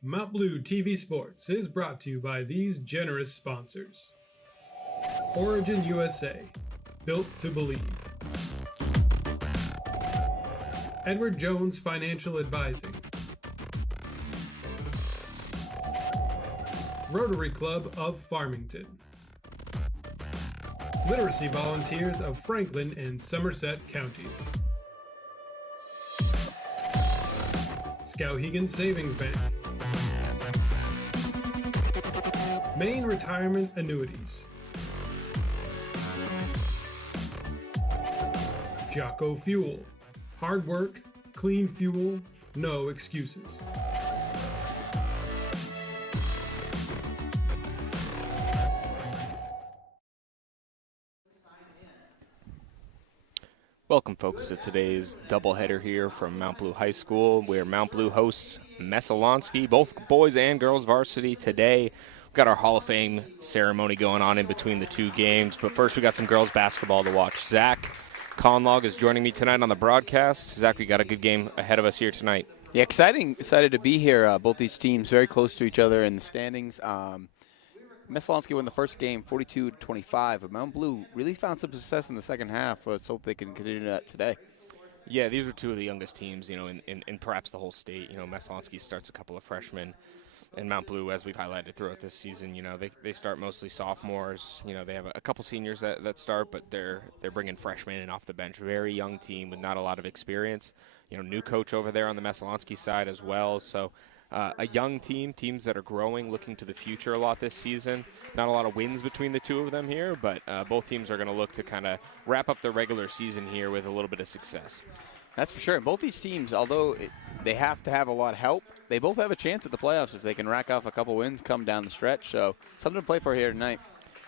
Mount Blue TV Sports is brought to you by these generous sponsors. Origin USA, built to believe. Edward Jones Financial Advising. Rotary Club of Farmington. Literacy Volunteers of Franklin and Somerset Counties. Skowhegan Savings Bank. Maine Retirement Annuities. Jocko Fuel. Hard work, clean fuel, no excuses. Welcome, folks, to today's doubleheader here from Mount Blue High School, where Mount Blue hosts Messalonskee, both boys and girls varsity today. We've got our Hall of Fame ceremony going on in between the two games, but first we got some girls basketball to watch. Zach Conlog is joining me tonight on the broadcast. Zach, we got a good game ahead of us here tonight. Yeah, excited to be here. Both these teams very close to each other in the standings. Messalonskee won the first game 42-25, but Mount Blue really found some success in the second half. Let's hope they can continue that today. Yeah, these are two of the youngest teams, in perhaps the whole state. Messalonskee starts a couple of freshmen, and Mount Blue, as we've highlighted throughout this season, they start mostly sophomores. They have a couple seniors that start, but they're bringing freshmen in off the bench. Very young team with not a lot of experience. New coach over there on the Messalonskee side as well. So a young teams that are growing, looking to the future a lot this season. Not a lot of wins between the two of them here, but both teams are going to look to kind of wrap up the regular season here with a little bit of success. That's for sure. And both these teams, although they have to have a lot of help, they both have a chance at the playoffs if they can rack off a couple wins, come down the stretch. So something to play for here tonight.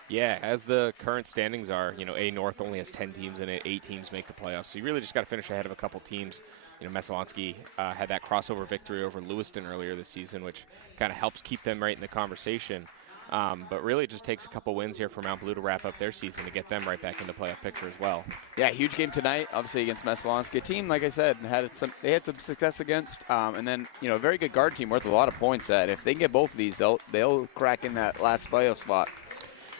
Yeah, as the current standings are, A North only has 10 teams in it. 8 teams make the playoffs. So you really just got to finish ahead of a couple teams. Messalonskee had that crossover victory over Lewiston earlier this season, which kind of helps keep them right in the conversation. But really it just takes a couple wins here for Mount Blue to wrap up their season to get them right back in the playoff picture as well. Yeah, huge game tonight, obviously against Messalonskee. A team, like I said, they had some success against, and then a very good guard team worth a lot of points. That if they can get both of these, they'll crack in that last playoff spot.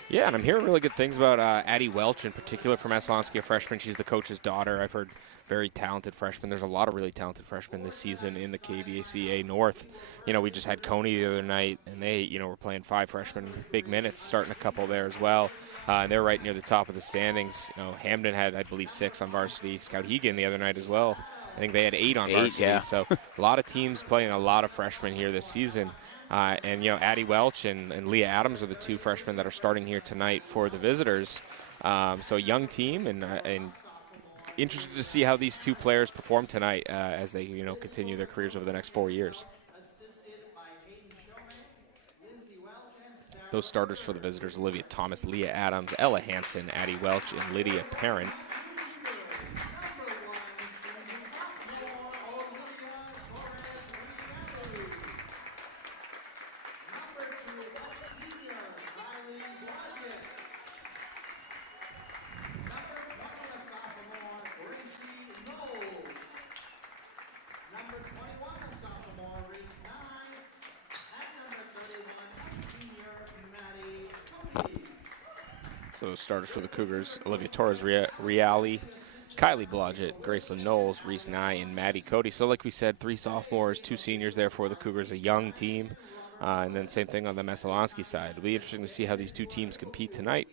Yeah, and I'm hearing really good things about Addie Welch in particular from Messalonskee, a freshman. She's the coach's daughter. I've heard very talented freshmen. There's a lot of really talented freshmen this season in the KVACA North. We just had Coney the other night, and they, were playing 5 freshmen big minutes, starting a couple there as well. They're right near the top of the standings. Hamden had, I believe, 6 on varsity. Skowhegan the other night as well I think they had 8 on varsity. Yeah. So a lot of teams playing a lot of freshmen here this season. And, Addie Welch and Leah Adams are the 2 freshmen that are starting here tonight for the visitors. So a young team, and interested to see how these 2 players perform tonight as they, continue their careers over the next 4 years. Those starters for the visitors: Olivia Thomas, Leah Adams, Ella Hansen, Addie Welch, and Lydia Parent. So starters for the Cougars: Olivia Torres, Reali, Kylie Blodgett, Graceland Knowles, Reese Nye, and Maddie Cody. So like we said, 3 sophomores, 2 seniors there for the Cougars, a young team. And then same thing on the Messalonskee side. It'll be interesting to see how these 2 teams compete tonight.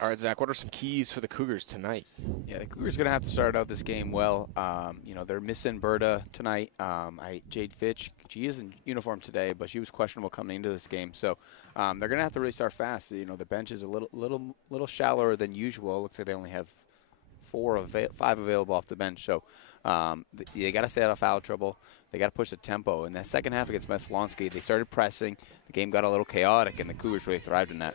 All right, Zach, what are some keys for the Cougars tonight? Yeah, the Cougars going to have to start out this game well. They're missing Berta tonight. Jade Fitch, she is in uniform today, but she was questionable coming into this game. So they're going to have to really start fast. The bench is a little shallower than usual. Looks like they only have 5 available off the bench. So they got to stay out of foul trouble. They got to push the tempo. In that second half against Messalonskee, they started pressing. The game got a little chaotic, and the Cougars really thrived in that.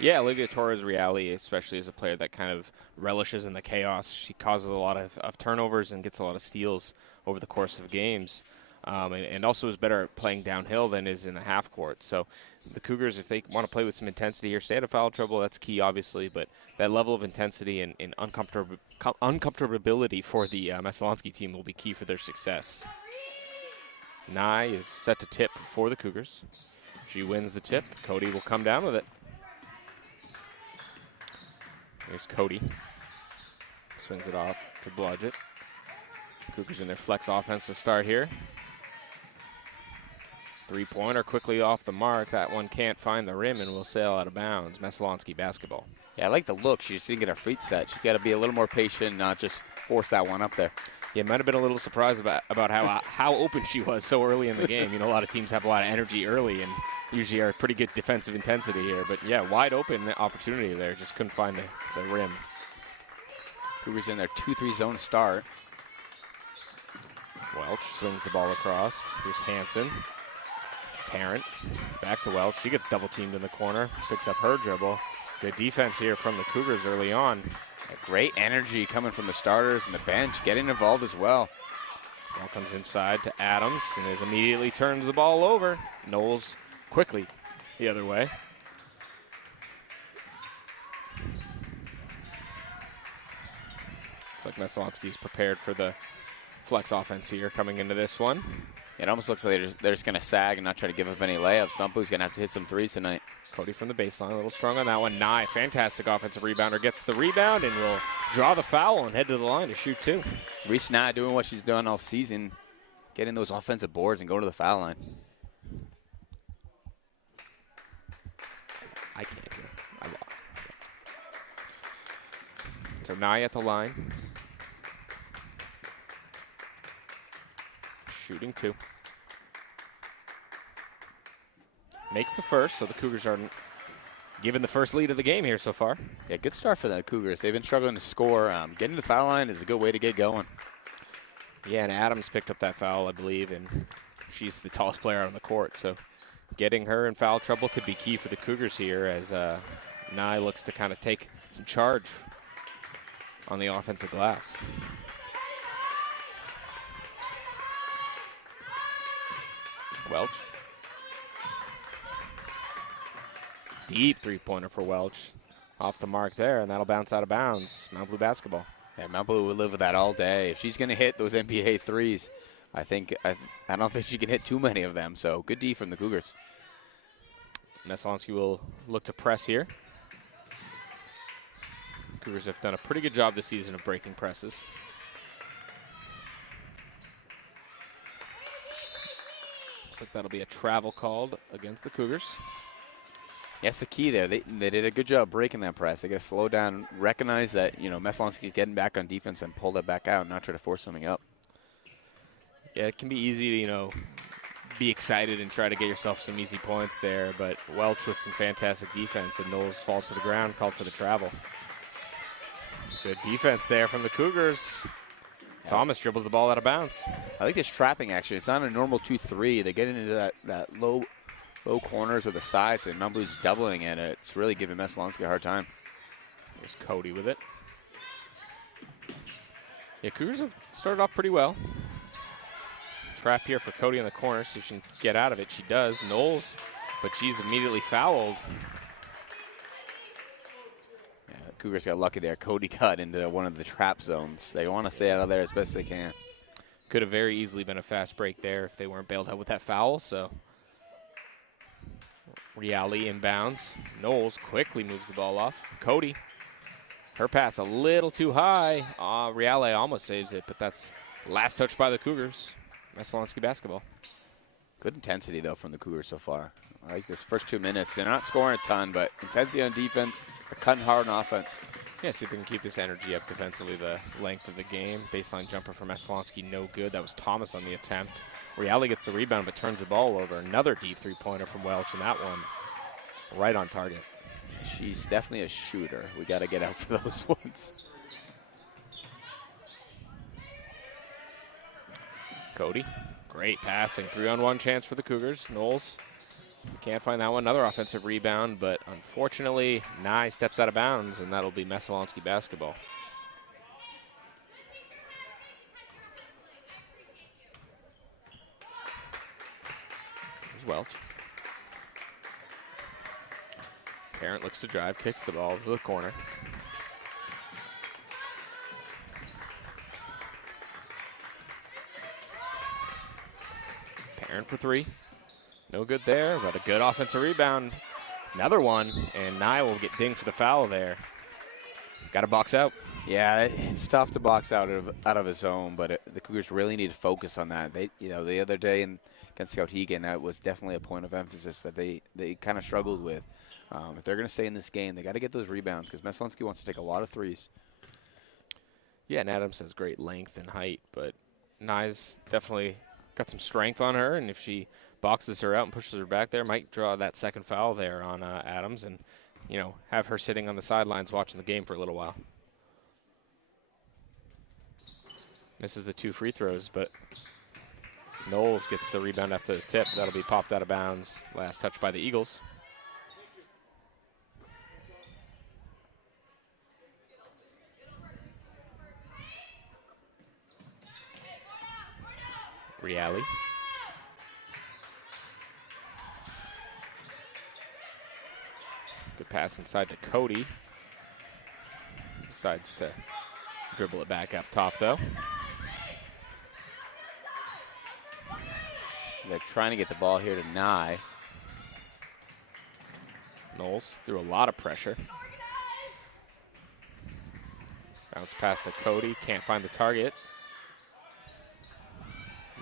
Yeah, Olivia Torres Reali, especially as a player that kind of relishes in the chaos. She causes a lot of turnovers and gets a lot of steals over the course of games. And also is better at playing downhill than is in the half court. So the Cougars, if they want to play with some intensity here, stay out of foul trouble, that's key, obviously. But that level of intensity and uncomfortability for the Messalonskee team will be key for their success. Nye is set to tip for the Cougars. She wins the tip. Cody will come down with it. Here's Cody. Swings it off to Blodgett. Cougars in their flex offense to start here. 3-pointer quickly off the mark. That one can't find the rim and will sail out of bounds. Messalonskee basketball. Yeah, I like the look. She just didn't get her feet set. She's got to be a little more patient, not just force that one up there. Yeah, might have been a little surprised about how open she was so early in the game. A lot of teams have a lot of energy early and usually are pretty good defensive intensity here. But, yeah, wide open opportunity there. Just couldn't find the rim. Cougars in their 2-3 zone start. Welch swings the ball across. Here's Hansen. Parent. Back to Welch. She gets double-teamed in the corner. Picks up her dribble. Good defense here from the Cougars early on. Great energy coming from the starters and the bench, getting involved as well. Ball comes inside to Adams and immediately turns the ball over. Knowles quickly the other way. Looks like Messalonskee's prepared for the flex offense here coming into this one. It almost looks like they're just going to sag and not try to give up any layups. Bumpu's going to have to hit some threes tonight. Cody from the baseline, a little strong on that one. Nye, fantastic offensive rebounder, gets the rebound and will draw the foul and head to the line to shoot 2. Reese Nye doing what she's done all season, getting those offensive boards and going to the foul line. I can't hear. I lost. So Nye at the line. Shooting 2. Makes the first, so the Cougars are given the first lead of the game here so far. Yeah, good start for the Cougars. They've been struggling to score. Getting to the foul line is a good way to get going. Yeah, and Adams picked up that foul, I believe, and she's the tallest player on the court, so getting her in foul trouble could be key for the Cougars here as Nye looks to kind of take some charge on the offensive glass. Welch. Deep three-pointer for Welch. Off the mark there, and that'll bounce out of bounds. Mount Blue basketball. Yeah, Mount Blue would live with that all day. If she's going to hit those NBA threes, I don't think she can hit too many of them. So good D from the Cougars. Messalonskee will look to press here. Cougars have done a pretty good job this season of breaking presses. Looks like that'll be a travel called against the Cougars. That's the key there. They did a good job breaking that press. They got to slow down, recognize that, Messalonskee's getting back on defense and pull that back out and not try to force something up. Yeah, it can be easy to, be excited and try to get yourself some easy points there, but Welch with some fantastic defense, and Knowles falls to the ground, called for the travel. Good defense there from the Cougars. Yeah. Thomas dribbles the ball out of bounds. I like this trapping action. It's not a normal 2-3. They get into that low corners or the sides, and Mount Blue's doubling it. It's really giving Messalonskee a hard time. There's Cody with it. Yeah, Cougars have started off pretty well. Trap here for Cody in the corner, see if she can get out of it. She does. Knowles, but she's immediately fouled. Yeah, Cougars got lucky there. Cody cut into one of the trap zones. They want to stay out of there as best they can. Could have very easily been a fast break there if they weren't bailed out with that foul, so. Reale inbounds. Knowles quickly moves the ball off. Cody, her pass a little too high. Reale almost saves it, but that's last touch by the Cougars. Messalonskee basketball. Good intensity, though, from the Cougars so far. I like this first 2 minutes. They're not scoring a ton, but intensity on defense. They're cutting hard on offense. Yeah, see if they can keep this energy up defensively the length of the game. Baseline jumper for Messalonskee, no good. That was Thomas on the attempt. Reale gets the rebound but turns the ball over. Another deep three-pointer from Welch, and that one right on target. She's definitely a shooter. We got to get out for those ones. Cody, great passing. 3-on-1 chance for the Cougars. Knowles can't find that one. Another offensive rebound, but unfortunately, Nye steps out of bounds, and that'll be Messalonskee basketball. Here's Welch. Parent looks to drive, kicks the ball to the corner. Parent for 3. No good there, but a good offensive rebound. Another one, and Nye will get dinged for the foul there. Got to box out. Yeah, it's tough to box out of his zone, but the Cougars really need to focus on that. They, the other day against Skowhegan, that was definitely a point of emphasis that they kind of struggled with. If they're going to stay in this game, they got to get those rebounds because Messalonskee wants to take a lot of threes. Yeah, and Adams has great length and height, but Nye's definitely got some strength on her, and if she boxes her out and pushes her back there, might draw that second foul there on Adams and, have her sitting on the sidelines watching the game for a little while. Misses the 2 free throws, but Knowles gets the rebound after the tip. That'll be popped out of bounds. Last touch by the Eagles. Reale. Good pass inside to Cody. Decides to dribble it back up top, though. They're trying to get the ball here to Nye. Knowles threw a lot of pressure. Bounce pass to Cody. Can't find the target.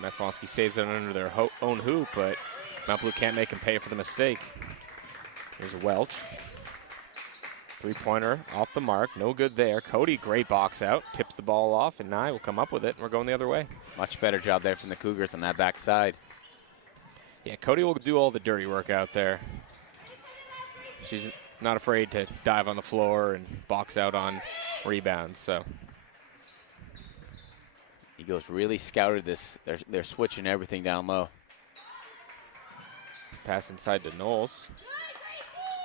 Messalonskee saves it under their own hoop, but Mount Blue can't make him pay for the mistake. Here's Welch. Three-pointer off the mark. No good there. Cody, great box out. Tips the ball off, and Nye will come up with it. And we're going the other way. Much better job there from the Cougars on that backside. Yeah, Cody will do all the dirty work out there. She's not afraid to dive on the floor and box out on rebounds. So Eagles really scouted this. They're switching everything down low. Pass inside to Knowles.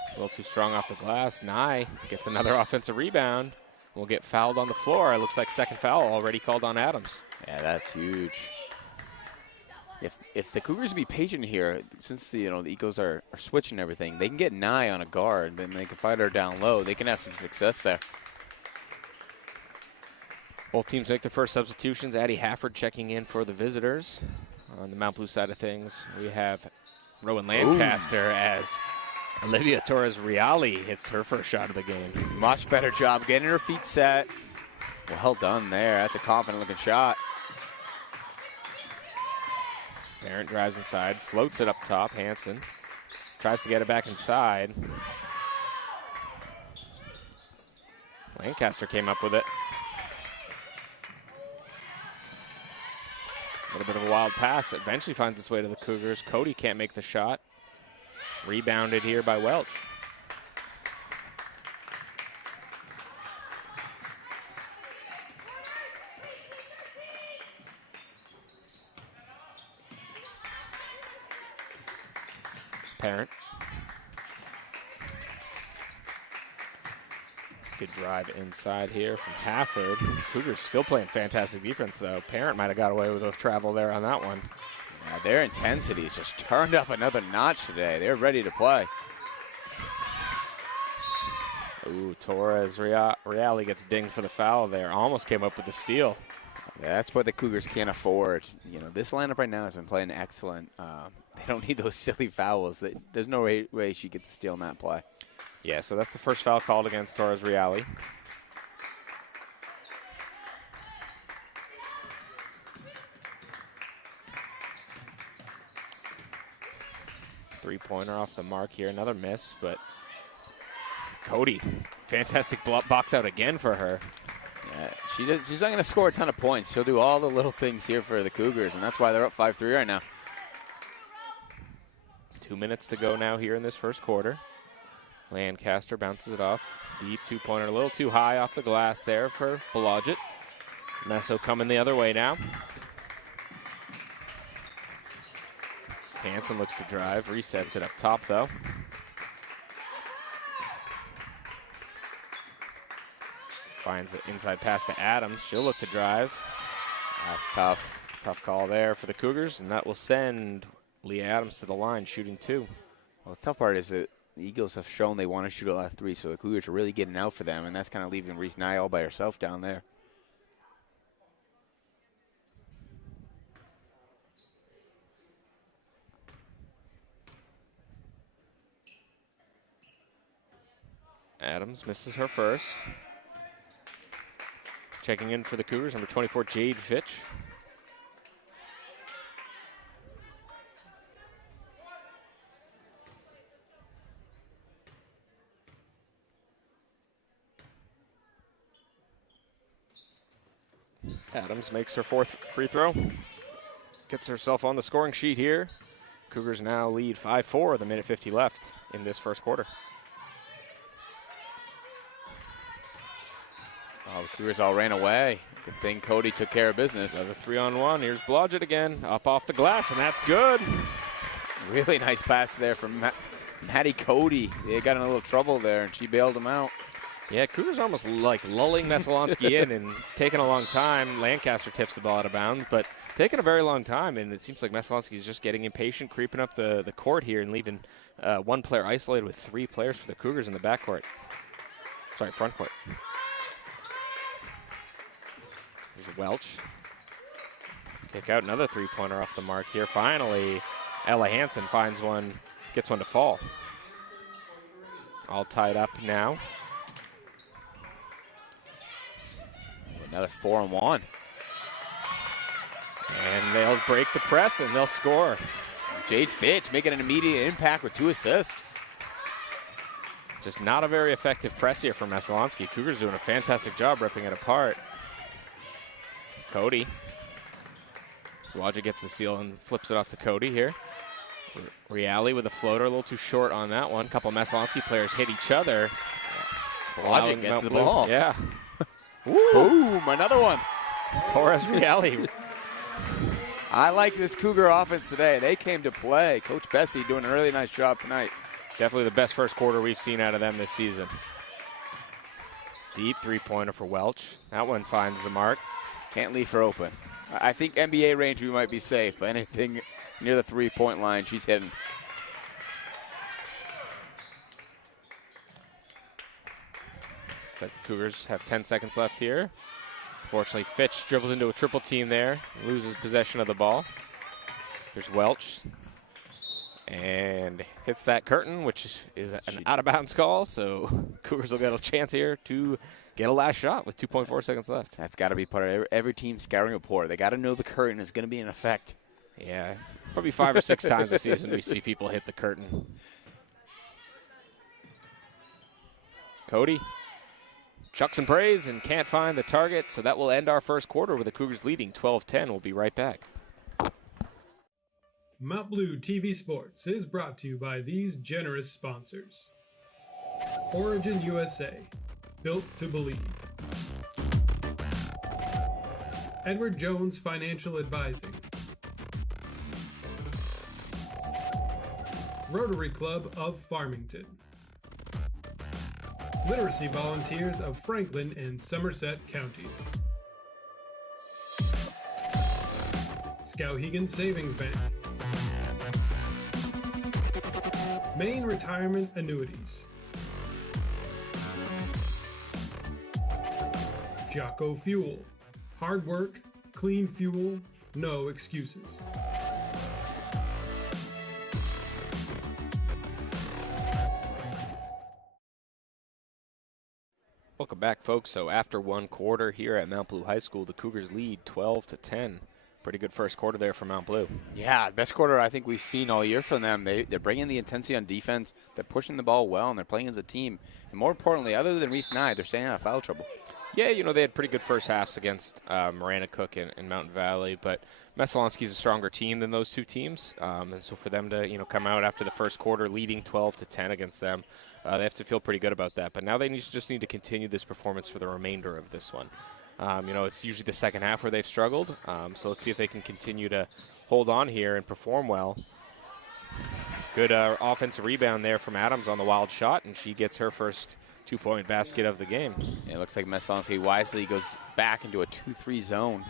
A little too strong off the glass. Nye gets another offensive rebound. Will get fouled on the floor. It looks like second foul already called on Adams. Yeah, that's huge. If the Cougars be patient here, since the Eagles are switching everything, they can get Nye on a guard, then they can fight her down low. They can have some success there. Both teams make their first substitutions. Addie Hafford checking in for the visitors. On the Mount Blue side of things, we have Rowan Lancaster as Olivia Torres-Reale hits her first shot of the game. Much better job getting her feet set. Well done there. That's a confident-looking shot. Barrett drives inside, floats it up top. Hansen tries to get it back inside. Lancaster came up with it. A little bit of a wild pass. Eventually finds its way to the Cougars. Cody can't make the shot. Rebounded here by Welch. Parent. Good drive inside here from Hafford. Cougars still playing fantastic defense, though. Parent might have got away with a travel there on that one. Yeah, their intensity is just turned up another notch today. They're ready to play. Ooh, Torres-Reale gets dinged for the foul there. Almost came up with the steal. Yeah, that's what the Cougars can't afford. This lineup right now has been playing excellent. They don't need those silly fouls. There's no way she gets the steal in that play. Yeah, so that's the first foul called against Torres-Reale. Three-pointer off the mark here. Another miss, but Cody, fantastic box out again for her. Yeah, she's not going to score a ton of points. She'll do all the little things here for the Cougars, and that's why they're up 5-3 right now. 2 minutes to go now here in this first quarter. Lancaster bounces it off. Deep two-pointer, a little too high off the glass there for Blodgett. Messo coming the other way now. Hansen looks to drive, resets it up top though. Finds the inside pass to Adams. She'll look to drive. That's tough. Tough call there for the Cougars, and that will send Leah Adams to the line, shooting two. Well, the tough part is that the Eagles have shown they want to shoot a lot of three, so the Cougars are really getting out for them, and that's kind of leaving Reese Nye all by herself down there. Adams misses her first. Checking in for the Cougars, number 24, Jade Fitch. Adams makes her fourth free throw. Gets herself on the scoring sheet here. Cougars now lead 5-4 with a minute 50 left in this first quarter. Oh, the Cougars all ran away. Good thing Cody took care of business. Another 3-on-1. Here's Blodgett again. Up off the glass, and that's good. Really nice pass there from Maddie Cody. They got in a little trouble there, and she bailed him out. Yeah, Cougars almost like lulling Messalonskee in and taking a long time. Lancaster tips the ball out of bounds, but taking a very long time, and it seems like Messalonskee is just getting impatient, creeping up the court here and leaving one player isolated with three players for the Cougars in the backcourt. Sorry, front court. There's Welch. Pick out another three-pointer off the mark here. Finally, Ella Hansen finds one, gets one to fall. All tied up now. Another 4-on-1. And they'll break the press and they'll score. Jade Fitch making an immediate impact with 2 assists. Just not a very effective press here from Messalonskee. Cougars doing a fantastic job ripping it apart. Cody. Dwaja gets the steal and flips it off to Cody here. Reale with a floater, a little too short on that one. A couple Messalonskee players hit each other. Dwaja gets the ball. Yeah. Boom, another one. Torres Reale. I like this Cougar offense today. They came to play. Coach Bessie doing a really nice job tonight. Definitely the best first quarter we've seen out of them this season. Deep three-pointer for Welch. That one finds the mark. Can't leave her open. I think NBA range we might be safe, but anything near the three-point line, she's hitting. Looks like the Cougars have 10 seconds left here. Fortunately, Fitch dribbles into a triple team there, loses possession of the ball. There's Welch. And hits that curtain, which is an out-of-bounds call, so Cougars will get a chance here to get a last shot with 2.4 seconds left. That's got to be part of every team scouting report. They got to know the curtain is going to be in effect. Yeah, probably 5 or 6 times this season we see people hit the curtain. Cody chucks and prays and can't find the target, so that will end our first quarter with the Cougars leading 12-10. We'll be right back. Mount Blue TV Sports is brought to you by these generous sponsors. Origin USA, built to believe. Edward Jones Financial Advising. Rotary Club of Farmington. Literacy Volunteers of Franklin and Somerset Counties. Skowhegan Savings Bank. Maine Retirement Annuities. Jocko Fuel. Hard work, clean fuel, no excuses. Welcome back, folks. So after one quarter here at Mount Blue High School, the Cougars lead 12-10. Pretty good first quarter there for Mount Blue. Yeah, best quarter I think we've seen all year from them. They're bringing the intensity on defense. They're pushing the ball well, and they're playing as a team. And more importantly, other than Reese Nye, they're staying out of foul trouble. Yeah, you know, they had pretty good first halves against Marana Cook and Mountain Valley, but Messalonskee's a stronger team than those two teams. And so for them to, you know, come out after the first quarter leading 12-10 against them, they have to feel pretty good about that. But now they just need to continue this performance for the remainder of this one. You know, it's usually the second half where they've struggled. So let's see if they can continue to hold on here and perform well. Good offensive rebound there from Adams on the wild shot, and she gets her first two-point basket of the game. Yeah, it looks like Messalonskee wisely goes back into a 2-3 zone.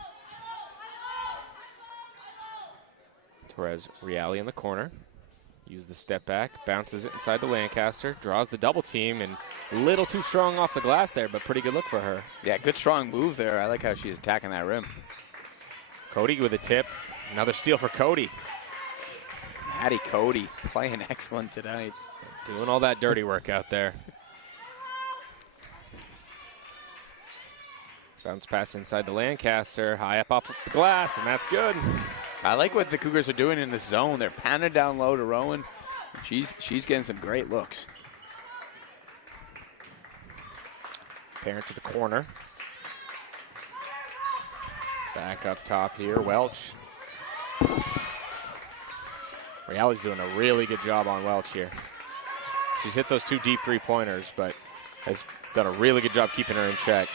Torres Reale in the corner. Use the step back, bounces it inside the Lancaster, draws the double team, and a little too strong off the glass there, but pretty good look for her. Yeah, good strong move there. I like how she's attacking that rim. Cody with a tip. Another steal for Cody. Hattie Cody playing excellent tonight. Doing all that dirty work out there. Bounce pass inside the Lancaster, high up off the glass, and that's good. I like what the Cougars are doing in this zone. They're panning down low to Rowan. She's getting some great looks. Parent to the corner. Back up top here, Welch. Reale's doing a really good job on Welch here. She's hit those two deep three-pointers, but has done a really good job keeping her in check.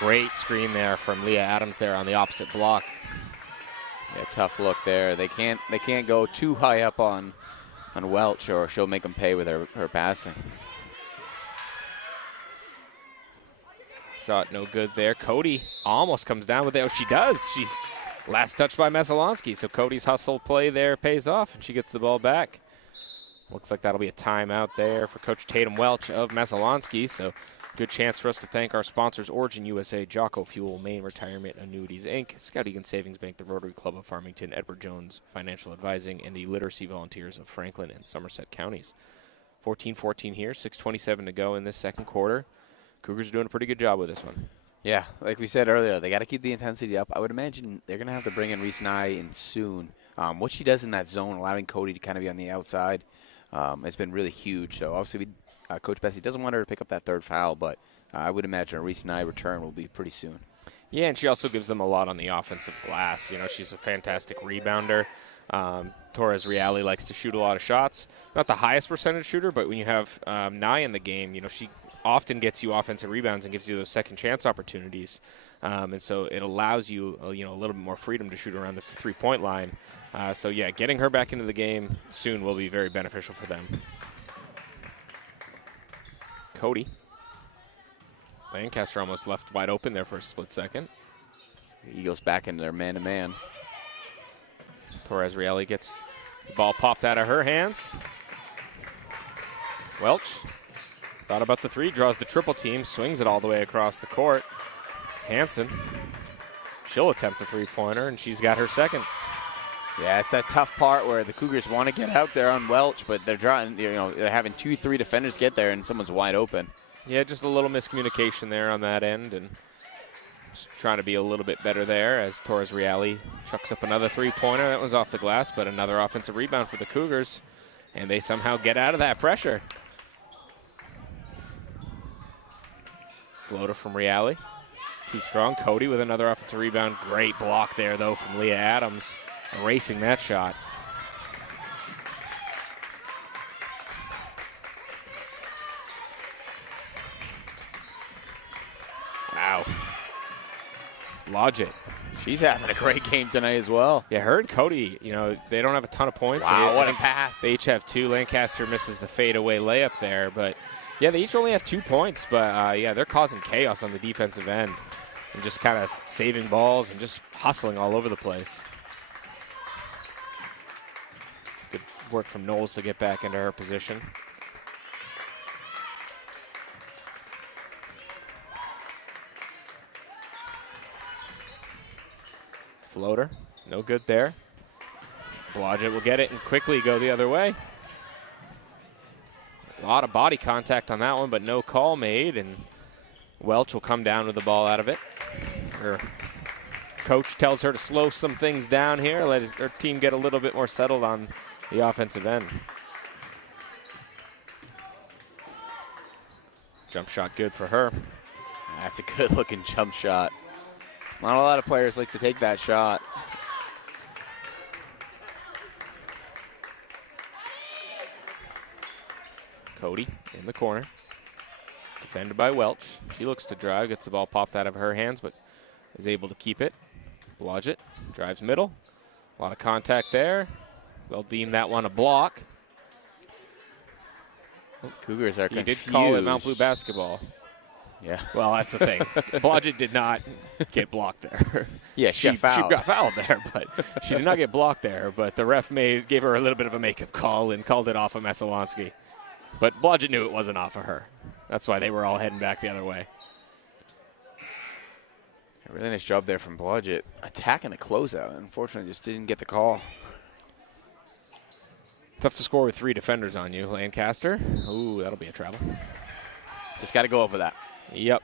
Great screen there from Leah Adams there on the opposite block. Yeah, tough look there. They can't go too high up on Welch, or she'll make them pay with her passing. Shot no good there. Cody almost comes down with it. Oh, she does. She last touched by Messalonskee. So Cody's hustle play there pays off, and she gets the ball back. Looks like that'll be a timeout there for Coach Tatum Welch of Messalonskee. So good chance for us to thank our sponsors, Origin USA, Jocko Fuel, Maine Retirement Annuities, Inc., Skowhegan Savings Bank, the Rotary Club of Farmington, Edward Jones Financial Advising, and the Literacy Volunteers of Franklin and Somerset Counties. 14-14 here, 6:27 to go in this second quarter. Cougars are doing a pretty good job with this one. Yeah, like we said earlier, they got to keep the intensity up. I would imagine they're going to have to bring in Reese Nye in soon. What she does in that zone, allowing Cody to kind of be on the outside, has been really huge. So obviously Coach Bessie doesn't want her to pick up that third foul, but I would imagine a Reese Nye return will be pretty soon. Yeah, and she also gives them a lot on the offensive glass. You know, she's a fantastic rebounder. Torres Reale likes to shoot a lot of shots. Not the highest percentage shooter, but when you have Nye in the game, you know, she often gets you offensive rebounds and gives you those second chance opportunities. And so it allows you, you know, a little bit more freedom to shoot around the three-point line. So, yeah, getting her back into the game soon will be very beneficial for them. Cody. Lancaster almost left wide open there for a split second. The Eagles back into their man-to-man. Torres Reale gets the ball popped out of her hands. Welch thought about the three, draws the triple team, swings it all the way across the court. Hansen, she'll attempt the three-pointer, and she's got her second. Yeah, it's that tough part where the Cougars want to get out there on Welch, but they're trying, you know, they're having 2-3 defenders get there, and someone's wide open. Yeah, just a little miscommunication there on that end, and just trying to be a little bit better there as Torres Reale chucks up another three-pointer. That was off the glass, but another offensive rebound for the Cougars, and they somehow get out of that pressure. Floater from Reale. Too strong. Cody with another offensive rebound. Great block there, though, from Leah Adams, erasing that shot. Wow. Logic. She's having a great game tonight as well. Yeah, her and Cody, you know, they don't have a ton of points. Wow, what a pass. They each have two. Lancaster misses the fadeaway layup there, but yeah, they each only have 2 points, but yeah, they're causing chaos on the defensive end and just kind of saving balls and just hustling all over the place. Good work from Knowles to get back into her position. Floater, no good there. Blodgett will get it and quickly go the other way. A lot of body contact on that one, but no call made, and Welch will come down with the ball out of it. Her coach tells her to slow some things down here, let her team get a little bit more settled on the offensive end. Jump shot good for her. That's a good-looking jump shot. Not a lot of players like to take that shot. Cody in the corner. Defended by Welch. She looks to drive, gets the ball popped out of her hands, but is able to keep it. Blodgett drives middle. A lot of contact there. They'll deem that one a block. Cougars are confused. He did call it Mount Blue basketball. Yeah. Well, that's the thing. Blodgett did not get blocked there. Yeah, she got fouled there, but she did not get blocked there. But the ref gave her a little bit of a makeup call and called it off of Messalonskee. But Blodgett knew it wasn't off of her. That's why they were all heading back the other way. A really nice job there from Blodgett. Attacking the closeout. Unfortunately, just didn't get the call. Tough to score with 3 defenders on you. Lancaster. Ooh, that'll be a travel. Just got to go over that. Yep.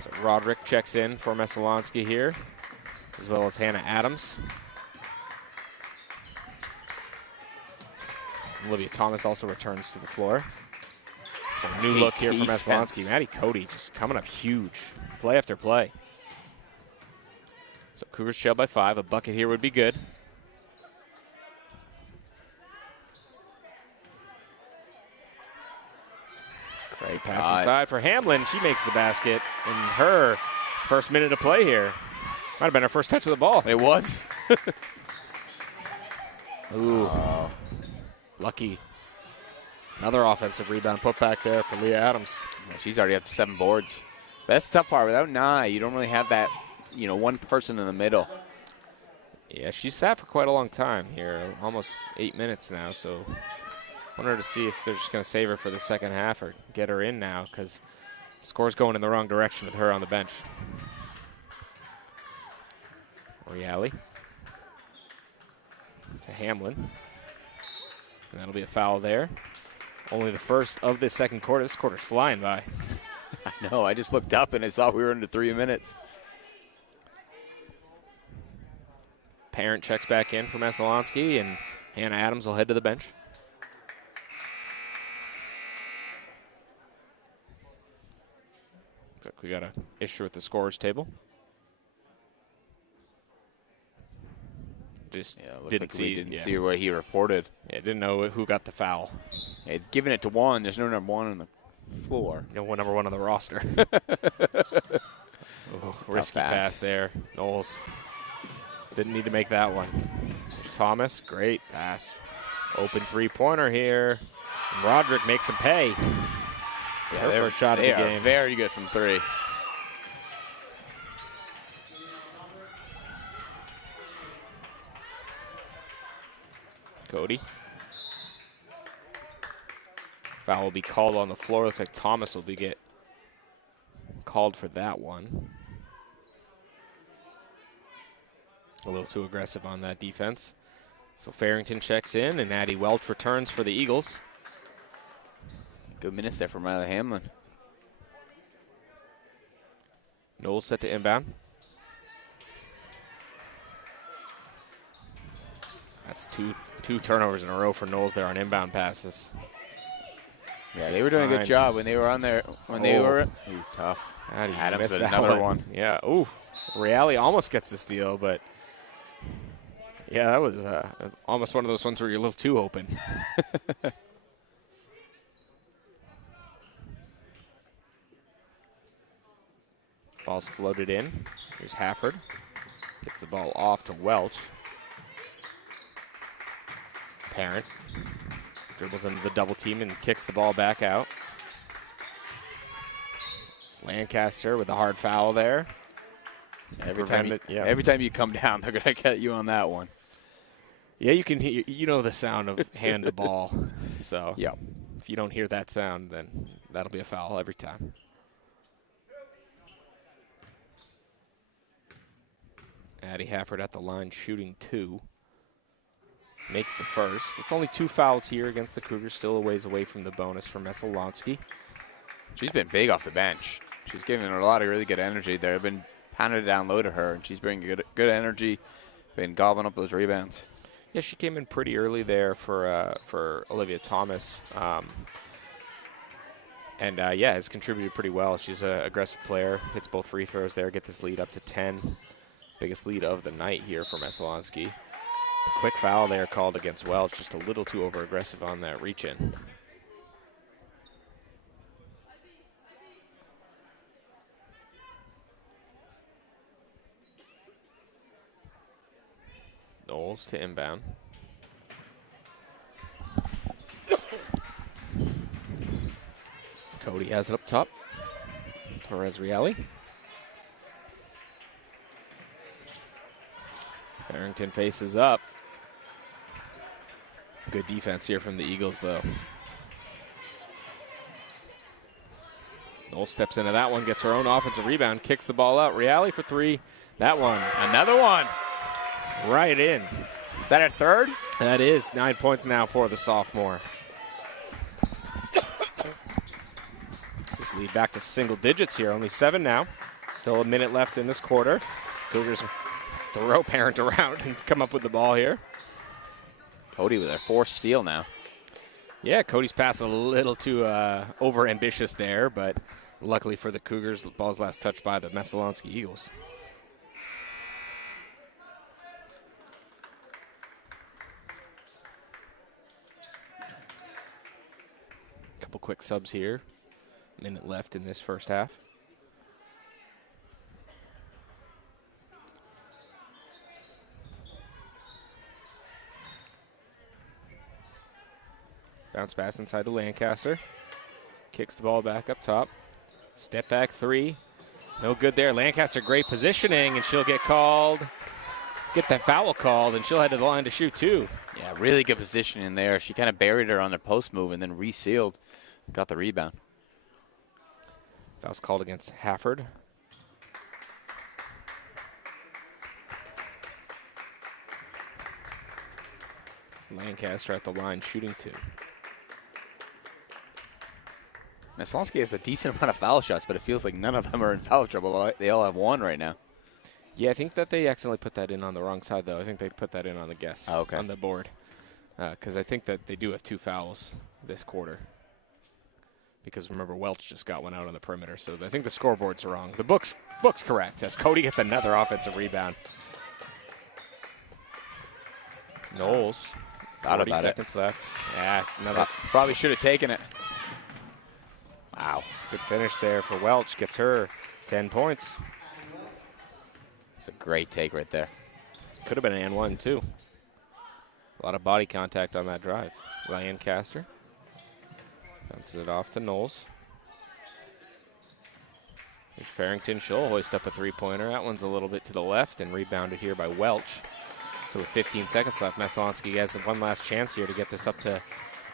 So Roderick checks in for Messalonskee here, as well as Hannah Adams. Olivia Thomas also returns to the floor. So a new look here for Messalonskee. Maddie Cody just coming up huge, play after play. So Cougars trail by 5. A bucket here would be good. Great pass inside for Hamlin. She makes the basket in her first minute of play here. Might have been her first touch of the ball. It was. Ooh. Lucky. Another offensive rebound put back there for Leah Adams. Yeah, she's already up to 7 boards. But that's the tough part. Without Nye, you don't really have that, you know, one person in the middle. Yeah, she sat for quite a long time here, almost 8 minutes now, so I wanted to see if they're just going to save her for the second half or get her in now, because the score's going in the wrong direction with her on the bench. Reale to Hamlin. And that'll be a foul there. Only the first of the second quarter. This quarter's flying by. I know. I just looked up and I saw we were into 3 minutes. Parent checks back in for Messalonskee, and Hannah Adams will head to the bench. Looks like we got an issue with the scorers table. Just didn't see what he reported. Yeah, didn't know who got the foul. Yeah, giving it to one. There's no number one on the floor. No number one on the roster. Risky pass there. Knowles didn't need to make that one. Thomas, great pass. Open three-pointer here. And Roderick makes him pay. Yeah, their first shot of the game. They are very good from three. Cody. Foul will be called on the floor. Looks like Thomas will get called for that one. A little too aggressive on that defense. So Farrington checks in, and Addie Welch returns for the Eagles. Good minutes there from Riley Hamlin. Knowles set to inbound. That's two turnovers in a row for Knowles there on inbound passes. Yeah, they were doing a good job when they were on there. They were tough. Adams with another one. Yeah. Ooh, Reale almost gets the steal, but yeah, that was almost one of those ones where you're a little too open. Ball's floated in. Here's Hafford. Gets the ball off to Welch. Parent dribbles into the double team and kicks the ball back out. Lancaster with the hard foul there. Every time you come down, they're going to get you on that one. Yeah, you can hear, you know the sound of hand to ball. So yeah, if you don't hear that sound, then that'll be a foul every time. Addie Hafford at the line shooting two. Makes the first. It's only 2 fouls here against the Cougars, still a ways away from the bonus for Messalonskee. She's been big off the bench. She's given her a lot of really good energy there. I've been pounded down low to her, and she's bringing good energy, been gobbling up those rebounds. Yeah, she came in pretty early there for Olivia Thomas. And has contributed pretty well. She's an aggressive player, hits both free throws there, get this lead up to 10. Biggest lead of the night here for Messalonskee. Quick foul there called against Welch, just a little too over-aggressive on that reach-in. Knowles to inbound. Cody has it up top. Torres Reale. Farrington faces up. Good defense here from the Eagles, though. Knowles steps into that one, gets her own offensive rebound, kicks the ball out. Reale for three. That one. Another one. Right in. That at third? That is 9 points now for the sophomore. This lead back to single digits here. Only 7 now. Still a minute left in this quarter. Cougars throw Parent around and come up with the ball here. Cody with a forced steal now. Yeah, Cody's pass a little too over-ambitious there, but luckily for the Cougars, the ball's last touched by the Messalonskee Eagles. Couple quick subs here. Minute left in this first half. Bounce pass inside to Lancaster. Kicks the ball back up top. Step back three. No good there. Lancaster, great positioning, and she'll get that foul called, and she'll head to the line to shoot two. Yeah, really good positioning there. She kind of buried her on the post move and then resealed. Got the rebound. Foul's called against Hafford. Lancaster at the line shooting two. Messalonskee has a decent amount of foul shots, but it feels like none of them are in foul trouble. They all have one right now. Yeah, I think that they accidentally put that in on the wrong side, though. I think they put that in on the guess on the board. Because I think that they do have 2 fouls this quarter. Because remember, Welch just got one out on the perimeter, so I think the scoreboard's wrong. The book's correct, as Cody gets another offensive rebound. Knowles, 40 seconds left. Yeah, another. Probably should have taken it. Wow, good finish there for Welch. Gets her 10 points. It's a great take right there. Could have been an and one, too. A lot of body contact on that drive. Lancaster bounces it off to Knowles. Here's Farrington. She'll hoist up a 3-pointer. That one's a little bit to the left and rebounded here by Welch. So with 15 seconds left, Messalonskee has one last chance here to get this up to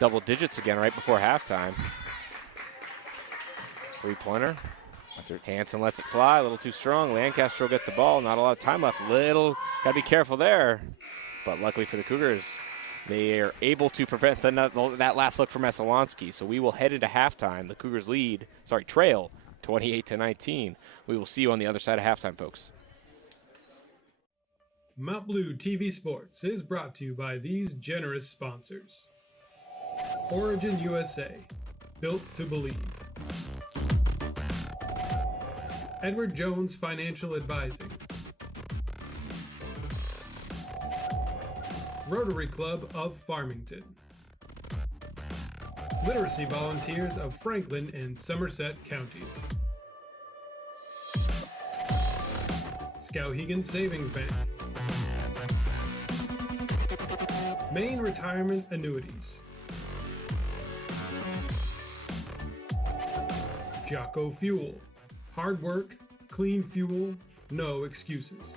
double digits again right before halftime. 3-pointer. Hanson lets it fly, a little too strong. Lancaster will get the ball. Not a lot of time left. Got to be careful there. But luckily for the Cougars, they are able to prevent that last look for Messalonskee. So we will head into halftime. The Cougars trail 28-19. We will see you on the other side of halftime, folks. Mount Blue TV Sports is brought to you by these generous sponsors. Origin USA, built to believe. Edward Jones Financial Advising. Rotary Club of Farmington. Literacy Volunteers of Franklin and Somerset Counties. Skowhegan Savings Bank. Maine Retirement Annuities. Jocko Fuel. Hard work, clean fuel, no excuses.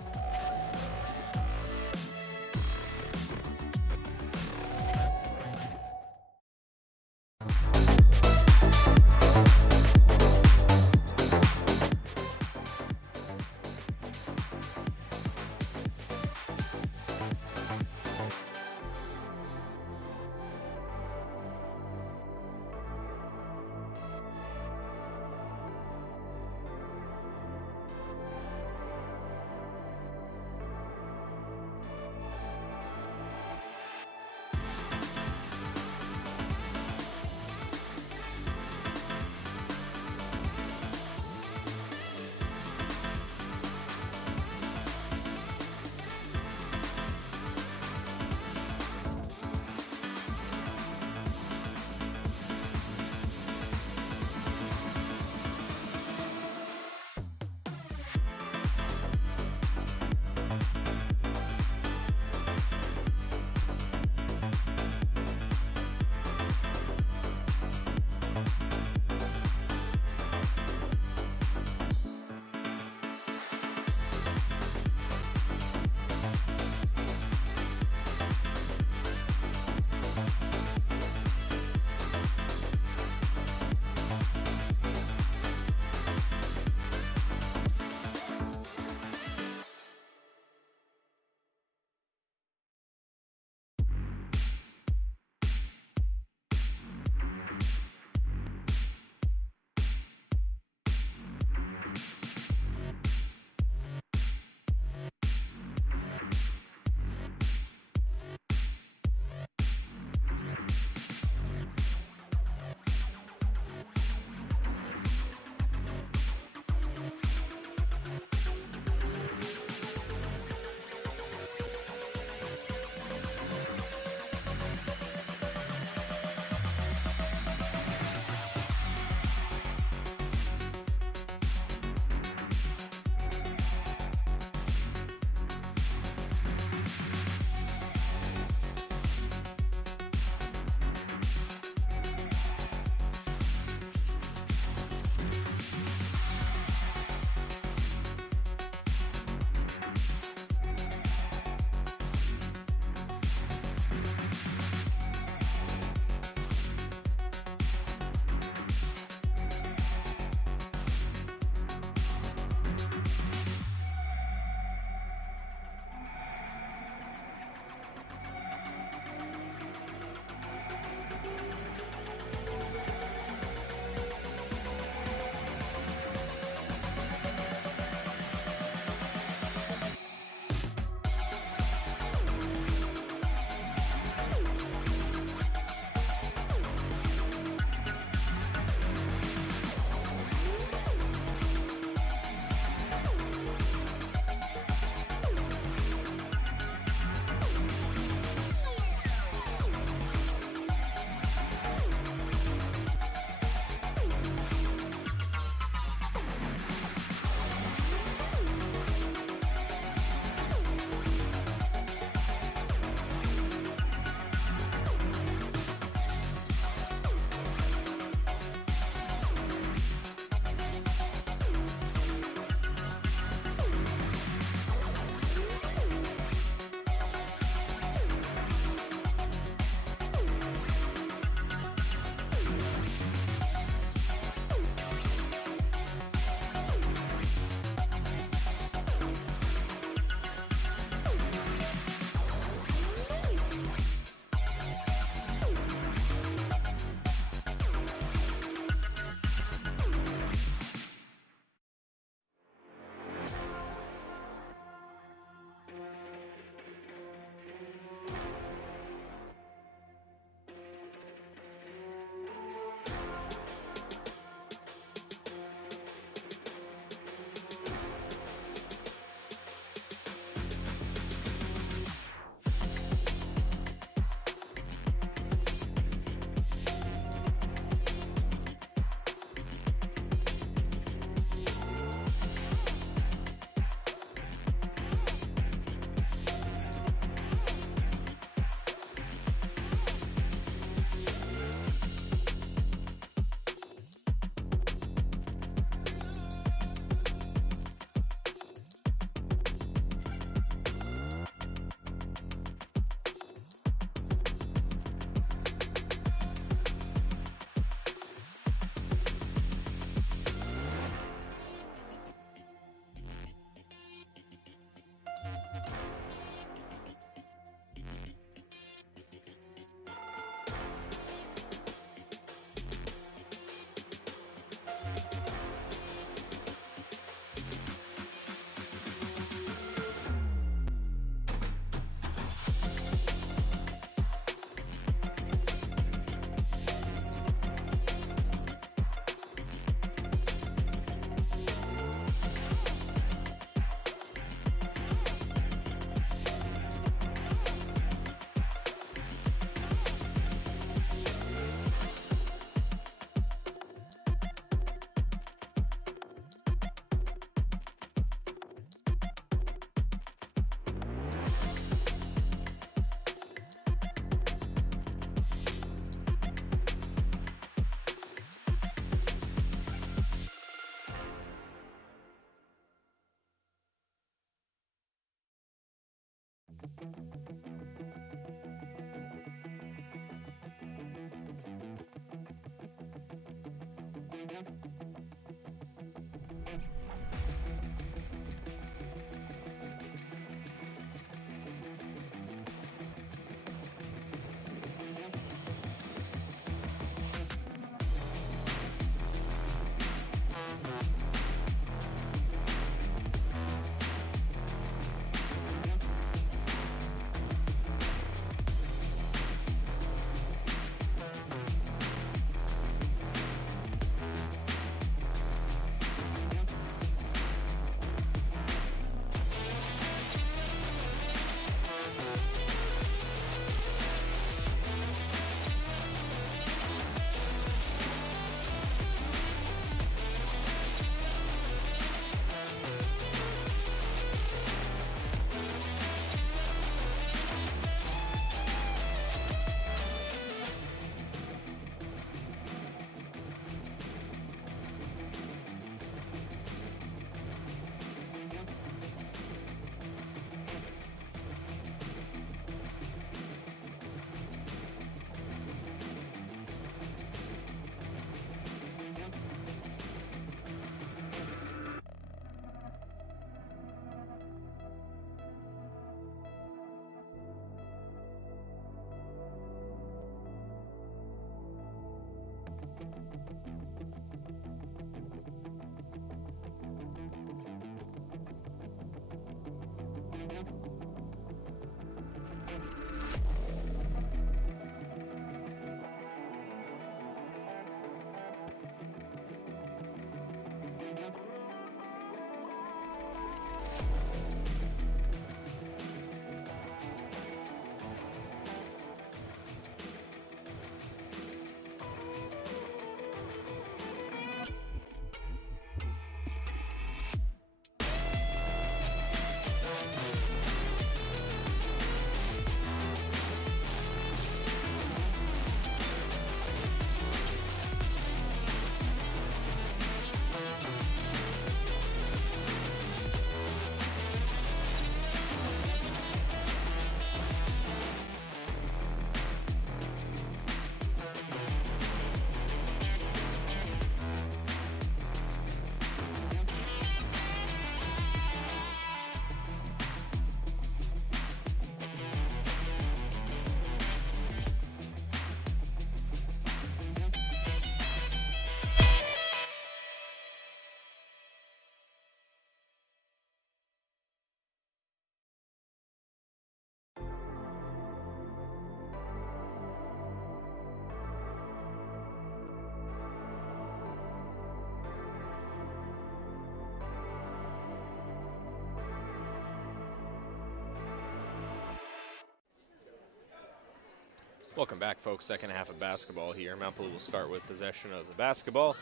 Welcome back, folks. Second half of basketball here. Mount Blue will start with possession of the basketball,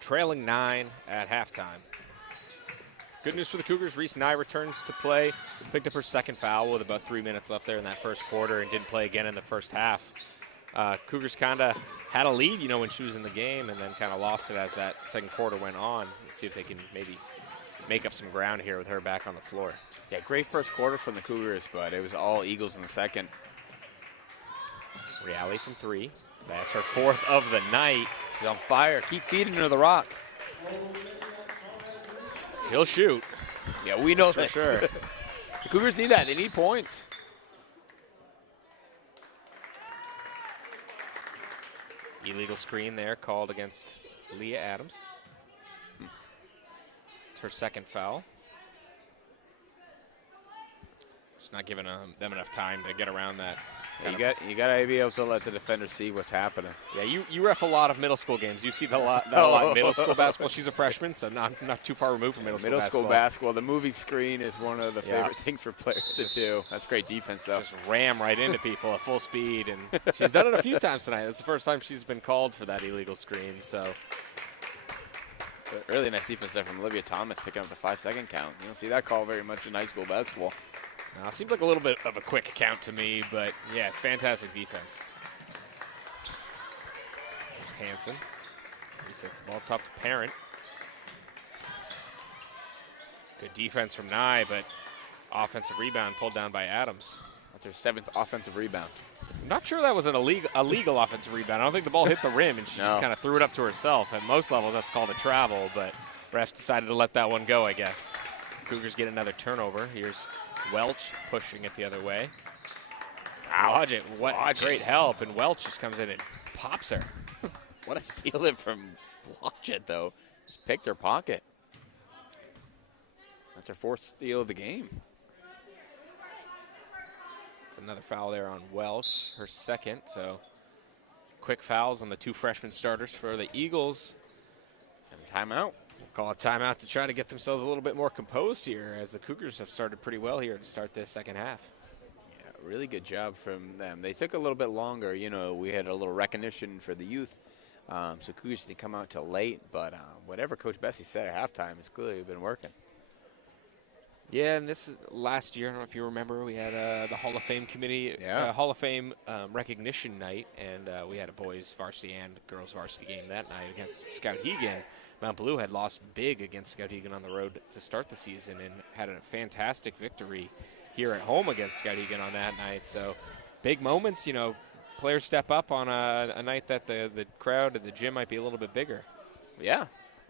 trailing 9 at halftime. Good news for the Cougars. Reese Nye returns to play. Picked up her second foul with about 3 minutes left there in that first quarter and didn't play again in the first half. Cougars kind of had a lead, when she was in the game, and then kind of lost it as that second quarter went on. Let's see if they can maybe make up some ground here with her back on the floor. Yeah, great first quarter from the Cougars, but it was all Eagles in the second. Reale from 3. That's her 4th of the night. She's on fire. Keep feeding her the rock. She'll shoot. Yeah, we know that's for sure. The Cougars need that. They need points. Illegal screen there called against Leah Adams. It's her second foul. Just not giving them enough time to get around that. Yeah, you got to be able to let the defender see what's happening. Yeah, you ref a lot of middle school games. You see that a lot in middle school basketball. She's a freshman, so not too far removed from middle school basketball. The movie screen is one of the favorite things for players to do. That's great defense, though. Just ram right into people at full speed, and she's done it a few times tonight. That's the first time she's been called for that illegal screen. So really nice defense there from Olivia Thomas, picking up the 5-second count. You don't see that call very much in high school basketball. No, seems like a little bit of a quick count to me, but yeah, fantastic defense. Hanson resets the ball top to Parent. Good defense from Nye, but offensive rebound pulled down by Adams. That's her 7th offensive rebound. I'm not sure that was an illegal offensive rebound. I don't think the ball hit the rim, and she just kind of threw it up to herself. At most levels, that's called a travel, but refs decided to let that one go, I guess. Cougars get another turnover. Here's Welch pushing it the other way. Blodgett, what great help, and Welch just comes in and pops her. What a steal it from Blodgett, though. Just picked her pocket. That's her 4th steal of the game. It's another foul there on Welch, her 2nd. So quick fouls on the 2 freshman starters for the Eagles. And timeout. We'll call a timeout to try to get themselves a little bit more composed here, as the Cougars have started pretty well here to start this second half. Yeah, really good job from them. They took a little bit longer. You know, we had a little recognition for the youth. So Cougars didn't come out till late, but whatever Coach Bessie said at halftime has clearly been working. Yeah, and this is last year. I don't know if you remember, we had the Hall of Fame committee, Hall of Fame recognition night, and we had a boys varsity and girls varsity game that night against Skowhegan. Mount Blue had lost big against Skowhegan on the road to start the season and had a fantastic victory here at home against Skowhegan on that night. So big moments, you know, players step up on a night that the crowd at the gym might be a little bit bigger. Yeah,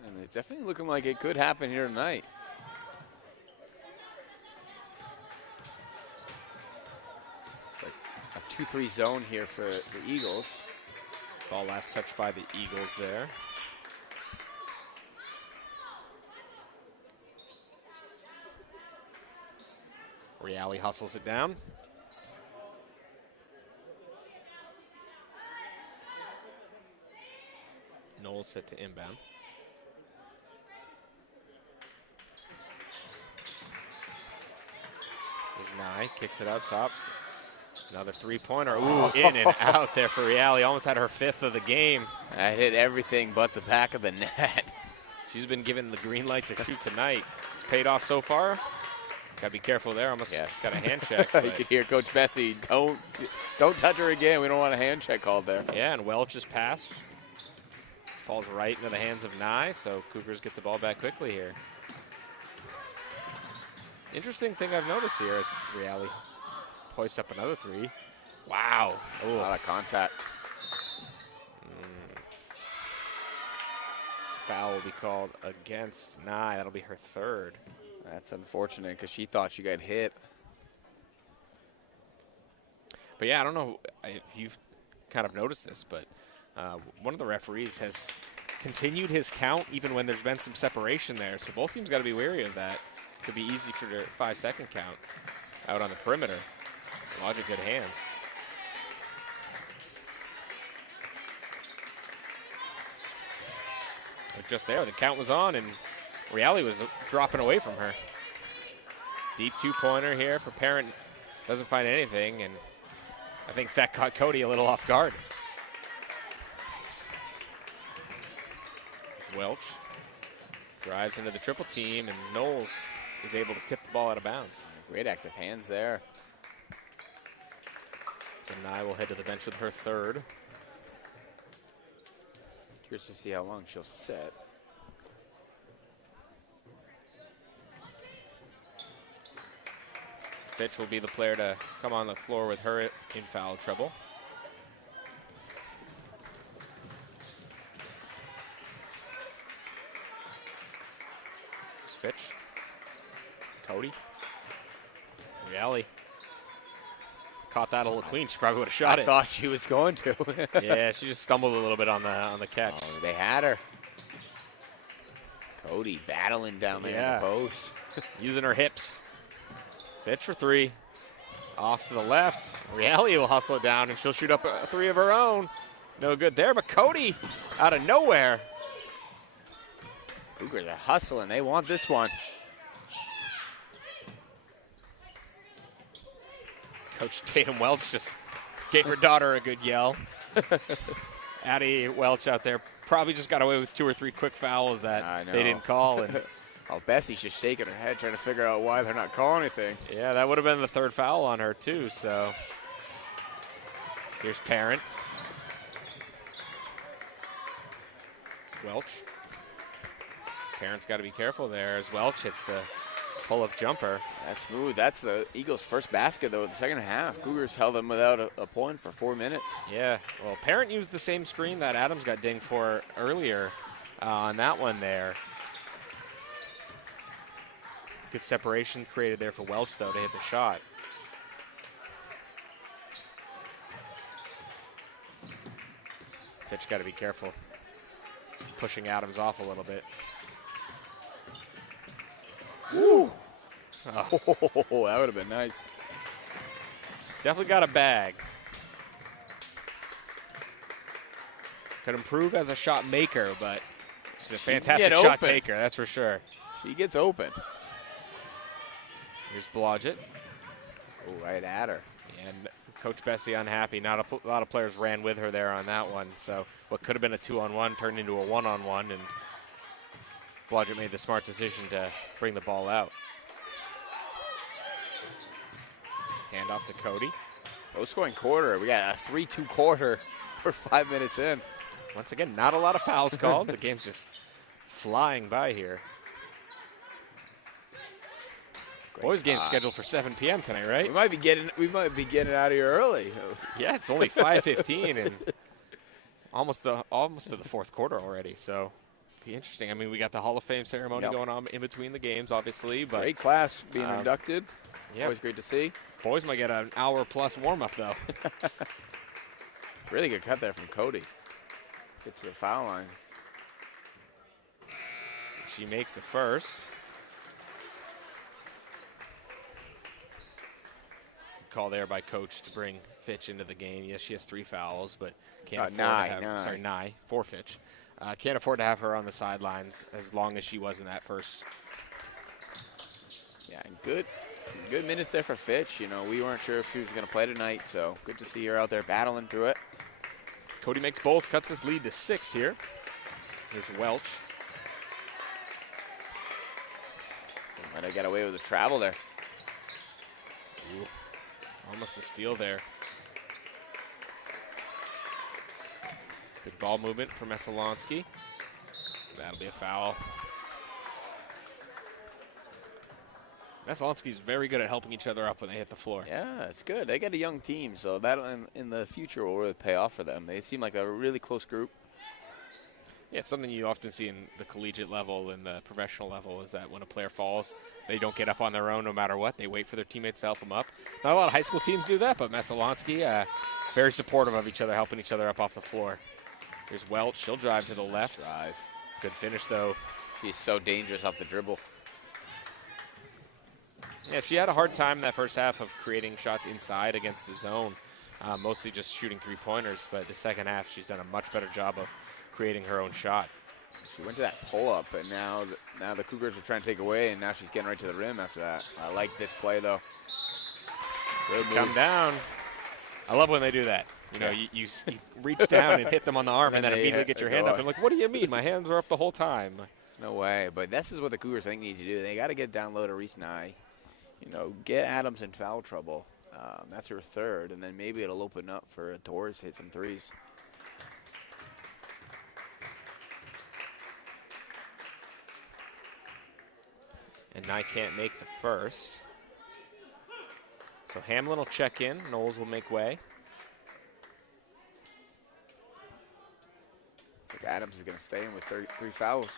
and it's definitely looking like it could happen here tonight. A 2-3 zone here for the Eagles. Ball last touched by the Eagles there. Reale hustles it down. Knowles set to inbound. There's Nye, kicks it out top. Another 3-pointer. Ooh, in and out there for Reale. Almost had her 5th of the game. That hit everything but the back of the net. She's been given the green light to shoot tonight. It's paid off so far. Got to be careful there. Almost got a hand check. You can hear Coach Bessie, don't touch her again. We don't want a hand check called there. Yeah, and Welch's pass falls right into the hands of Nye, so Cougars get the ball back quickly here. Interesting thing I've noticed here is Reale hoists up another 3. Wow. Ooh. A lot of contact. Foul will be called against Nye. That'll be her 3rd. That's unfortunate because she thought she got hit. But yeah, I don't know if you've kind of noticed this, but one of the referees has continued his count even when there's been some separation there. So both teams got to be wary of that. Could be easy for their 5-second count out on the perimeter. Logic good hands. But just there, the count was on, and Reale was dropping away from her. Deep 2-pointer here for Parent. Doesn't find anything, and I think that caught Cody a little off guard. There's Welch. Drives into the triple team, and Knowles is able to tip the ball out of bounds. Great active hands there. So Nye will head to the bench with her 3rd. Curious to see how long she'll sit. So Fitch will be the player to come on the floor with her in foul trouble. There's Fitch. Cody. Reale. Caught that a little clean. She probably would have shot it. I thought she was going to. Yeah, she just stumbled a little bit on the catch. Oh, they had her. Cody battling down there in the post. Using her hips. Fitch for 3. Off to the left. Reale will hustle it down, and she'll shoot up a 3 of her own. No good there, but Cody out of nowhere. Cougars are hustling. They want this one. Coach Tatum Welch just gave her daughter a good yell. Addie Welch out there probably just got away with 2 or 3 quick fouls that they didn't call. And oh, Bessie's just shaking her head trying to figure out why they're not calling anything. Yeah, that would have been the 3rd foul on her too. So here's Parent. Welch. Parent's got to be careful there as Welch hits the pull-up jumper. That's smooth. That's the Eagles' first basket, though, in the second half. Cougars held them without a point for 4 minutes. Yeah, well, Parent used the same screen that Adams got dinged for earlier on that one there. Good separation created there for Welch, though, to hit the shot. Fitch got to be careful. Pushing Adams off a little bit. Woo! Oh, that would have been nice. She's definitely got a bag. Could improve as a shot maker, but she's a fantastic shot taker, that's for sure. She gets open. Here's Blodgett. Oh, right at her. And Coach Bessie unhappy. Not a lot of players ran with her there on that one. So what could have been a 2-on-1 turned into a 1-on-1, and Blodgett made the smart decision to bring the ball out. Hand off to Cody. Low-scoring quarter. We got a 3-2 quarter. We're 5 minutes in. Once again, not a lot of fouls called. The game's just flying by here. Boys game scheduled for 7 p.m. tonight, right? We might be getting out of here early. Yeah, it's only 5:15 and almost to the fourth quarter already. So, be interesting. I mean, we got the Hall of Fame ceremony going on in between the games, obviously. But great class being inducted. Yeah, always great to see. Boys might get an hour plus warm up though. Really good cut there from Cody. Get to the foul line. She makes the first. Call there by Coach to bring Fitch into the game. Yes, she has 3 fouls, but can't afford to have Nye for Fitch. Can't afford to have her on the sidelines as long as she was in that first. Yeah, good minutes there for Fitch. You know, we weren't sure if she was going to play tonight, so good to see her out there battling through it. Cody makes both, cuts this lead to 6 here. Here's Welch. Might have got away with the travel there. Ooh. Almost a steal there. Good ball movement for Messalonskee. That'll be a foul. Messalonskee's very good at helping each other up when they hit the floor. Yeah, it's good. They got a young team, so that in the future will really pay off for them. They seem like a really close group. Yeah, it's something you often see in the collegiate level and the professional level is that when a player falls, they don't get up on their own no matter what. They wait for their teammates to help them up. Not a lot of high school teams do that, but Messalonskee, very supportive of each other, helping each other up off the floor. Here's Welch. She'll drive to the left. Good finish, though. She's so dangerous off the dribble. Yeah, she had a hard time that first half of creating shots inside against the zone, mostly just shooting 3-pointers. But the second half, she's done a much better job of creating her own shot. She went to that pull-up, and now the Cougars are trying to take away, and now she's getting right to the rim after that. I like this play, though. Good move. Come down. I love when they do that. You know, you reach down and hit them on the arm, and then immediately get your hand up. And like, what do you mean? My hands were up the whole time. No way. But this is what the Cougars, I think, need to do. They got to get down low to Reese Nye. You know, get Adams in foul trouble. That's her third, and then maybe it'll open up for Torres to hit some threes. And Nye can't make the first. So Hamlin will check in. Knowles will make way. Looks like Adams is going to stay in with 3 fouls.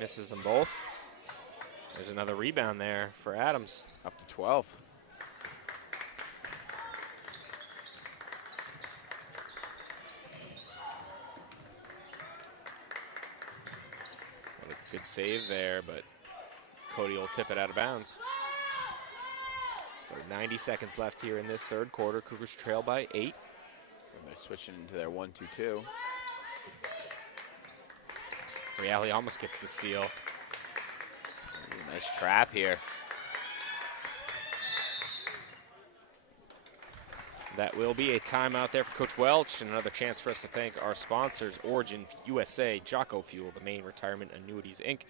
Misses them both. There's another rebound there for Adams. Up to 12. Good save there, but Cody will tip it out of bounds. So 90 seconds left here in this third quarter. Cougars trail by 8. So they're switching into their 1-2-2. Reale almost gets the steal. Ooh, nice trap here. That will be a timeout there for Coach Welch, and another chance for us to thank our sponsors, Origin USA, Jocko Fuel, the Maine Retirement Annuities, Inc.,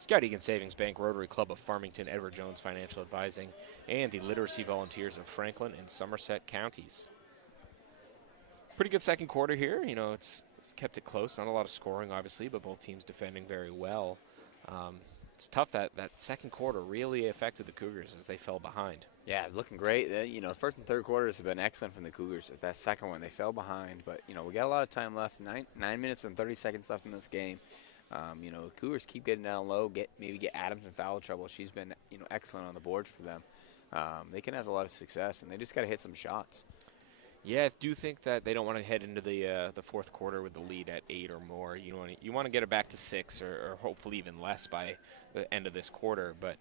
Skowhegan Savings Bank, Rotary Club of Farmington, Edward Jones Financial Advising, and the Literacy Volunteers of Franklin and Somerset counties. Pretty good second quarter here. You know, it's kept it close. Not a lot of scoring, obviously, but both teams defending very well. It's tough that second quarter really affected the Cougars as they fell behind. Yeah, looking great. You know, the first and third quarters have been excellent from the Cougars. It's that second one, they fell behind. But, you know, we got a lot of time left, 9 minutes and 30 seconds left in this game. You know, Cougars keep getting down low, maybe get Adams in foul trouble. She's been, you know, excellent on the board for them. They can have a lot of success, and they just got to hit some shots. Yeah, I do think that they don't want to head into the fourth quarter with the lead at 8 or more. You want to get it back to 6 or hopefully even less by the end of this quarter. But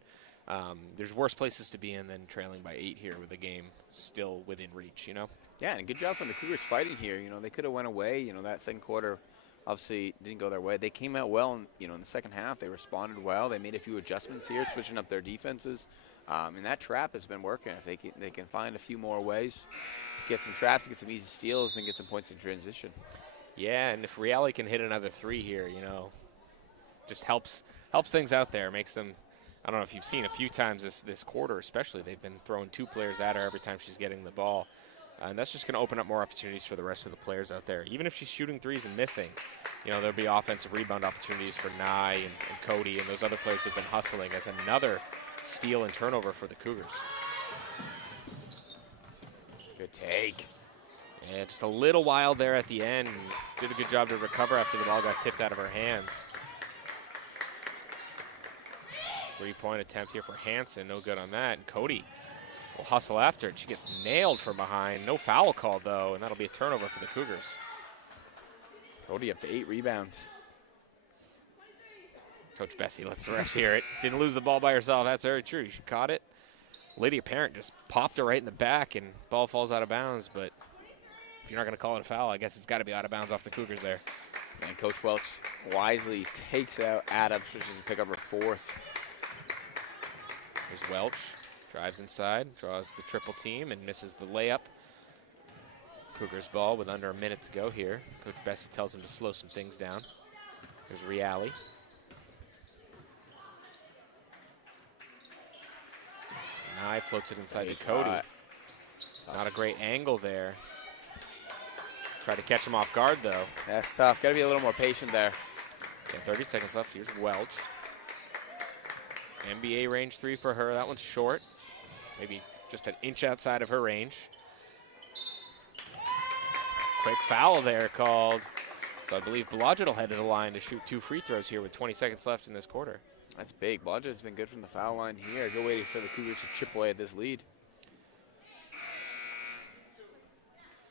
there's worse places to be in than trailing by 8 here with the game still within reach, you know? Yeah, and good job from the Cougars fighting here. You know, they could have went away. You know, that second quarter obviously didn't go their way. They came out well, in the second half. They responded well. They made a few adjustments here, switching up their defenses. And that trap has been working. If they can find a few more ways to get some traps, get some easy steals, and get some points in transition. Yeah, and if Reale can hit another 3 here, you know, just helps things out there. Makes them, I don't know if you've seen a few times this quarter especially, they've been throwing 2 players at her every time she's getting the ball. And that's just going to open up more opportunities for the rest of the players out there. Even if she's shooting 3s and missing, you know, there'll be offensive rebound opportunities for Nye and Cody and those other players who've been hustling as another steal and turnover for the Cougars. Good take. Yeah, just a little wild there at the end. Did a good job to recover after the ball got tipped out of her hands. 3-point attempt here for Hansen. No good on that. And Cody will hustle after it. She gets nailed from behind. No foul called, though, and that'll be a turnover for the Cougars. Cody up to 8 rebounds. Coach Bessie lets the refs hear it. Didn't lose the ball by herself. That's very true. She caught it. Lydia Parent just popped her right in the back, and ball falls out of bounds. But if you're not going to call it a foul, I guess it's got to be out of bounds off the Cougars there. And Coach Welch wisely takes out Adams, which is to pick up her 4th. There's Welch. Drives inside, draws the triple team, and misses the layup. Cougars ball with under a minute to go here. Coach Bessie tells him to slow some things down. There's Reale. Nye floats it inside to Cody. Not a great angle there. Try to catch him off guard, though. That's tough. Got to be a little more patient there. Yeah, 30 seconds left. Here's Welch. NBA range 3 for her. That one's short. Maybe just an inch outside of her range. Quick foul there called. So I believe Blodgett will head to the line to shoot 2 free throws here with 20 seconds left in this quarter. That's big. Blodgett's been good from the foul line here. Good way for the Cougars to chip away at this lead.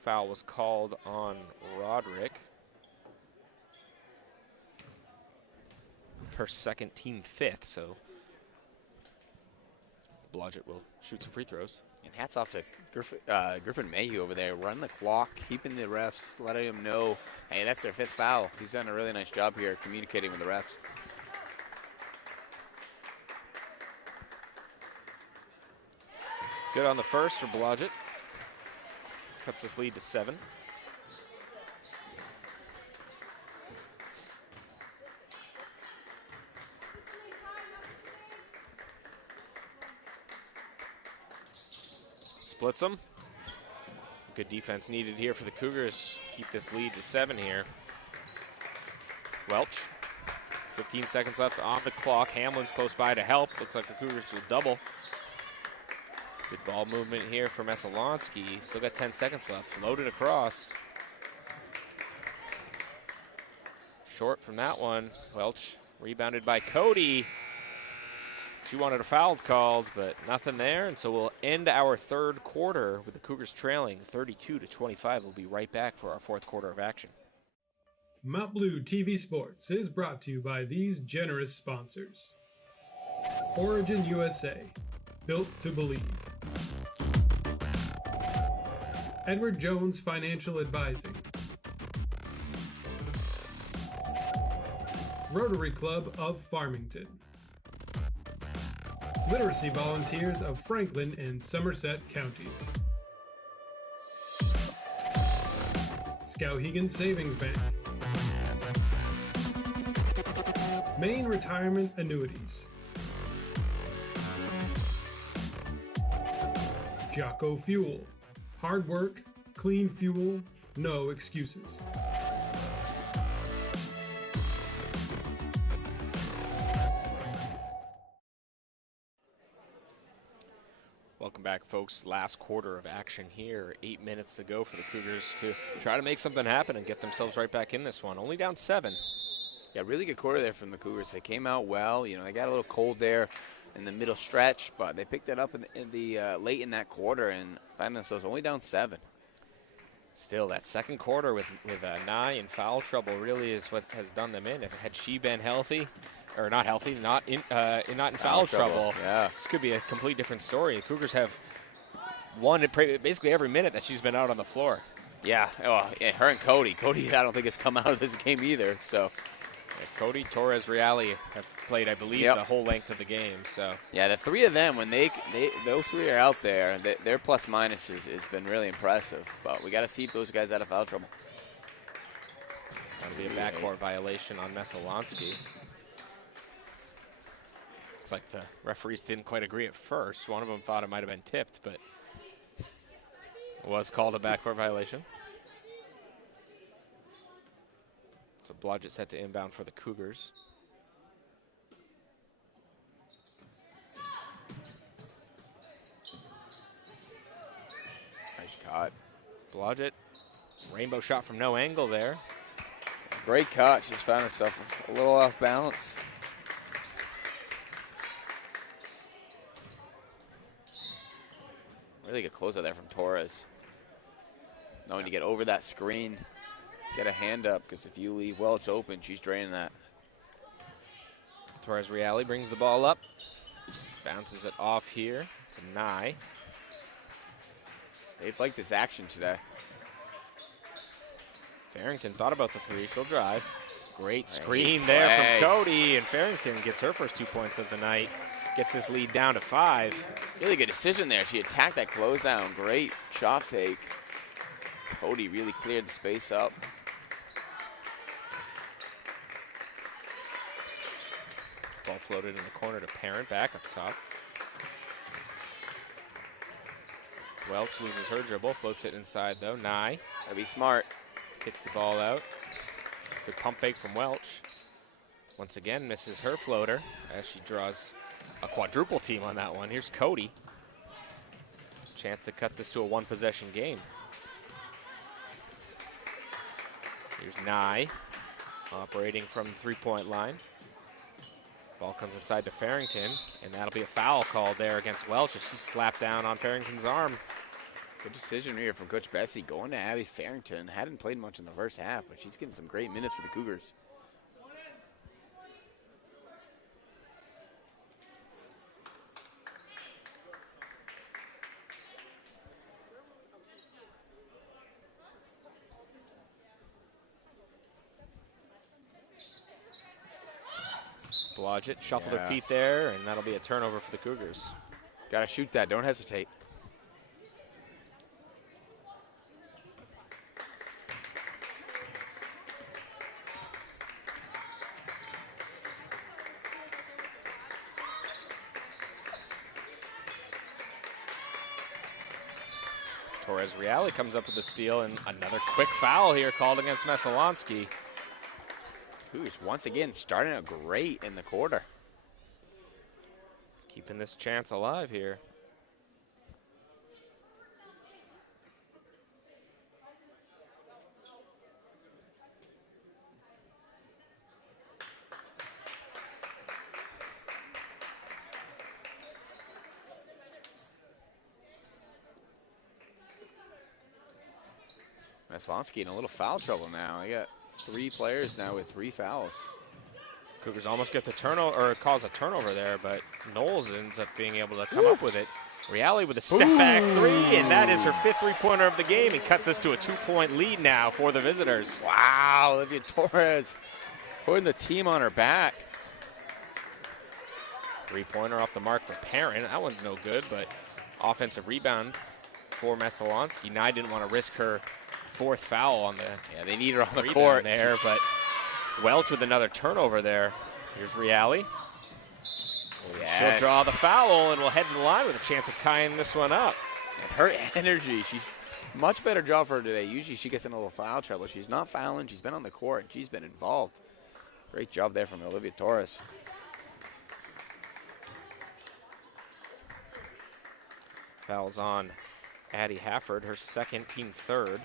Foul was called on Roderick. Her second, team 5th, so Blodgett will shoot some free throws. And hats off to Griffin Mayhew over there, running the clock, keeping the refs, letting them know, hey, that's their 5th foul. He's done a really nice job here communicating with the refs. Good on the first for Blodgett. Cuts this lead to 7. Splits them. Good defense needed here for the Cougars. Keep this lead to 7 here. Welch. 15 seconds left on the clock. Hamlin's close by to help. Looks like the Cougars will double. Good ball movement here for Messalonskee. Still got 10 seconds left. Floated across. Short from that one. Welch rebounded by Cody. She wanted a foul called, but nothing there. And so we'll end our 3rd quarter with the Cougars trailing 32-25. We'll be right back for our 4th quarter of action. Mount Blue TV Sports is brought to you by these generous sponsors. Origin USA, built to believe. Edward Jones Financial Advising. Rotary Club of Farmington. Literacy Volunteers of Franklin and Somerset Counties. Skowhegan Savings Bank. Maine Retirement Annuities. Jocko Fuel. Hard work, clean fuel, no excuses. Welcome back, folks. Last quarter of action here. 8 minutes to go for the Cougars to try to make something happen and get themselves right back in this one. Only down 7. Yeah, really good quarter there from the Cougars. They came out well. You know, they got a little cold there in the middle stretch, but they picked it up in the late in that quarter and found themselves only down 7. Still, that second quarter with Nye in foul trouble really is what has done them in. Had she been healthy, or not healthy, not in foul trouble, yeah, this could be a complete different story. The Cougars have won basically every minute that she's been out on the floor. Yeah, yeah, her and Cody. Cody, I don't think has come out of this game either. So, yeah, Cody, Torres, Reale have played, I believe, the whole length of the game. So, yeah, the three of them, when those three are out there, their plus minus has been really impressive. But we got to see if those guys out of foul trouble. That'll be a backcourt violation on Messalonskee. Looks like the referees didn't quite agree at first. One of them thought it might have been tipped, but it was called a backcourt violation. So Blodgett set to inbound for the Cougars. Nice cut. Blodgett, rainbow shot from no angle there. Great cut. She's found herself a little off balance. Really good closeout there from Torres. Knowing to get over that screen, get a hand up, because if you leave Welch open, she's draining that. Torres Reale brings the ball up, bounces it off here to Nye. They've liked this action today. Farrington thought about the three. She'll drive. Great screen Great there play from Cody, and Farrington gets her first 2 points of the night. Gets his lead down to 5. Really good decision there. She attacked that closedown. Great shot fake. Cody really cleared the space up. Ball floated in the corner to Parent, back up top. Welch loses her dribble, floats it inside though. Nye. Gotta be smart. Kicks the ball out. Good pump fake from Welch. Once again, misses her floater as she draws a quadruple team on that one. Here's Cody. Chance to cut this to a one-possession game. Here's Nye, operating from the three-point line. Ball comes inside to Farrington, and that'll be a foul called there against Welch as she slapped down on Farrington's arm. Good decision here from Coach Bessie going to Abby Farrington. Hadn't played much in the first half, but she's getting some great minutes for the Cougars. Blodgett shuffled her feet there, and that'll be a turnover for the Cougars. Got to shoot that. Don't hesitate. Torres Reale comes up with the steal, and another quick foul here called against Messalonskee. Cougars once again starting out great in the quarter. Keeping this chance alive here. Messalonskee in a little foul trouble now. I got 3 players now with 3 fouls. Cougars almost get the turnover, or cause a turnover there, but Knowles ends up being able to come up with it. Reale with a step-back 3, and that is her 5th three-pointer of the game. He cuts us to a 2-point lead now for the visitors. Wow, Olivia Torres putting the team on her back. 3-pointer off the mark for Parent. That one's no good, but offensive rebound for Messalonskee. Nye didn't want to risk her 4th foul on the they need her on the court there, but Welch with another turnover there. Here's Reale. She'll draw the foul and will head to the line with a chance of tying this one up. And her energy, she's Much better job for her today. Usually she gets in a little foul trouble. She's not fouling. She's been on the court. She's been involved. Great job there from Olivia Torres. Fouls on Addie Hafford, her second, team third.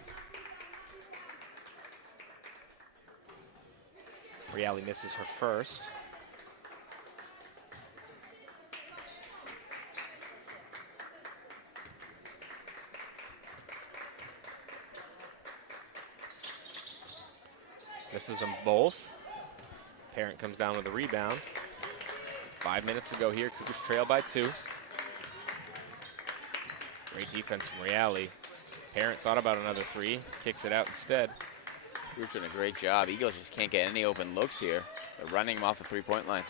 Reale misses her first. Misses them both. Parent comes down with a rebound. 5 minutes to go here. Cougars trail by 2. Great defense from Reale. Parent thought about another 3. Kicks it out instead. Cougars doing a great job. Eagles just can't get any open looks here. They're running them off the 3-point line.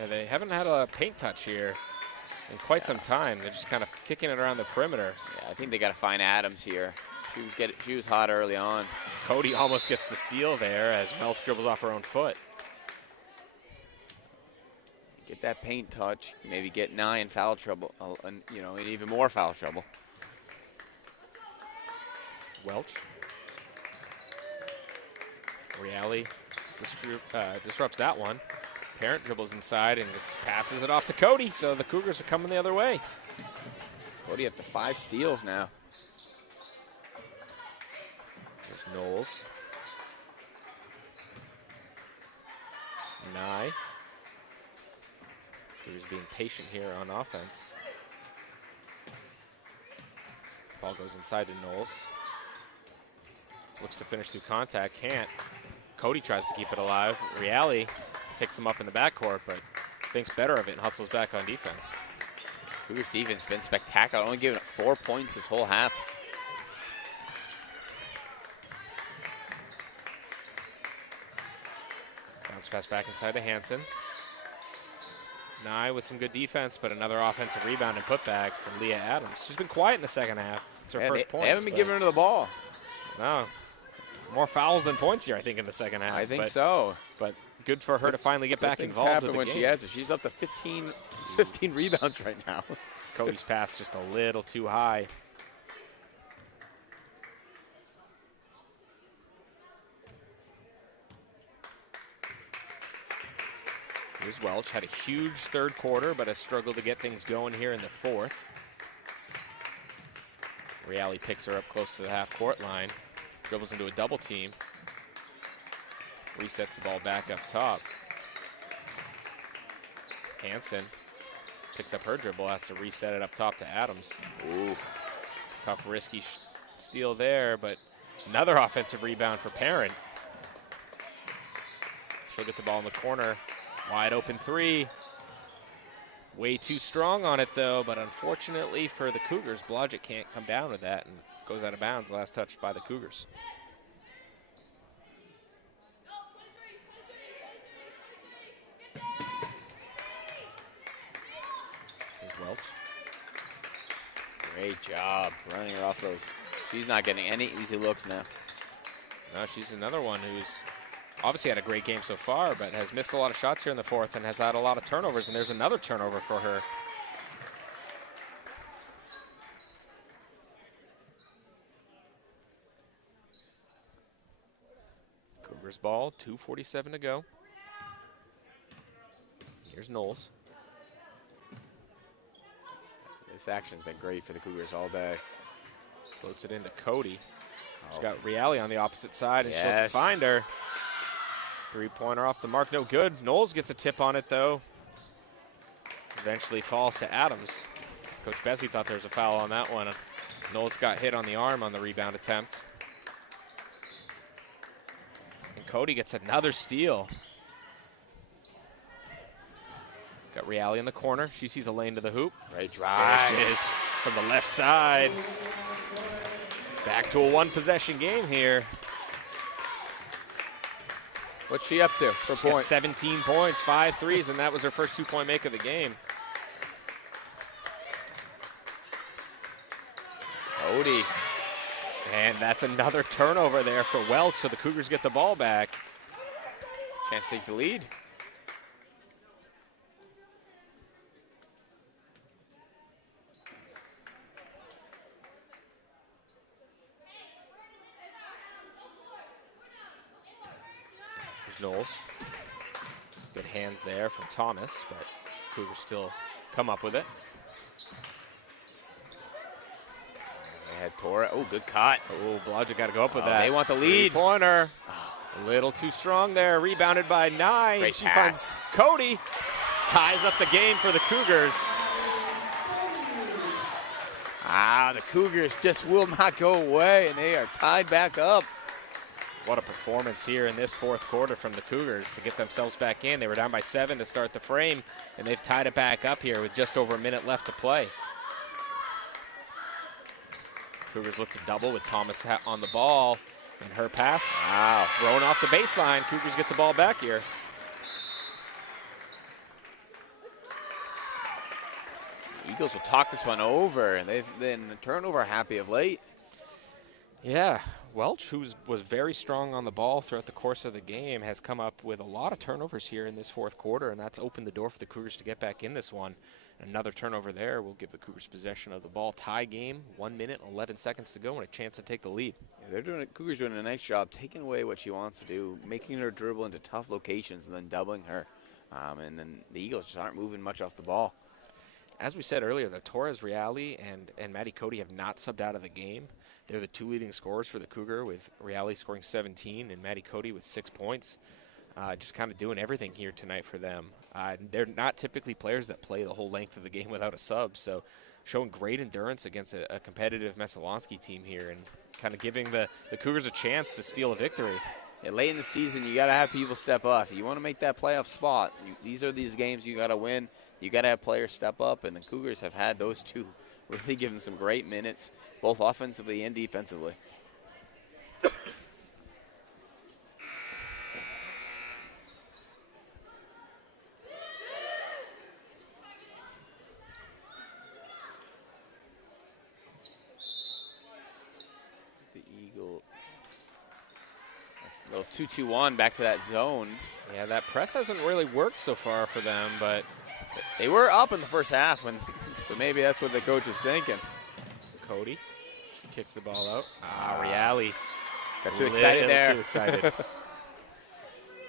Yeah, they haven't had a paint touch here in quite some time. They're just kind of kicking it around the perimeter. Yeah, I think they got to find Adams here. She was hot early on. Cody almost gets the steal there as Welch dribbles off her own foot. Get that paint touch, maybe get Nye in foul trouble, and even more foul trouble. Welch. Reale disrupts that one. Parent dribbles inside and just passes it off to Cody, so the Cougars are coming the other way. Cody up to 5 steals now. There's Knowles. Nye. Cougars being patient here on offense. Ball goes inside to Knowles. Looks to finish through contact, can't. Cody tries to keep it alive. Reale picks him up in the backcourt, but thinks better of it and hustles back on defense. Cougars defense has been spectacular, only giving up 4 points this whole half. Bounce pass back inside to Hansen. Nye with some good defense, but another offensive rebound and putback from Leah Adams. She's been quiet in the second half. It's her first point. They haven't been giving her the ball. No. More fouls than points here, I think, in the second half. I think so. But good for her to finally get back involved happen with the when game. she has it. She's up to 15 rebounds right now. Cody's pass just a little too high. Here's Welch. Had a huge third quarter, but has struggled to get things going here in the fourth. Reale picks her up close to the half-court line. Dribbles into a double team. Resets the ball back up top. Hansen picks up her dribble, has to reset it up top to Adams. Ooh. Tough, risky steal there, but another offensive rebound for Parent. She'll get the ball in the corner. Wide open 3. Way too strong on it, though, but unfortunately for the Cougars, Blodgett can't come down with that and goes out of bounds. Last touch by the Cougars. Here's Welch. Great job running her off those. She's not getting any easy looks now. No, she's another one who's obviously had a great game so far, but has missed a lot of shots here in the fourth and has had a lot of turnovers, and there's another turnover for her. Cougars ball, 2:47 to go. Here's Knowles. This action's been great for the Cougars all day. Floats it into Cody. She's got Reale on the opposite side, and Yes. she'll find her. 3-pointer off the mark, no good. Knowles gets a tip on it, though. Eventually falls to Adams. Coach Bessie thought there was a foul on that one. Knowles got hit on the arm on the rebound attempt. And Cody gets another steal. Got Reale in the corner. She sees a lane to the hoop. Great drive. Finishes from the left side. Back to a one-possession game here. What's she up to for She got points? 17 points, 5 threes, and that was her first 2-point make of the game. Cody. And that's another turnover there for Welch, so the Cougars get the ball back. Can't take the lead. Knowles. Good hands there from Thomas, but Cougars still come up with it. They had Torres. Oh, good cut. Oh, Blodgett got to go up with that. They want the lead. Three-pointer. A little too strong there. Rebounded by Nye. Great She pass. finds Cody. Ties up the game for the Cougars. The Cougars just will not go away, and they are tied back up. What a performance here in this fourth quarter from the Cougars to get themselves back in. They were down by 7 to start the frame, and they've tied it back up here with just over a minute left to play. Cougars look to double with Thomas on the ball, and her pass. Wow, thrown off the baseline. Cougars get the ball back here. The Eagles will talk this one over, and they've been turnover happy of late. Yeah, Welch, who was very strong on the ball throughout the course of the game, has come up with a lot of turnovers here in this fourth quarter, and that's opened the door for the Cougars to get back in this one. Another turnover there will give the Cougars possession of the ball. Tie game, 1 minute, 11 seconds to go, and a chance to take the lead. Yeah, Cougars doing a nice job taking away what she wants to do, making her dribble into tough locations and then doubling her. And then the Eagles just aren't moving much off the ball. As we said earlier, the Torres Reale and Maddie Cody have not subbed out of the game. They're the two leading scorers for the Cougar, with Reale scoring 17 and Maddie Cody with 6 points. Just kind of doing everything here tonight for them. They're not typically players that play the whole length of the game without a sub, so showing great endurance against a competitive Messalonskee team here and kind of giving the Cougars a chance to steal a victory. Yeah, late in the season, you got to have people step up. If you want to make that playoff spot, these are these games you got to win. You got to have players step up, and the Cougars have had those two really give them some great minutes, both offensively and defensively. The Eagle, a little 2-2-1 back to that zone. Yeah, that press hasn't really worked so far for them, but they were up in the first half, so maybe that's what the coach is thinking. Cody, she kicks the ball out. Reale. Got too excited there. Too excited.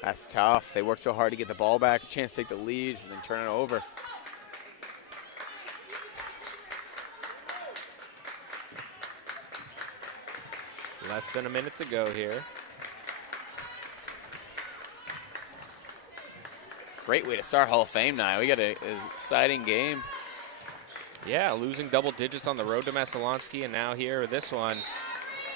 That's tough. They worked so hard to get the ball back, a chance to take the lead, and then turn it over. Less than a minute to go here. Great way to start Hall of Fame now. We got an exciting game. Yeah, losing double digits on the road to Messalonskee, and now here with this one.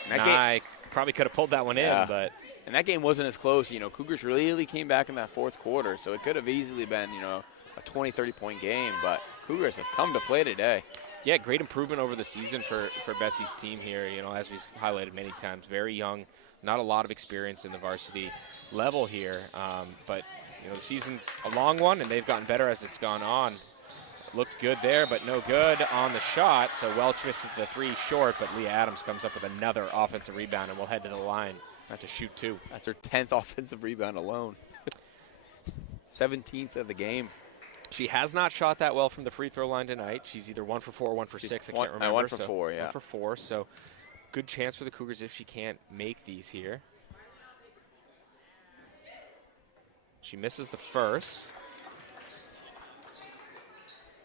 Nye probably could have pulled that one in, but. And that game wasn't as close. You know, Cougars really came back in that fourth quarter, so it could have easily been, you know, a 20, 30-point game, but Cougars have come to play today. Yeah, great improvement over the season for Bessie's team here. You know, as we've highlighted many times, very young, not a lot of experience in the varsity level here, but you know, the season's a long one, and they've gotten better as it's gone on. Looked good there, but no good on the shot. So Welch misses the three short, but Leah Adams comes up with another offensive rebound, and we'll head to the line. Have to shoot two. That's her 10th offensive rebound alone. 17th of the game. She has not shot that well from the free throw line tonight. She's either 1 for 4 or 1 for 6. I can't remember. 1 for 4, yeah. 1 for 4. So good chance for the Cougars if she can't make these here. She misses the first.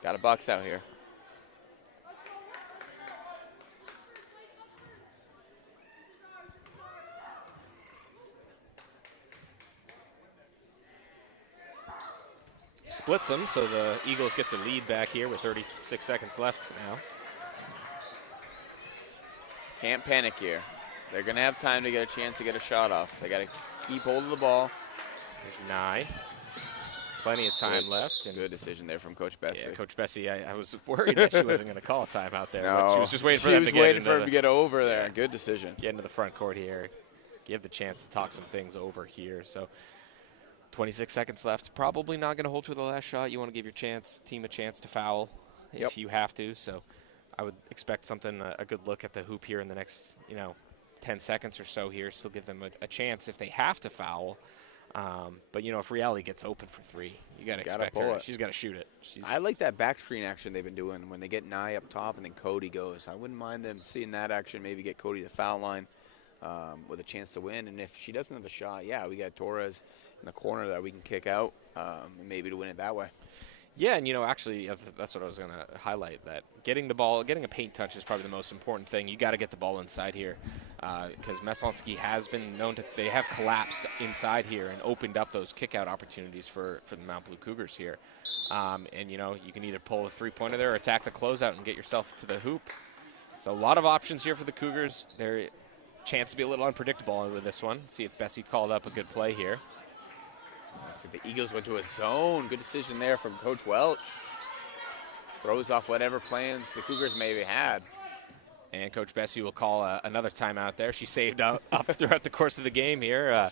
Got a box out here. Splits them, so the Eagles get the lead back here with 36 seconds left now. Can't panic here. They're going to have time to get a chance to get a shot off. They got to keep hold of the ball. There's 9. Plenty of time left. And good decision there from Coach Bessie. Yeah, Coach Bessie, I was worried that she wasn't going to call a timeout there. No, but she was just waiting for them to get him to get over there. Good decision. Get into the front court here. Give the chance to talk some things over here. So 26 seconds left. Probably not going to hold for the last shot. You want to give your team a chance to foul if you have to. So I would expect something, a good look at the hoop here in the next, 10 seconds or so here. Still give them a chance if they have to foul. But, if Reale gets open for 3, you got to expect her. She's got to shoot it. I like that back screen action they've been doing when they get Nye up top and then Cody goes. I wouldn't mind them seeing that action, maybe get Cody to the foul line. with a chance to win. And if she doesn't have the shot, yeah, we got Torres in the corner that we can kick out, and maybe to win it that way. Yeah, and actually, that's what I was going to highlight, that getting the ball, getting a paint touch is probably the most important thing. You got to get the ball inside here, because Messalonskee has been known to, they have collapsed inside here and opened up those kick-out opportunities for the Mount Blue Cougars here. And, you can either pull a three-pointer there or attack the closeout and get yourself to the hoop. So a lot of options here for the Cougars. Their chance to be a little unpredictable with this one. See if Bessie called up a good play here. So the Eagles went to a zone. Good decision there from Coach Welch. Throws off whatever plans the Cougars maybe had. And Coach Bessie will call another timeout there. She saved up throughout the course of the game here.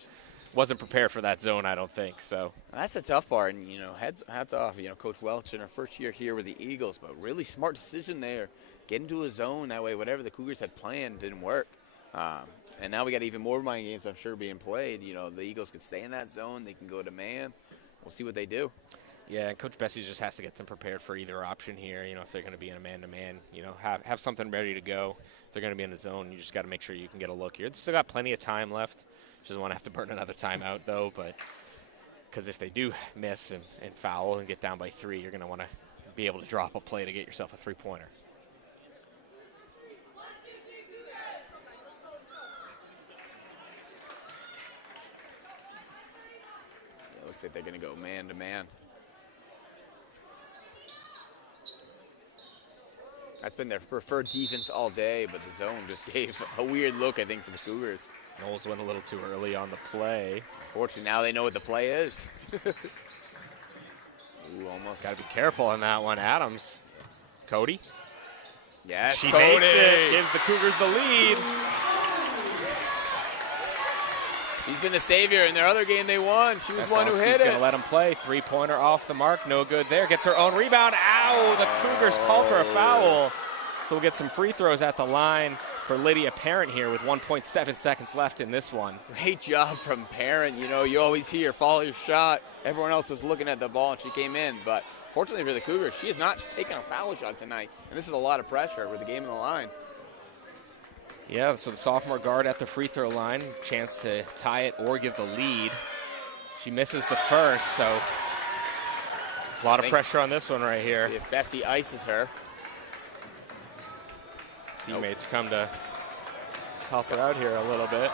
Wasn't prepared for that zone, I don't think. So that's the tough part, and hats off. Coach Welch in her first year here with the Eagles, but really smart decision there. Get into a zone that way. Whatever the Cougars had planned didn't work. And now we got even more mind games, I'm sure, being played. The Eagles could stay in that zone. They can go to man. We'll see what they do. Yeah, and Coach Bessie just has to get them prepared for either option here. If they're going to be in a man-to-man, have something ready to go. If they're going to be in the zone, you just got to make sure you can get a look here. They still got plenty of time left. She doesn't want to have to burn another timeout, though, but because if they do miss and foul and get down by 3, you're going to want to be able to drop a play to get yourself a three-pointer. Looks like they're going to go man-to-man. That's been their preferred defense all day, but the zone just gave a weird look, I think, for the Cougars. Knowles went a little too early on the play. Unfortunately, now they know what the play is. Ooh, almost. Got to be careful on that one, Adams. Cody? Yes, she Cody makes it, gives the Cougars the lead. She's been the savior. In their other game they won. She was one who hit it. Going to let him play. Three-pointer off the mark. No good there. Gets her own rebound. Ow! The Cougars called for a foul. So we'll get some free throws at the line for Lydia Parent here with 1.7 seconds left in this one. Great job from Parent. You always hear, follow your shot. Everyone else was looking at the ball, and she came in. But fortunately for the Cougars, she has not taken a foul shot tonight. And this is a lot of pressure with the game on the line. Yeah, so the sophomore guard at the free throw line, chance to tie it or give the lead. She misses the first, so a lot of pressure on this one right here. See if Bessie ices her. Teammates come to help it out here a little bit.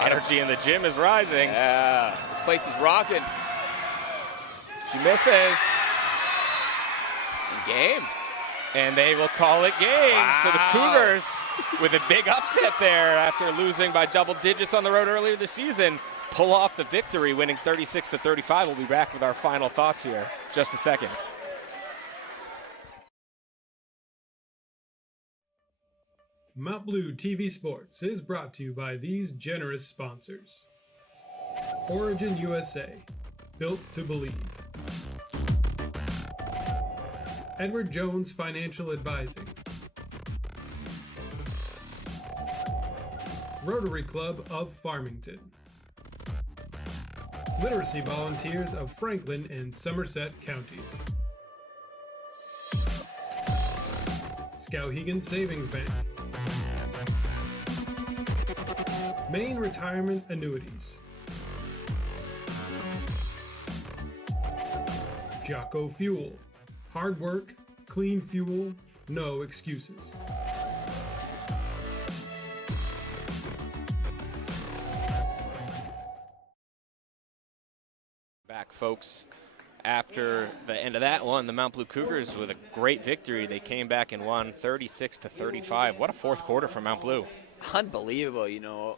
Energy in the gym is rising. Yeah, this place is rocking. She misses. In game. And they will call it game. Wow. So the Cougars, with a big upset there after losing by double digits on the road earlier this season, pull off the victory, winning 36-35. We'll be back with our final thoughts here in just a second. Mount Blue TV Sports is brought to you by these generous sponsors. Origin USA, built to believe. Edward Jones Financial Advising. Rotary Club of Farmington. Literacy Volunteers of Franklin and Somerset Counties. Skowhegan Savings Bank. Maine Retirement Annuities. Jocko Fuel. Hard work, clean fuel, no excuses. Back, folks. After the end of that one, the Mount Blue Cougars, with a great victory, they came back and won 36-35. What a fourth quarter for Mount Blue. Unbelievable.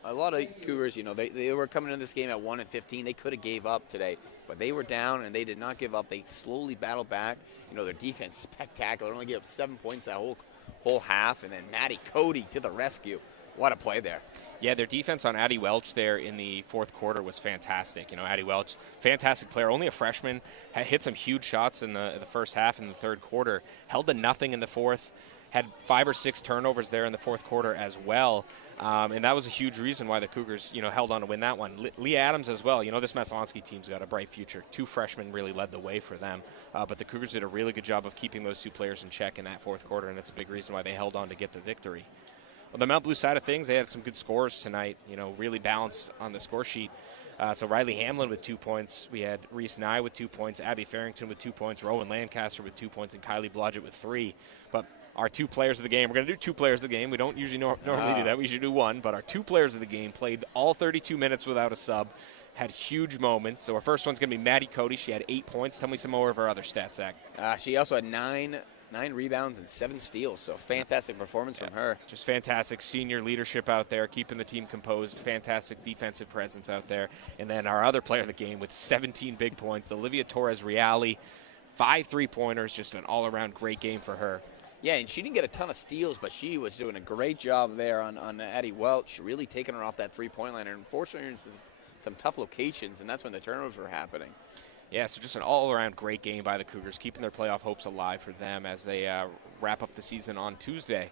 A lot of Cougars, they were coming into this game at 1-15. They could have gave up today, but they were down and they did not give up. They slowly battled back. Their defense spectacular. Only gave up 7 points that whole half, and then Maddie Cody to the rescue. What a play there. Yeah, their defense on Addie Welch there in the fourth quarter was fantastic. Addie Welch, fantastic player, only a freshman, hit some huge shots in the first half and the third quarter, held to nothing in the fourth, had 5 or 6 turnovers there in the fourth quarter as well. And that was a huge reason why the Cougars, held on to win that one. Lee Adams as well. This Messalonskee team's got a bright future. 2 freshmen really led the way for them. But the Cougars did a really good job of keeping those 2 players in check in that fourth quarter, and that's a big reason why they held on to get the victory. On the Mount Blue side of things, they had some good scores tonight, really balanced on the score sheet. So Riley Hamlin with 2 points. We had Reese Nye with 2 points, Abby Farrington with 2 points, Rowan Lancaster with 2 points, and Kylie Blodgett with 3. But our 2 players of the game, we're going to do 2 players of the game. We don't usually normally do that. We usually do 1. But our 2 players of the game played all 32 minutes without a sub, had huge moments. So our first one's going to be Maddie Cody. She had 8 points. Tell me some more of her other stats, Zach. She also had 9 rebounds and 7 steals, so fantastic performance from her. Just fantastic senior leadership out there, keeping the team composed, fantastic defensive presence out there. And then our other player of the game with 17 big points, Olivia Torres-Reale, 5 3-pointers, just an all-around great game for her. Yeah, and she didn't get a ton of steals, but she was doing a great job there on Addie Welch, really taking her off that three-point line and forcing her into some tough locations, and that's when the turnovers were happening. Yeah, so just an all-around great game by the Cougars, keeping their playoff hopes alive for them as they wrap up the season on Tuesday.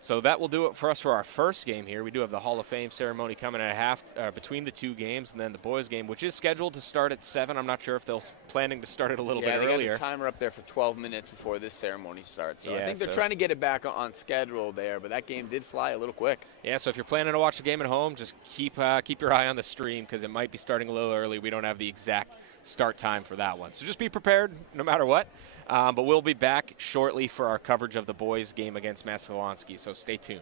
So that will do it for us for our first game here. We do have the Hall of Fame ceremony coming at between the 2 games, and then the boys' game, which is scheduled to start at 7. I'm not sure if they're planning to start it a little bit earlier. Yeah, they got the timer up there for 12 minutes before this ceremony starts. So I think they're trying to get it back on schedule there, but that game did fly a little quick. Yeah, so if you're planning to watch the game at home, just keep your eye on the stream because it might be starting a little early. We don't have the exact start time for that one. So just be prepared no matter what. But we'll be back shortly for our coverage of the boys' game against Messalonskee, so stay tuned.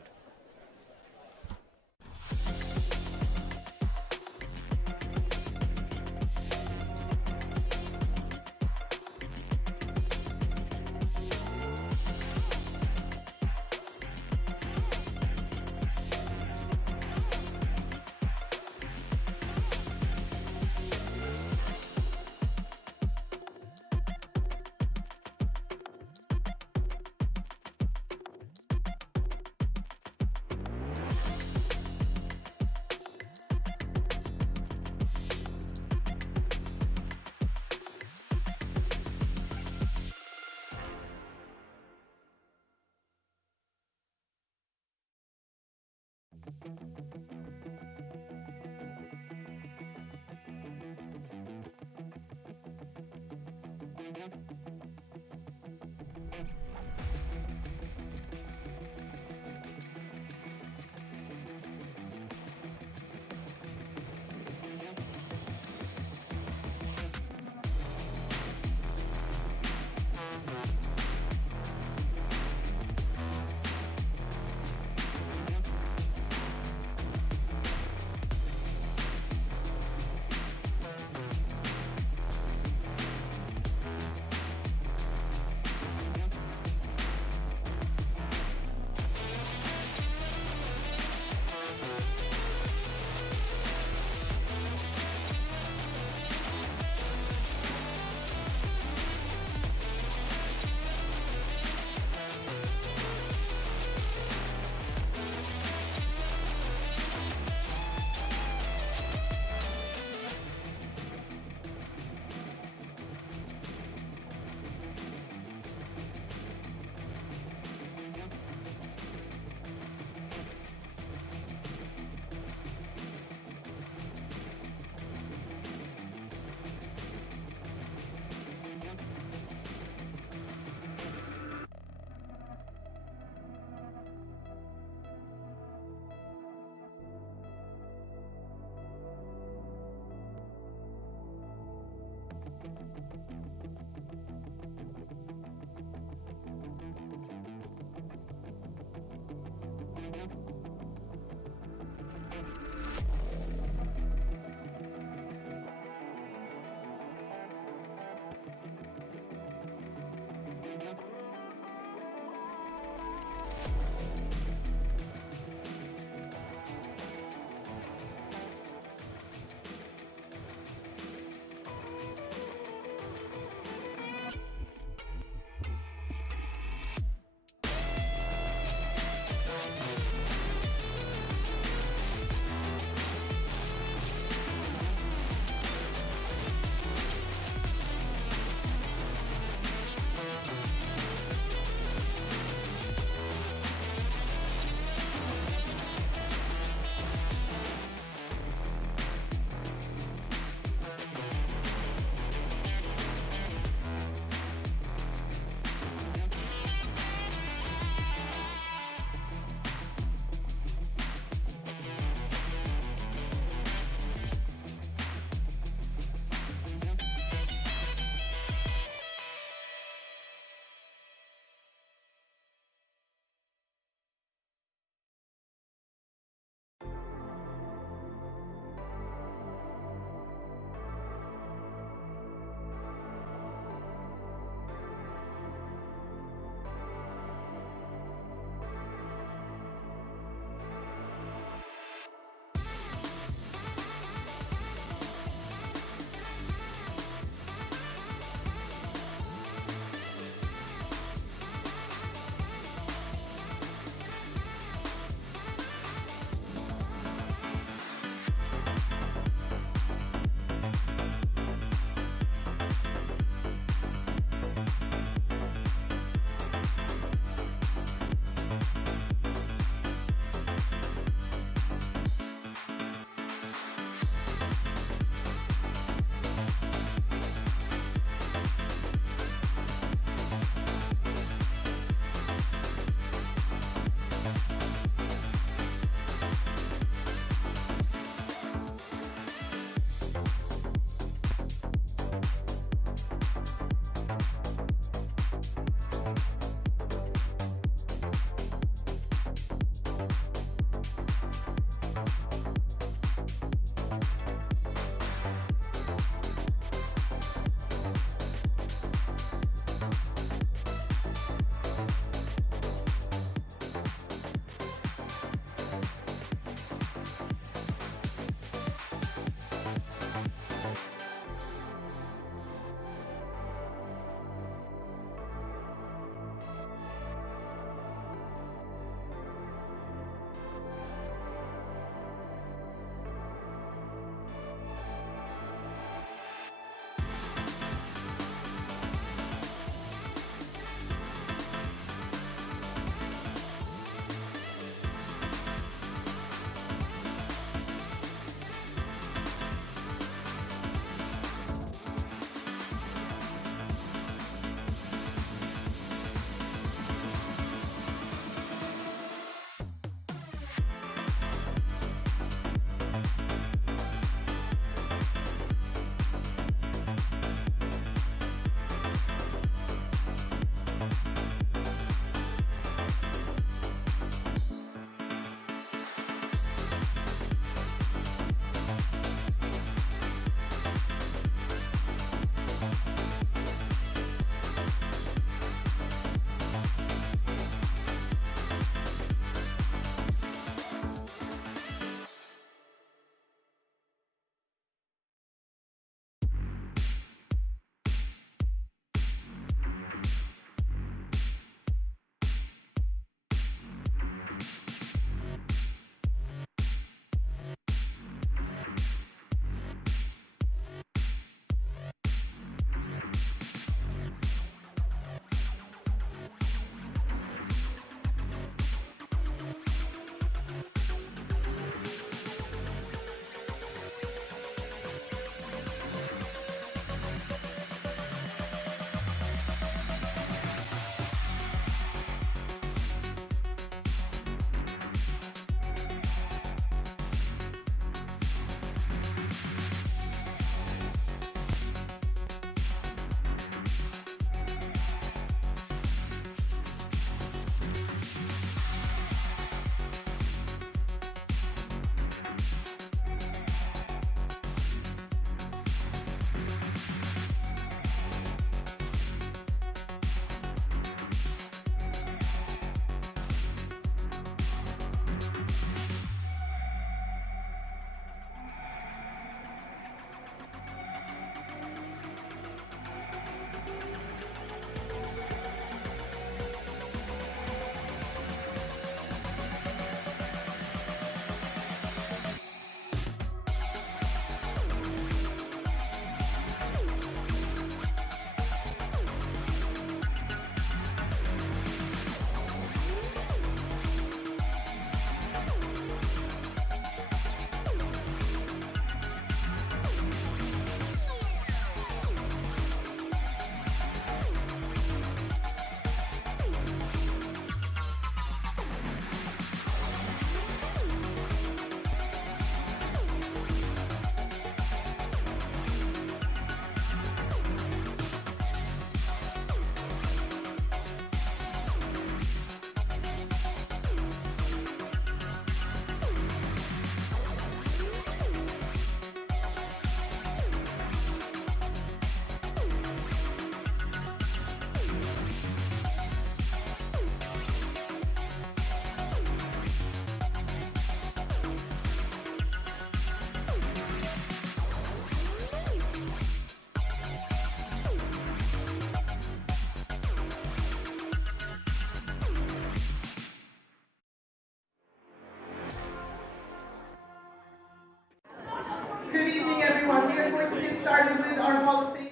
to get started with our Hall of Fame.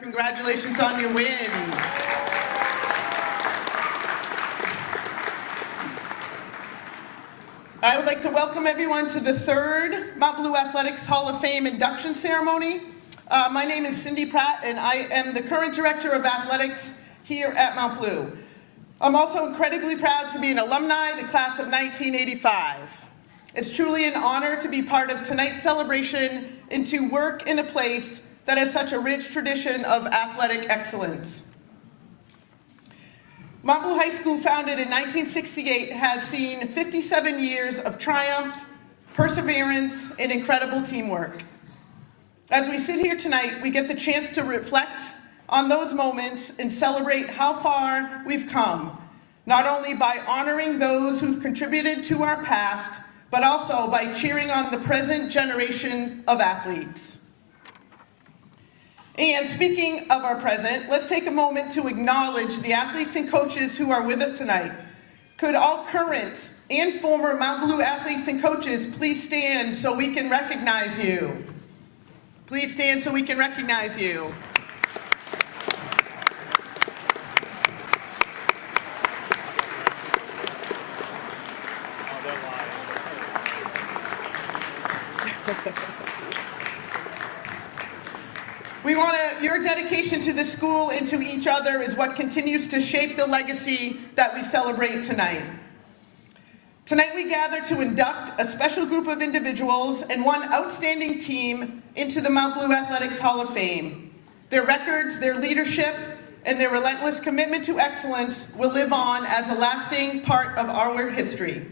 Congratulations on your win. I would like to welcome everyone to the third Mount Blue Athletics Hall of Fame induction ceremony. My name is Cindy Pratt, and I am the current Director of Athletics here at Mount Blue. I'm also incredibly proud to be an alumni, the class of 1985. It's truly an honor to be part of tonight's celebration and to work in a place that has such a rich tradition of athletic excellence. Mount Blue High School, founded in 1968, has seen 57 years of triumph, perseverance, and incredible teamwork. As we sit here tonight, we get the chance to reflect on those moments and celebrate how far we've come, not only by honoring those who've contributed to our past, but also by cheering on the present generation of athletes. And speaking of our present, let's take a moment to acknowledge the athletes and coaches who are with us tonight. Could all current and former Mount Blue athletes and coaches please stand so we can recognize you? Please stand so we can recognize you. Your dedication to the school and to each other is what continues to shape the legacy that we celebrate tonight. Tonight we gather to induct a special group of individuals and one outstanding team into the Mount Blue Athletics Hall of Fame. Their records, their leadership, and their relentless commitment to excellence will live on as a lasting part of our history.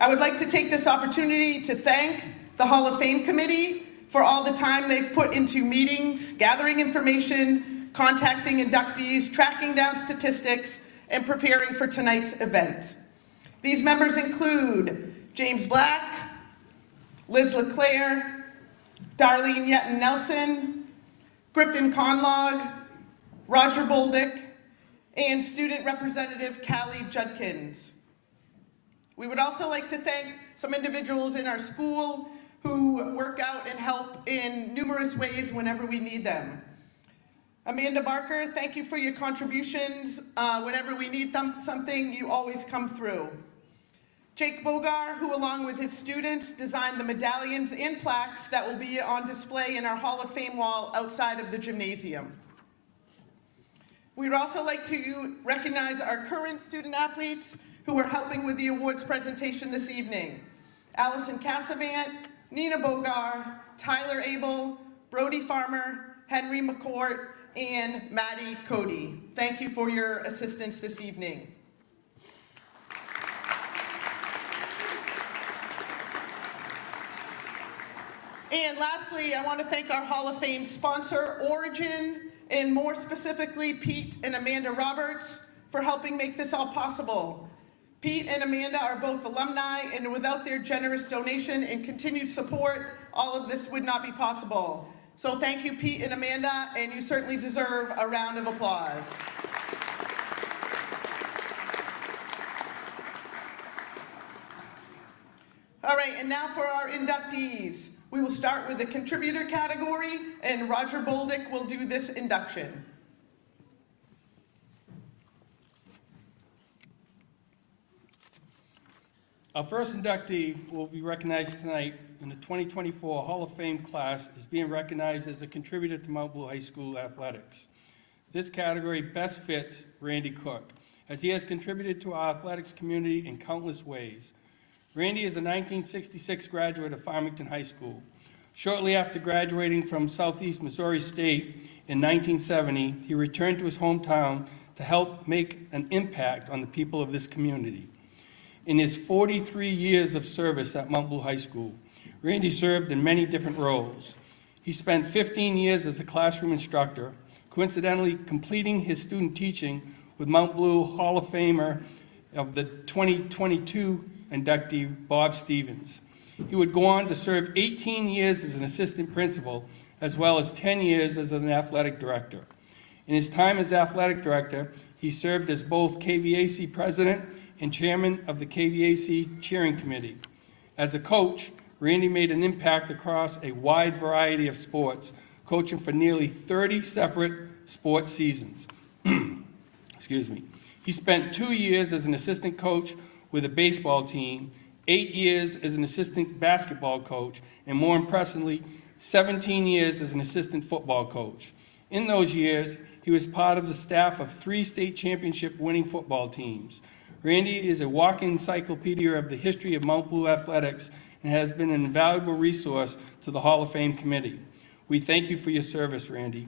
I would like to take this opportunity to thank the Hall of Fame Committee for all the time they've put into meetings, gathering information, contacting inductees, tracking down statistics, and preparing for tonight's event. These members include James Black, Liz LeClaire, Darlene Yetton Nelson, Griffin Conlog, Roger Boldick, and Student Representative Callie Judkins. We would also like to thank some individuals in our school who work out and help in numerous ways whenever we need them. Amanda Barker, thank you for your contributions. Whenever we need something, you always come through. Jake Bogar, who along with his students designed the medallions and plaques that will be on display in our Hall of Fame wall outside of the gymnasium. We'd also like to recognize our current student athletes who are helping with the awards presentation this evening. Allison Cassavant, Nina Bogar, Tyler Abel, Brody Farmer, Henry McCourt, and Maddie Cody. Thank you for your assistance this evening. And lastly, I want to thank our Hall of Fame sponsor, Origin, and more specifically, Pete and Amanda Roberts, for helping make this all possible. Pete and Amanda are both alumni, and without their generous donation and continued support, all of this would not be possible. So thank you, Pete and Amanda, and you certainly deserve a round of applause. All right, and now for our inductees. We will start with the contributor category, and Roger Boldick will do this induction. Our first inductee will be recognized tonight in the 2024 Hall of Fame class is being recognized as a contributor to Mount Blue High School athletics. This category best fits Randy Cook, as he has contributed to our athletics community in countless ways. Randy is a 1966 graduate of Farmington High School. Shortly after graduating from Southeast Missouri State in 1970, he returned to his hometown to help make an impact on the people of this community. In his 43 years of service at Mount Blue High School, Randy served in many different roles. He spent 15 years as a classroom instructor, coincidentally completing his student teaching with Mount Blue Hall of Famer of the 2022 inductee, Bob Stevens. He would go on to serve 18 years as an assistant principal, as well as 10 years as an athletic director. In his time as athletic director, he served as both KVAC president and chairman of the KVAC cheering committee. As a coach, Randy made an impact across a wide variety of sports, coaching for nearly 30 separate sports seasons. Excuse me. He spent 2 years as an assistant coach with a baseball team, 8 years as an assistant basketball coach, and more impressively, 17 years as an assistant football coach. In those years, he was part of the staff of 3 state championship winning football teams. Randy is a walking encyclopedia of the history of Mount Blue athletics and has been an invaluable resource to the Hall of Fame committee. We thank you for your service, Randy.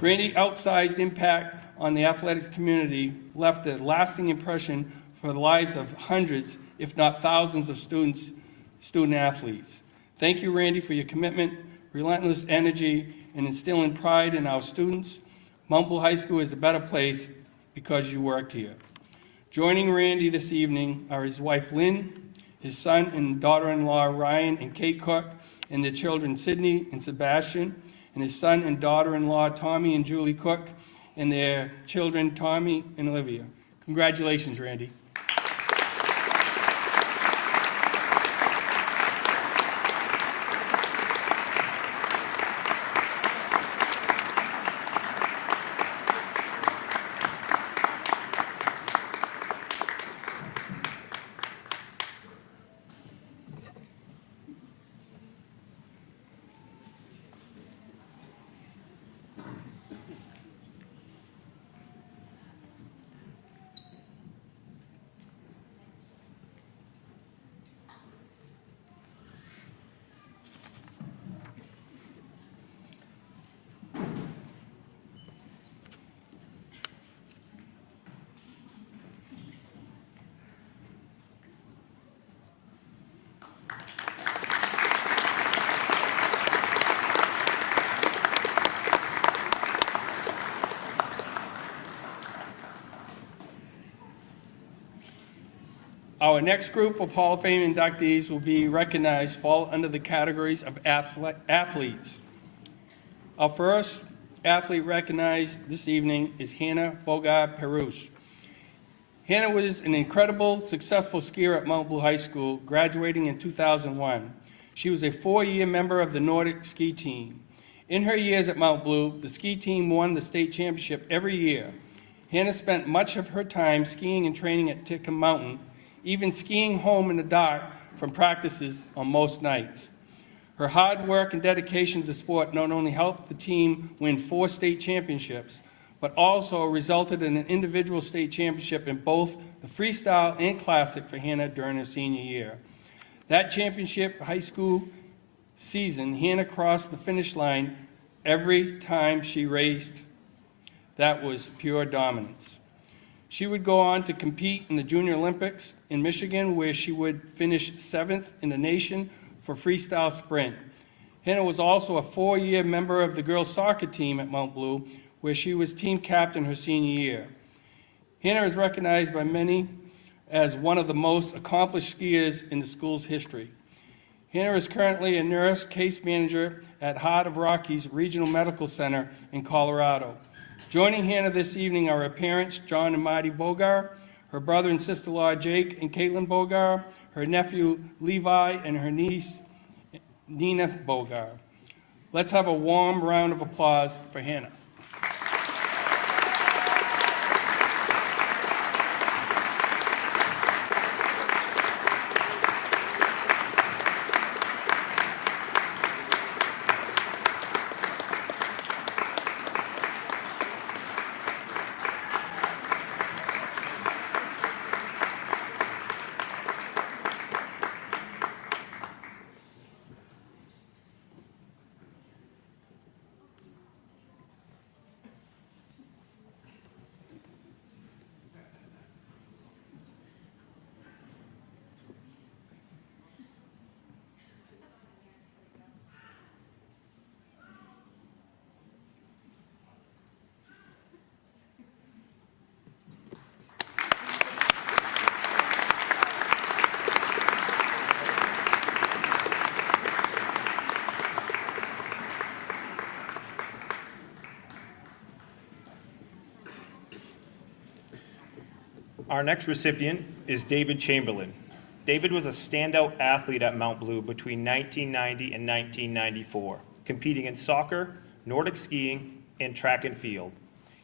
Randy's outsized impact on the athletics community left a lasting impression for the lives of hundreds, if not thousands, of student athletes. Thank you, Randy, for your commitment, relentless energy, and instilling pride in our students. Mount Blue High School is a better place because you worked here. Joining Randy this evening are his wife, Lynn, his son and daughter-in-law, Ryan and Kate Cook, and their children, Sydney and Sebastian, and his son and daughter-in-law, Tommy and Julie Cook, and their children, Tommy and Olivia. Congratulations, Randy. Our next group of Hall of Fame inductees will be recognized fall under the categories of athletes. Our first athlete recognized this evening is Hannah Bogart-Perush. Hannah was an incredible, successful skier at Mount Blue High School, graduating in 2001. She was a 4-year member of the Nordic ski team. In her years at Mount Blue, the ski team won the state championship every year. Hannah spent much of her time skiing and training at Tickham Mountain, even skiing home in the dark from practices on most nights. Her hard work and dedication to the sport not only helped the team win 4 state championships, but also resulted in an individual state championship in both the freestyle and classic for Hannah during her senior year. That championship high school season, Hannah crossed the finish line every time she raced. That was pure dominance. She would go on to compete in the Junior Olympics in Michigan, where she would finish 7th in the nation for freestyle sprint. Hannah was also a 4-year member of the girls soccer team at Mount Blue, where she was team captain her senior year. Hannah is recognized by many as one of the most accomplished skiers in the school's history. Hannah is currently a nurse case manager at Heart of Rockies Regional Medical Center in Colorado. Joining Hannah this evening are her parents, John and Marty Bogart, her brother and sister-in-law, Jake and Caitlin Bogart, her nephew, Levi, and her niece, Nina Bogart. Let's have a warm round of applause for Hannah. Our next recipient is David Chamberlain. David was a standout athlete at Mount Blue between 1990 and 1994, competing in soccer, Nordic skiing, and track and field.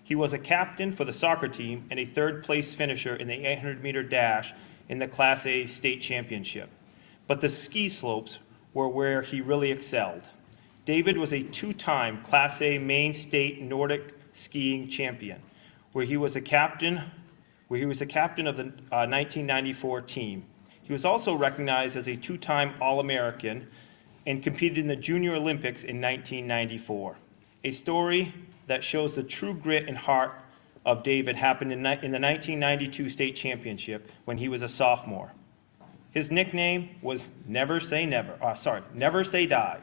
He was a captain for the soccer team and a third-place finisher in the 800-meter dash in the Class A state championship. But the ski slopes were where he really excelled. David was a two-time Class A main state Nordic skiing champion, where he was a captain of the 1994 team. He was also recognized as a two-time All-American and competed in the Junior Olympics in 1994. A story that shows the true grit and heart of David happened in the 1992 state championship when he was a sophomore. His nickname was Never Say Die.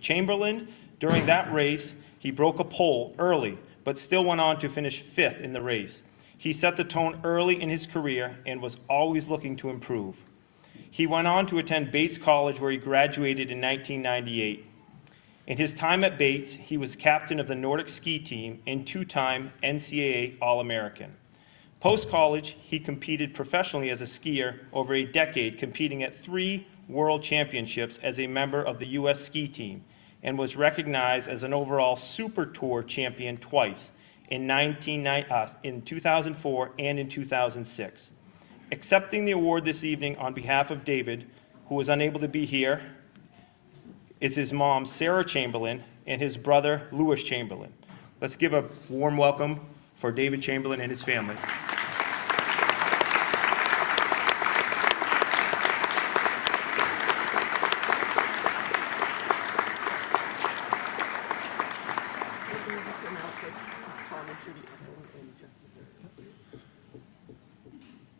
Chamberlain, during that race, he broke a pole early, but still went on to finish 5th in the race. He set the tone early in his career and was always looking to improve. He went on to attend Bates College, where he graduated in 1998. In his time at Bates, he was captain of the Nordic ski team and two-time NCAA All-American. Post-college, he competed professionally as a skier over a decade, competing at 3 world championships as a member of the U.S. ski team, and was recognized as an overall Super Tour champion twice, in 2004 and in 2006. Accepting the award this evening on behalf of David, who was unable to be here, is his mom, Sarah Chamberlain, and his brother, Lewis Chamberlain. Let's give a warm welcome for David Chamberlain and his family.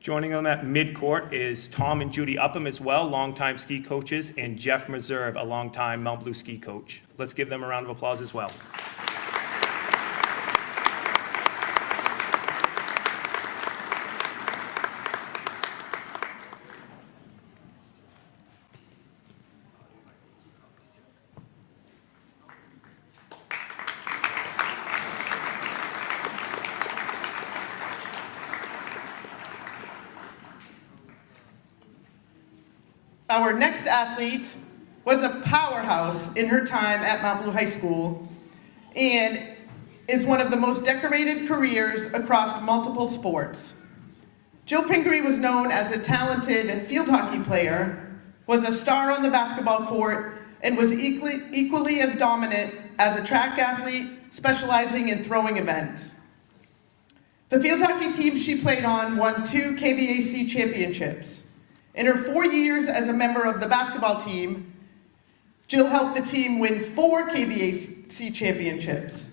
Joining them at midcourt is Tom and Judy Upham as well, longtime ski coaches, and Jeff Meserve, a longtime Mount Blue ski coach. Let's give them a round of applause as well. Our next athlete was a powerhouse in her time at Mount Blue High School and is one of the most decorated careers across multiple sports. Jill Pingree was known as a talented field hockey player, was a star on the basketball court, and was equally as dominant as a track athlete specializing in throwing events. The field hockey team she played on won 2 KBAC championships. In her 4 years as a member of the basketball team, Jill helped the team win 4 KBAC championships.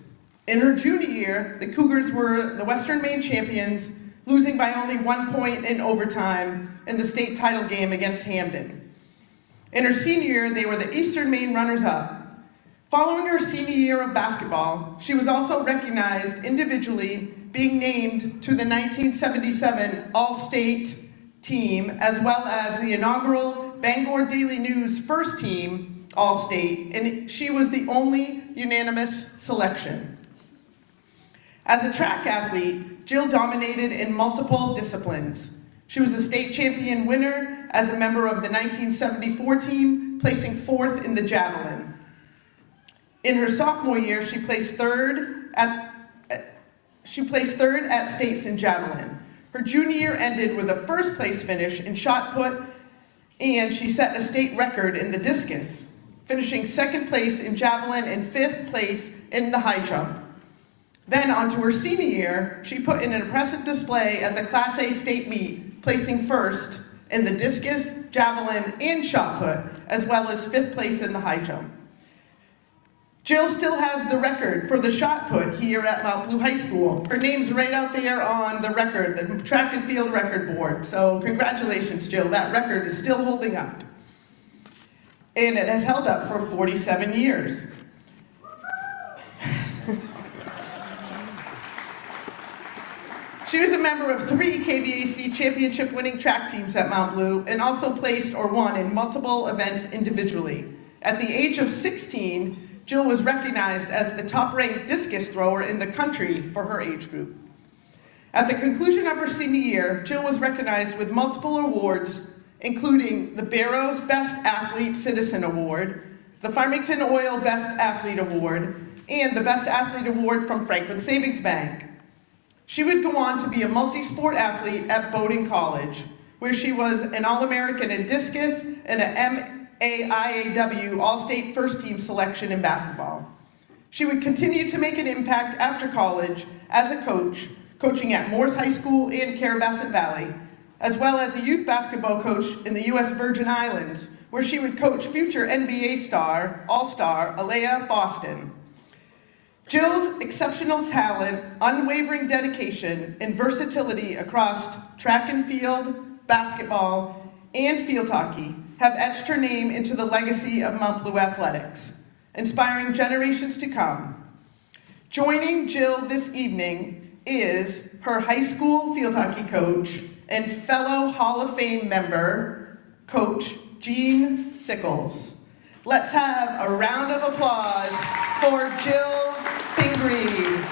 In her junior year, the Cougars were the Western Maine champions, losing by only 1 point in overtime in the state title game against Hamden. In her senior year, they were the Eastern Maine runners-up. Following her senior year of basketball, she was also recognized individually, being named to the 1977 All-State team, as well as the inaugural Bangor Daily News first team All-State, and she was the only unanimous selection. As a track athlete, Jill dominated in multiple disciplines. She was a state champion winner as a member of the 1974 team, placing 4th in the javelin. In her sophomore year, she placed third at states in javelin. Her junior year ended with a 1st place finish in shot put, and she set a state record in the discus, finishing 2nd place in javelin and 5th place in the high jump. Then on to her senior year, she put in an impressive display at the Class A state meet, placing 1st in the discus, javelin, and shot put, as well as 5th place in the high jump. Jill still has the record for the shot put here at Mount Blue High School. Her name's right out there on the record, the track and field record board. So congratulations, Jill. That record is still holding up. And it has held up for 47 years. She was a member of 3 KBAC championship winning track teams at Mount Blue and also placed or won in multiple events individually. At the age of 16, Jill was recognized as the top-ranked discus thrower in the country for her age group. At the conclusion of her senior year, Jill was recognized with multiple awards, including the Barrows Best Athlete Citizen Award, the Farmington Oil Best Athlete Award, and the Best Athlete Award from Franklin Savings Bank. She would go on to be a multi-sport athlete at Bowdoin College, where she was an All-American in discus and an MAIAW All-State First Team selection in basketball. She would continue to make an impact after college as a coach, coaching at Morse High School and Carrabassett Valley, as well as a youth basketball coach in the U.S. Virgin Islands, where she would coach future NBA star, All-Star, Alea Boston. Jill's exceptional talent, unwavering dedication, and versatility across track and field, basketball, and field hockey have etched her name into the legacy of Mount Blue athletics, inspiring generations to come. Joining Jill this evening is her high school field hockey coach and fellow Hall of Fame member, Coach Gene Sickles. Let's have a round of applause for Jill Pingree.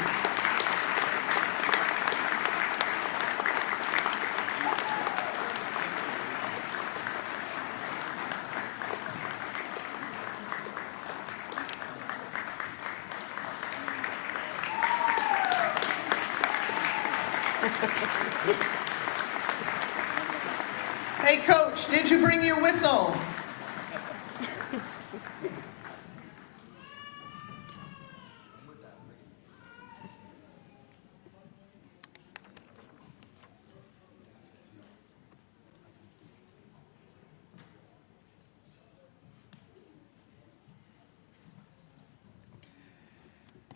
Hey, Coach, did you bring your whistle?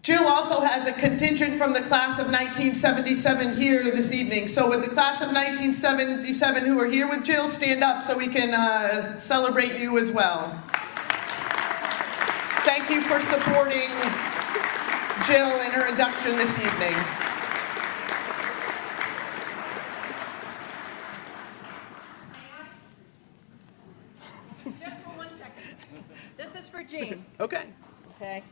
Jill also has a contingent from the class of 1977 here this evening. So with the class of 1977 who are here with Jill, stand up so we can celebrate you as well. Thank you for supporting Jill in her induction this evening. Just for 1 second. This is for Jean. Okay. Okay.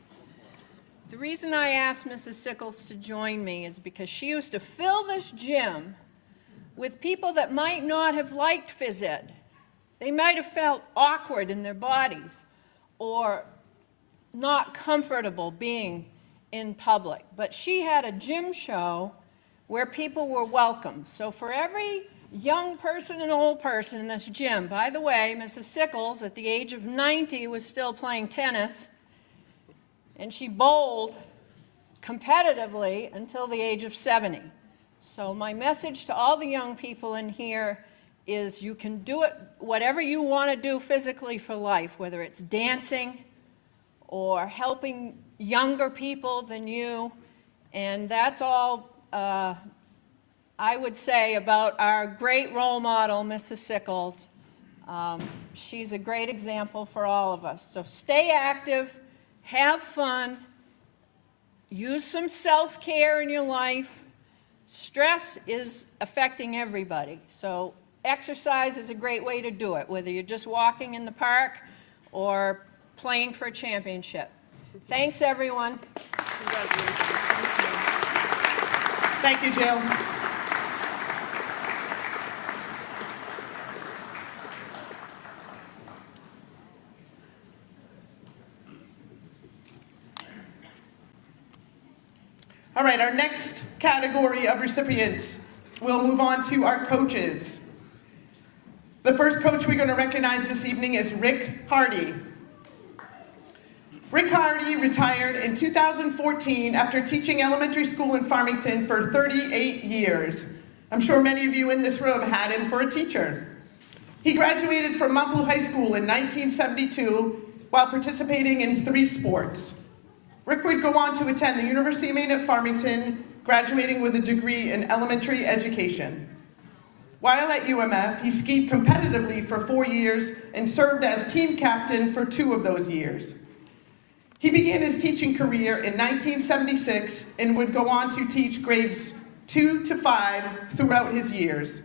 The reason I asked Mrs. Sickles to join me is because she used to fill this gym with people that might not have liked phys ed. They might have felt awkward in their bodies or not comfortable being in public. But she had a gym show where people were welcome. So for every young person and old person in this gym, by the way, Mrs. Sickles at the age of 90 was still playing tennis, and she bowled competitively until the age of 70. So my message to all the young people in here is you can do it, whatever you want to do physically for life, whether it's dancing or helping younger people than you. And that's all I would say about our great role model, Mrs. Sickles. She's a great example for all of us. So stay active. Have fun, use some self-care in your life. Stress is affecting everybody, so exercise is a great way to do it, whether you're just walking in the park or playing for a championship. Thanks, everyone. Thank you, Jill. All right, our next category of recipients, we'll move on to our coaches. The first coach we're going to recognize this evening is Rick Hardy. Rick Hardy retired in 2014 after teaching elementary school in Farmington for 38 years. I'm sure many of you in this room had him for a teacher. He graduated from Mount Blue High School in 1972 while participating in 3 sports. Rick would go on to attend the University of Maine at Farmington, graduating with a degree in elementary education. While at UMF, he skied competitively for 4 years and served as team captain for 2 of those years. He began his teaching career in 1976 and would go on to teach grades 2 to 5 throughout his years.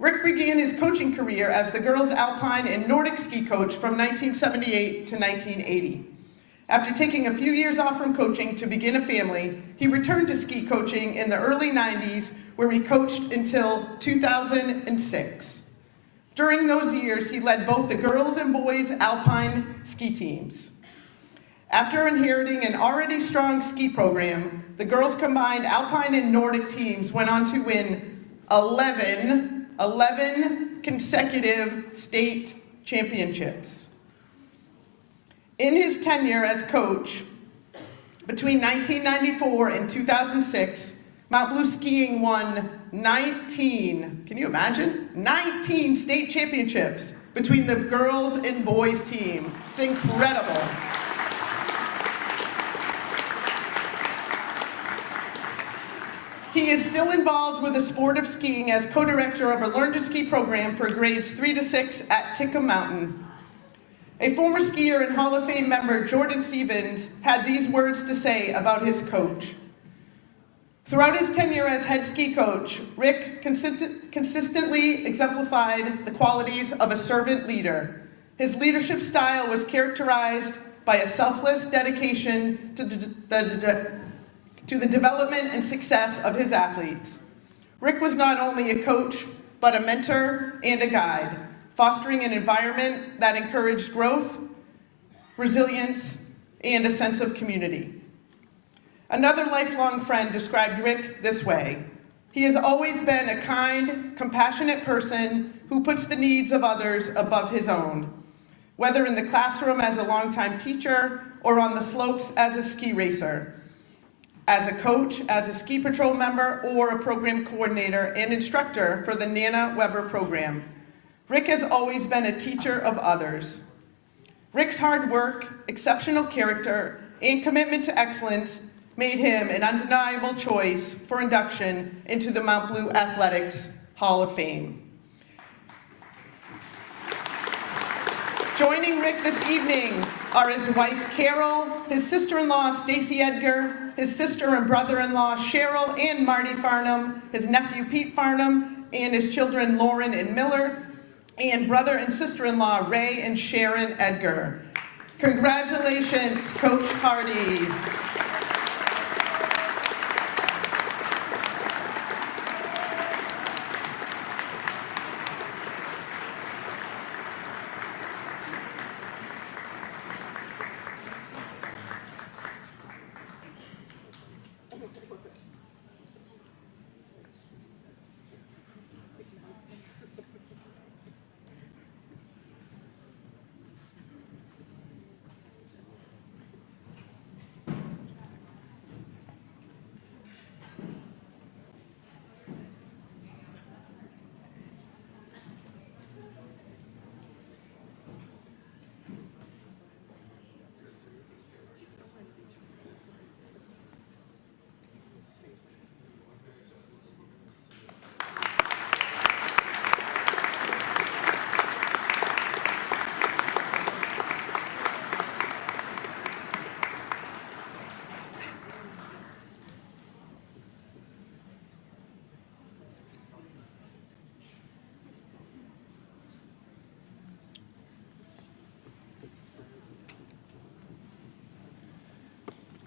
Rick began his coaching career as the girls' alpine and Nordic ski coach from 1978 to 1980. After taking a few years off from coaching to begin a family, he returned to ski coaching in the early 90s, where he coached until 2006. During those years, he led both the girls and boys alpine ski teams. After inheriting an already strong ski program, the girls' combined alpine and Nordic teams went on to win 11 consecutive state championships. In his tenure as coach, between 1994 and 2006, Mount Blue Skiing won 19, can you imagine? 19 state championships between the girls and boys team. It's incredible. He is still involved with the sport of skiing as co-director of a Learn to Ski program for grades 3 to 6 at Tickum Mountain. A former skier and Hall of Fame member, Jordan Stevens, had these words to say about his coach. Throughout his tenure as head ski coach, Rick consistently exemplified the qualities of a servant leader. His leadership style was characterized by a selfless dedication to the development and success of his athletes. Rick was not only a coach, but a mentor and a guide, fostering an environment that encouraged growth, resilience, and a sense of community. Another lifelong friend described Rick this way: he has always been a kind, compassionate person who puts the needs of others above his own, whether in the classroom as a longtime teacher or on the slopes as a ski racer, as a coach, as a ski patrol member, or a program coordinator and instructor for the Nana Weber program. Rick has always been a teacher of others. Rick's hard work, exceptional character, and commitment to excellence made him an undeniable choice for induction into the Mount Blue Athletics Hall of Fame. Joining Rick this evening are his wife Carol, his sister-in-law Stacy Edgar, his sister and brother-in-law Cheryl and Marty Farnham, his nephew Pete Farnham, and his children Lauren and Miller, and brother and sister-in-law Ray and Sharon Edgar. Congratulations, Coach Hardy.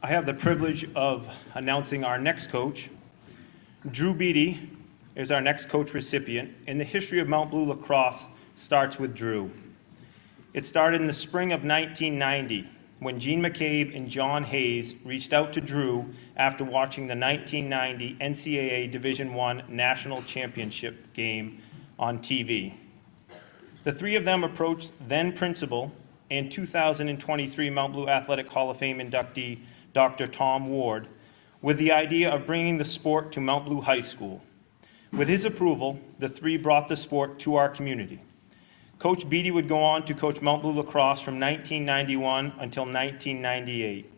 I have the privilege of announcing our next coach. Drew Beatty is our next coach recipient, and the history of Mount Blue lacrosse starts with Drew. It started in the spring of 1990 when Gene McCabe and John Hayes reached out to Drew after watching the 1990 NCAA Division I National Championship game on TV. The three of them approached then principal and 2023 Mount Blue Athletic Hall of Fame inductee Dr. Tom Ward with the idea of bringing the sport to Mount Blue High School. With his approval, the three brought the sport to our community. Coach Beatty would go on to coach Mount Blue lacrosse from 1991 until 1998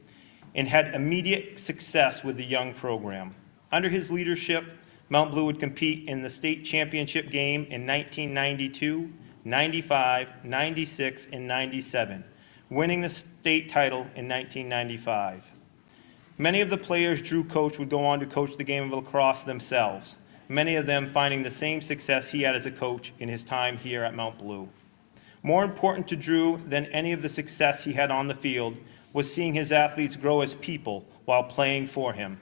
and had immediate success with the young program. Under his leadership, Mount Blue would compete in the state championship game in 1992, 95, 96, and 97, winning the state title in 1995. Many of the players Drew coached would go on to coach the game of lacrosse themselves, many of them finding the same success he had as a coach in his time here at Mount Blue. More important to Drew than any of the success he had on the field was seeing his athletes grow as people while playing for him.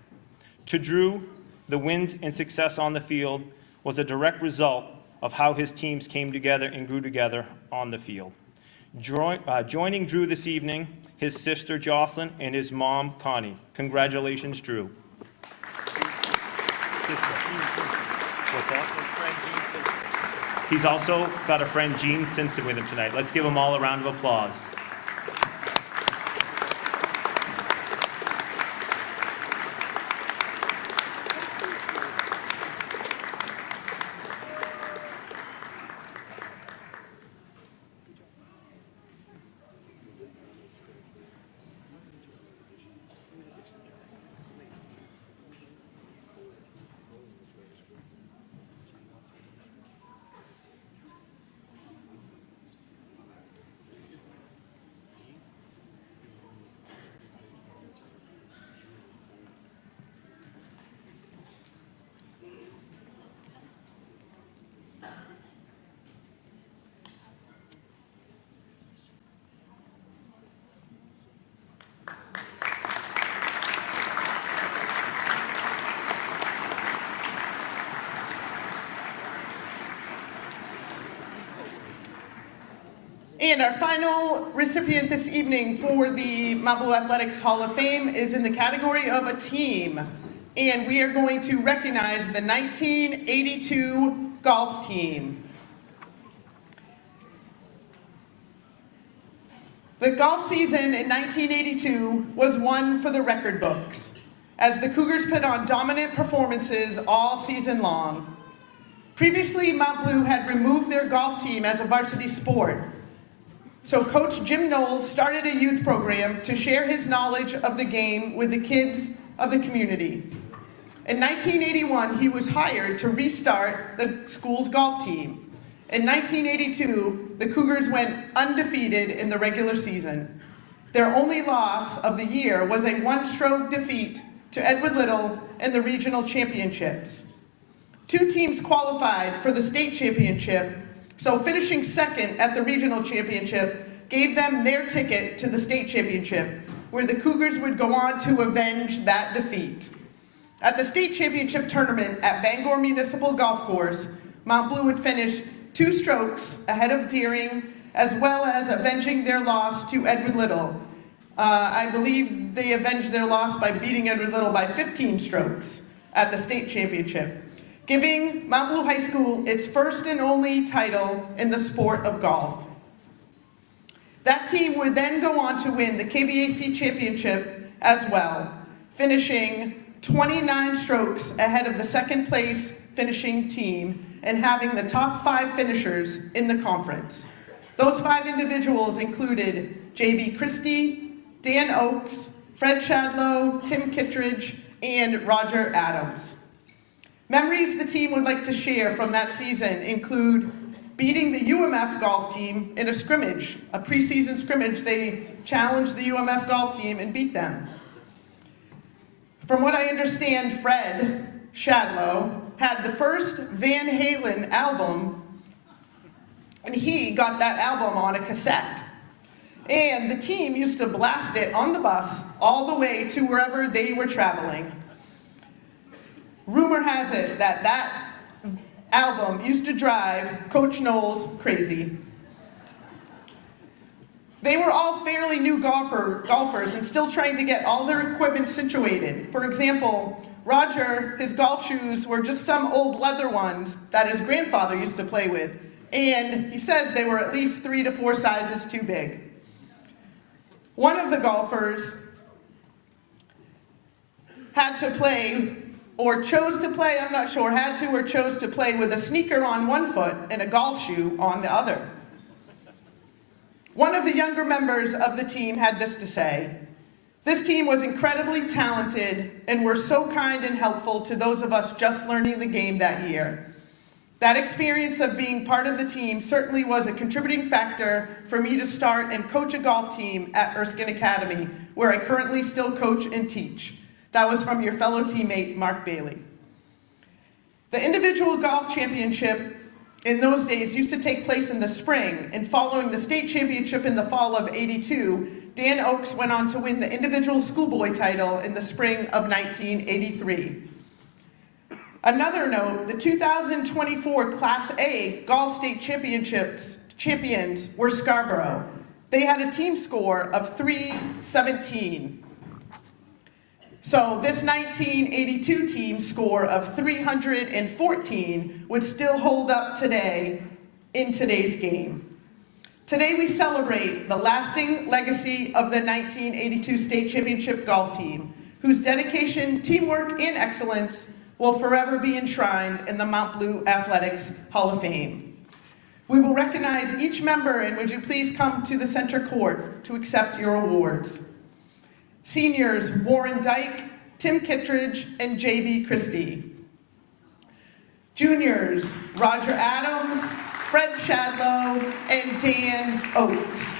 To Drew, The wins and success on the field was a direct result of how his teams came together and grew together on the field. Joining Drew this evening, his sister Jocelyn and his mom Connie. Congratulations, Drew. Sister. What's that? He's also got a friend, Gene Simpson, with him tonight. Let's give them all a round of applause. And our final recipient this evening for the Mount Blue Athletics Hall of Fame is in the category of a team. And we are going to recognize the 1982 golf team. The golf season in 1982 was one for the record books, as the Cougars put on dominant performances all season long. Previously, Mount Blue had removed their golf team as a varsity sport. So Coach Jim Knowles started a youth program to share his knowledge of the game with the kids of the community. In 1981, he was hired to restart the school's golf team. In 1982, the Cougars went undefeated in the regular season. Their only loss of the year was a one-stroke defeat to Edward Little in the regional championships. Two teams qualified for the state championship, so finishing second at the regional championship gave them their ticket to the state championship, where the Cougars would go on to avenge that defeat. At the state championship tournament at Bangor Municipal Golf Course, Mount Blue would finish 2 strokes ahead of Deering, as well as avenging their loss to Edward Little. I believe they avenged their loss by beating Edward Little by 15 strokes at the state championship, giving Mount Blue High School its first and only title in the sport of golf. That team would then go on to win the KBAC championship as well, finishing 29 strokes ahead of the second place finishing team and having the top 5 finishers in the conference. Those 5 individuals included J.B. Christie, Dan Oakes, Fred Shadlow, Tim Kittredge, and Roger Adams. Memories the team would like to share from that season include beating the UMF golf team in a scrimmage, a preseason scrimmage. They challenged the UMF golf team and beat them. From what I understand, Fred Shadlow had the first Van Halen album, and he got that album on a cassette. And the team used to blast it on the bus all the way to wherever they were traveling. Rumor has it that that album used to drive Coach Knowles crazy. They were all fairly new golfers and still trying to get all their equipment situated. For example, Roger, his golf shoes were just some old leather ones that his grandfather used to play with, and he says they were at least 3 to 4 sizes too big. One of the golfers had to play, or chose to play, I'm not sure, had to or chose to play with a sneaker on one foot and a golf shoe on the other. One of the younger members of the team had this to say: "This team was incredibly talented and were so kind and helpful to those of us just learning the game that year. That experience of being part of the team certainly was a contributing factor for me to start and coach a golf team at Erskine Academy, where I currently still coach and teach." That was from your fellow teammate, Mark Bailey. The individual golf championship in those days used to take place in the spring, and following the state championship in the fall of '82, Dan Oakes went on to win the individual schoolboy title in the spring of 1983. Another note, the 2024 Class A Golf State champions were Scarborough. They had a team score of 317. So this 1982 team score of 314 would still hold up today in today's game. Today we celebrate the lasting legacy of the 1982 State Championship golf team, whose dedication, teamwork, and excellence will forever be enshrined in the Mount Blue Athletics Hall of Fame. We will recognize each member, and would you please come to the center court to accept your awards. Seniors, Warren Dyke, Tim Kittredge, and J.B. Christie. Juniors, Roger Adams, Fred Shadlow, and Dan Oates.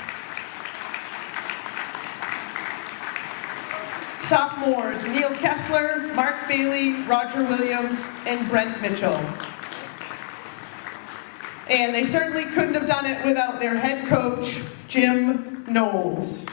Sophomores, Neil Kessler, Mark Bailey, Roger Williams, and Brent Mitchell. And they certainly couldn't have done it without their head coach, Jim Knowles.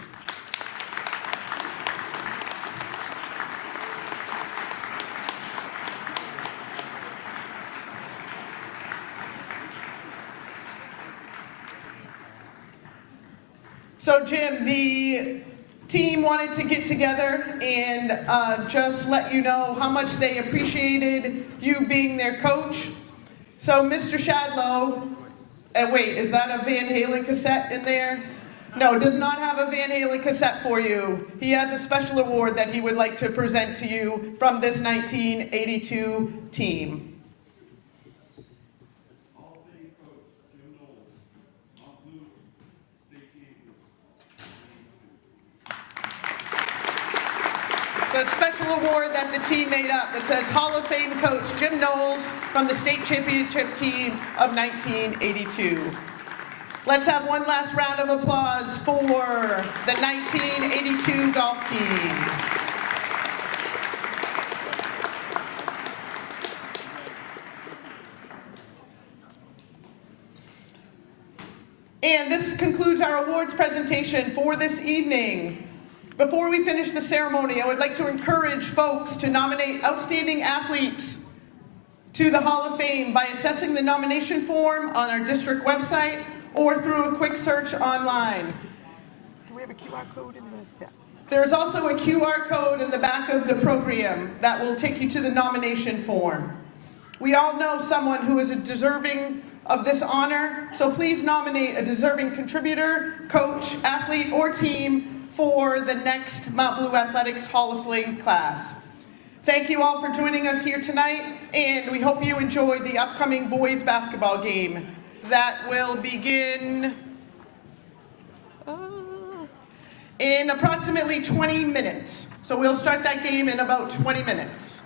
So Jim, the team wanted to get together and just let you know how much they appreciated you being their coach. So Mr. Shadlow, wait, is that a Van Halen cassette in there? No, does not have a Van Halen cassette for you. He has a special award that he would like to present to you from this 1982 team. So a special award that the team made up that says Hall of Fame coach Jim Knowles from the state championship team of 1982. Let's have one last round of applause for the 1982 golf team. And this concludes our awards presentation for this evening. Before we finish the ceremony, I would like to encourage folks to nominate outstanding athletes to the Hall of Fame by assessing the nomination form on our district website or through a quick search online. Do we have a QR code in the back? There's also a QR code in the back of the program that will take you to the nomination form. We all know someone who is deserving of this honor, so please nominate a deserving contributor, coach, athlete, or team for the next Mount Blue Athletics Hall of Fame class. Thank you all for joining us here tonight, and we hope you enjoyed the upcoming boys basketball game that will begin in approximately 20 minutes. So we'll start that game in about 20 minutes.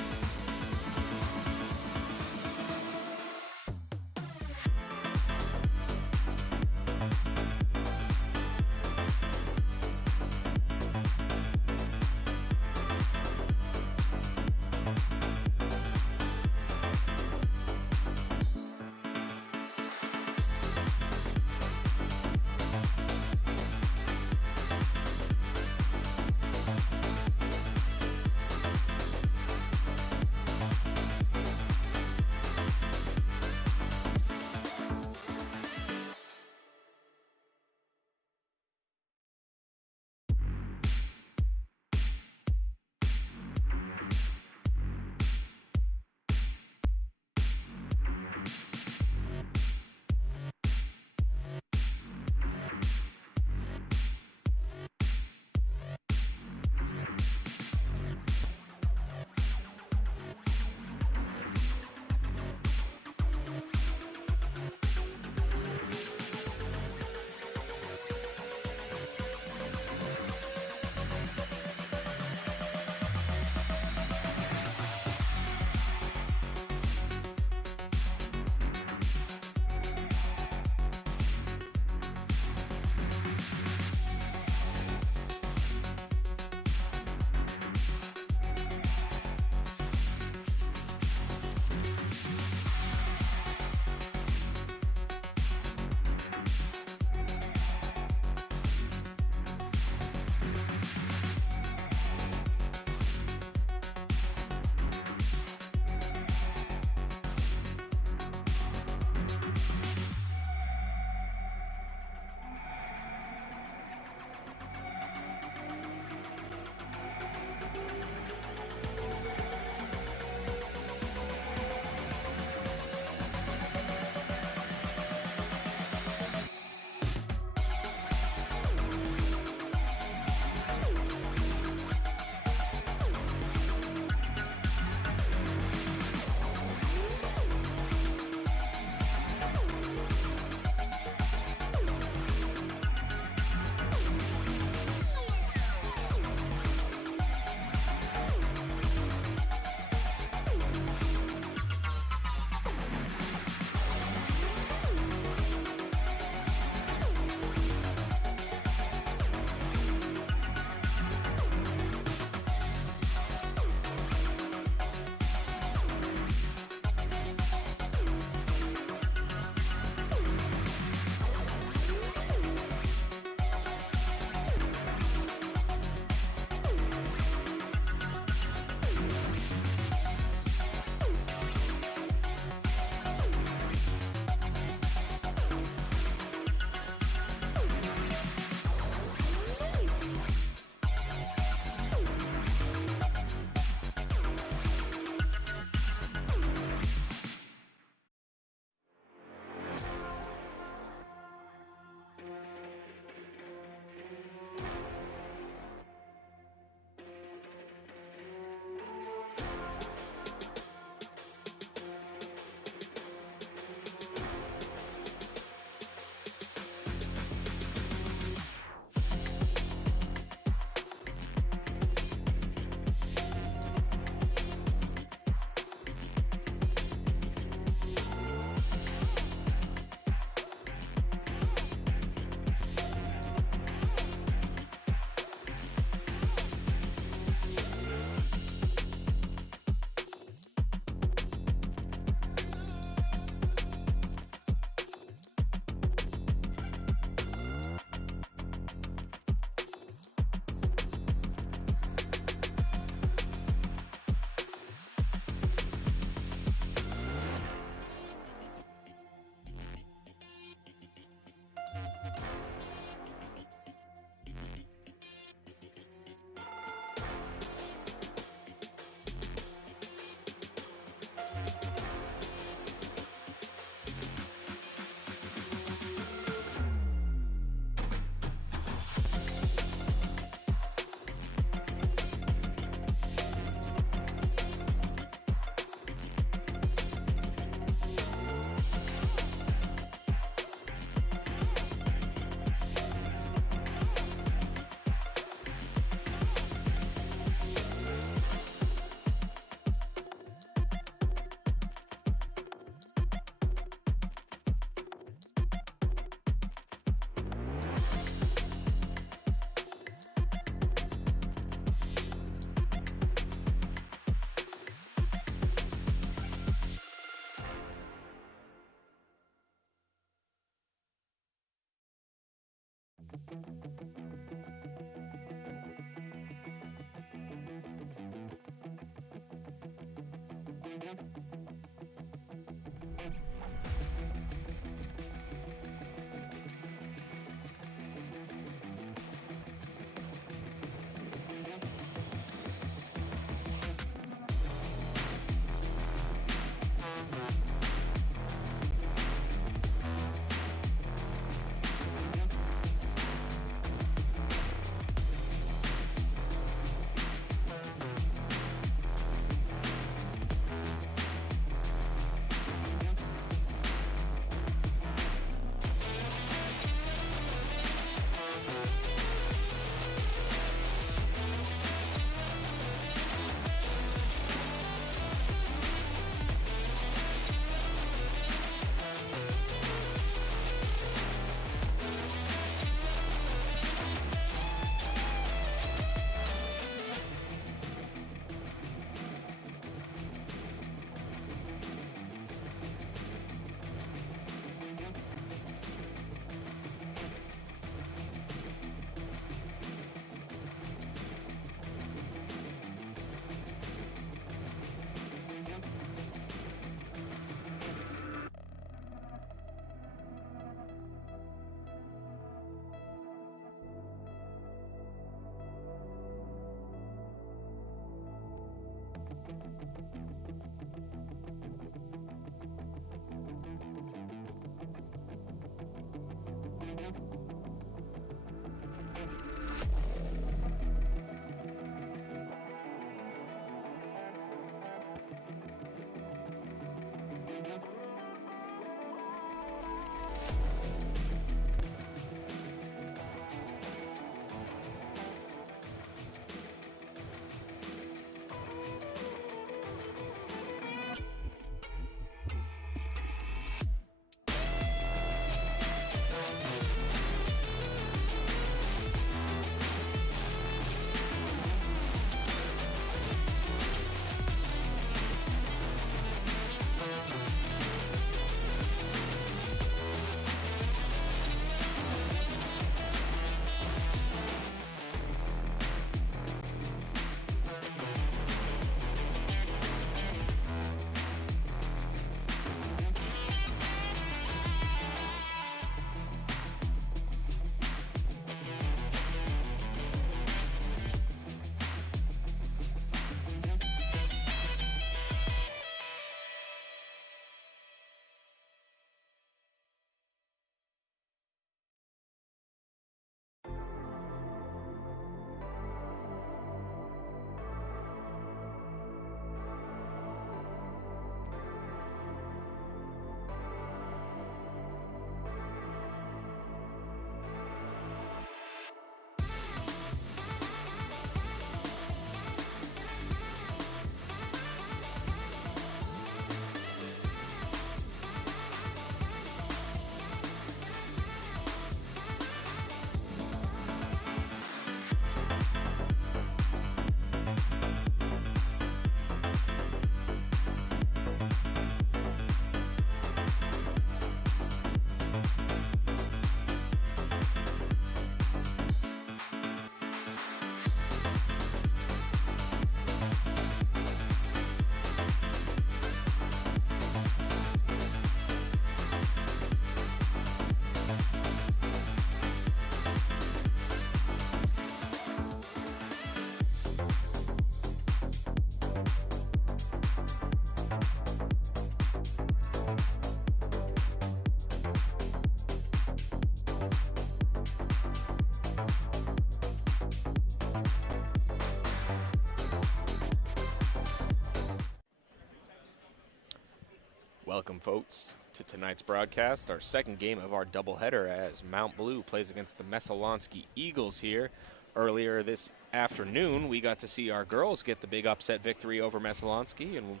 Welcome, folks, to tonight's broadcast, our second game of our doubleheader as Mount Blue plays against the Messalonskee Eagles here. Earlier this afternoon, we got to see our girls get the big upset victory over Messalonskee, and I'm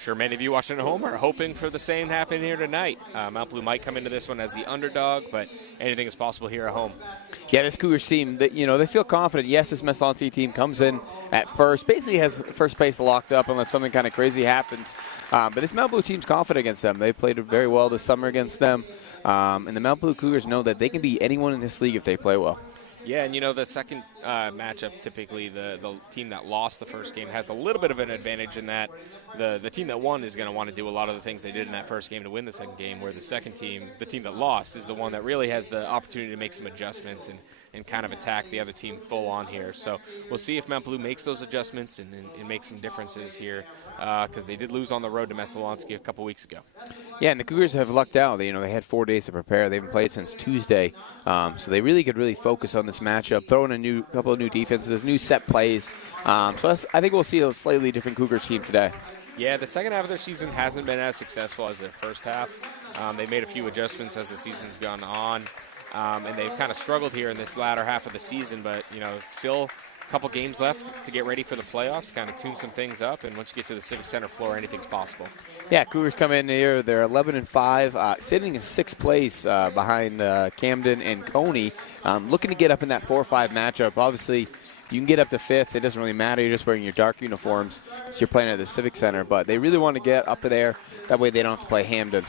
sure many of you watching at home are hoping for the same to happen here tonight. Mount Blue might come into this one as the underdog, but anything is possible here at home. Yeah, this Cougars team, they feel confident. Yes, this Messalonskee team comes in at first, basically has first place locked up unless something kind of crazy happens. But this Mount Blue team's confident against them. They played very well this summer against them. And the Mount Blue Cougars know that they can beat anyone in this league if they play well. Yeah, and the second matchup, typically the team that lost the first game has a little bit of an advantage in that the team that won is going to want to do a lot of the things they did in that first game to win the second game, where the second team, the team that lost, is the one that really has the opportunity to make some adjustments and kind of attack the other team full on here. So we'll see if Mount Blue makes those adjustments and makes some differences here, because they did lose on the road to Messalonskee a couple weeks ago. Yeah, and the Cougars have lucked out. They had 4 days to prepare. They haven't played since Tuesday, so they really could focus on this matchup, throw in a couple of new defenses, new set plays. So I think we'll see a slightly different Cougars team today. Yeah, the second half of their season hasn't been as successful as their first half. They've made a few adjustments as the season's gone on, and they've kind of struggled here in this latter half of the season, but, still a couple games left to get ready for the playoffs, kind of tune some things up, and once you get to the Civic Center floor, anything's possible. Yeah, Cougars come in here. They're 11-5, sitting in 6th place behind Camden and Coney, looking to get up in that 4-5 matchup. Obviously, you can get up to 5th. It doesn't really matter. You're just wearing your dark uniforms, so you're playing at the Civic Center. But they really want to get up there. That way they don't have to play Hamden.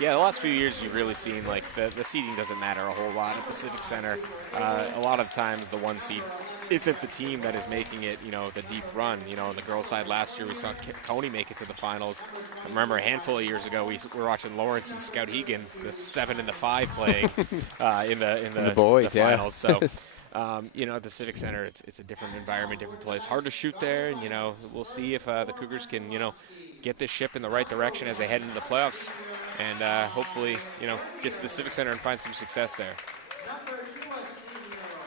Yeah, the last few years you've really seen, the seeding doesn't matter a whole lot at the Civic Center. A lot of times the 1 seed isn't the team that is making it, the deep run. On the girls' side last year we saw Coney make it to the finals. I remember a handful of years ago we were watching Lawrence and Scout Hegan, the 7 and the 5 playing in the boys, the finals. So. At the Civic Center, it's a different environment, different place. Hard to shoot there, and, we'll see if the Cougars can, get this ship in the right direction as they head into the playoffs, and hopefully, get to the Civic Center and find some success there.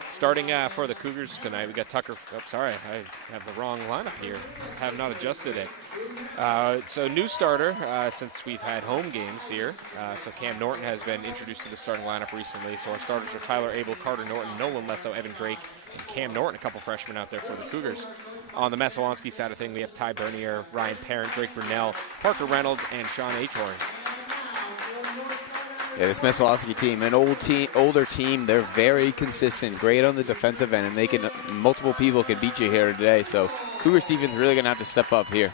Starting for the Cougars tonight, we got Tucker. Oh, sorry, I have the wrong lineup here. I have not adjusted it. So new starter since we've had home games here. So Cam Norton has been introduced to the starting lineup recently. So our starters are Tyler Abel, Carter Norton, Nolan Lesso, Evan Drake, and Cam Norton, a couple freshmen out there for the Cougars. On the Messalonskee side of things, we have Ty Bernier, Ryan Parent, Drake Brunell, Parker Reynolds, and Sean Achorn. Yeah, this Messalonskee team, an older team. They're very consistent, great on the defensive end, and multiple people can beat you here today. So Cougars defense really going to have to step up here.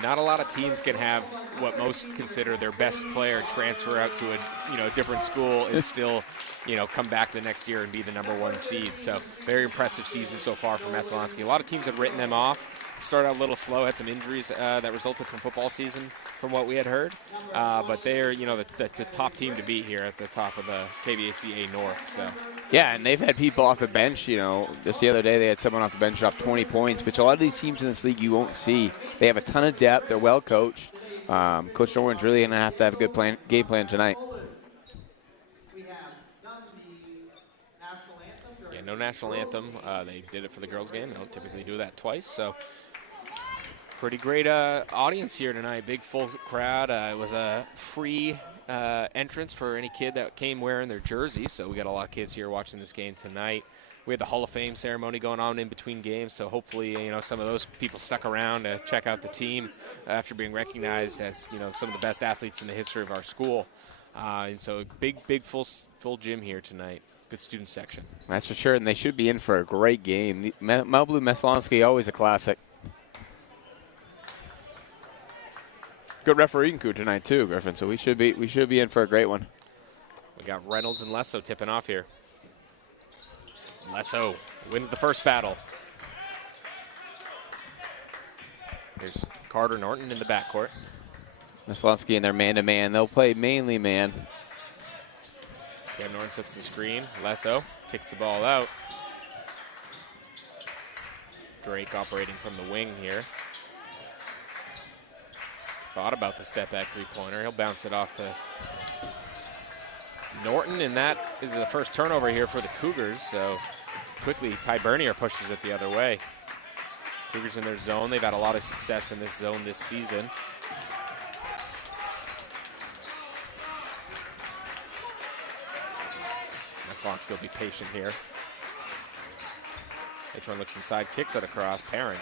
Not a lot of teams can have what most consider their best player transfer out to a different school and still come back the next year and be the #1 seed. So very impressive season so far for Messalonskee. A lot of teams have written them off. Started out a little slow, had some injuries that resulted from football season, from what we had heard. But they're, the top team to beat here at the top of the KVACA North. So. Yeah, and they've had people off the bench. Just the other day they had someone off the bench drop 20 points, which a lot of these teams in this league you won't see. They have a ton of depth. They're well coached. Coach Norton's really going to have a good game plan tonight. Yeah, no national anthem. They did it for the girls' game. They don't typically do that twice. So. Pretty great audience here tonight. Big full crowd. It was a free entrance for any kid that came wearing their jersey. So we got a lot of kids here watching this game tonight. We had the Hall of Fame ceremony going on in between games. So hopefully, some of those people stuck around to check out the team after being recognized as, some of the best athletes in the history of our school. And so big full gym here tonight. Good student section. That's for sure. And they should be in for a great game. Mount Blue Messalonskee, always a classic. Good refereeing crew tonight too, Griffin. So we should be in for a great one. We got Reynolds and Lesso tipping off here. Lesso wins the first battle. There's Carter Norton in the backcourt. Messalonskee in their man-to-man. They'll play mainly man. Cam Norton sets the screen. Lesso kicks the ball out. Drake operating from the wing here. Thought about the step-back three-pointer. He'll bounce it off to Norton, and that is the first turnover here for the Cougars. So quickly, Ty Bernier pushes it the other way. Cougars in their zone. They've had a lot of success in this zone this season. Messalonskee will be patient here. H1 looks inside, kicks it across. Parent.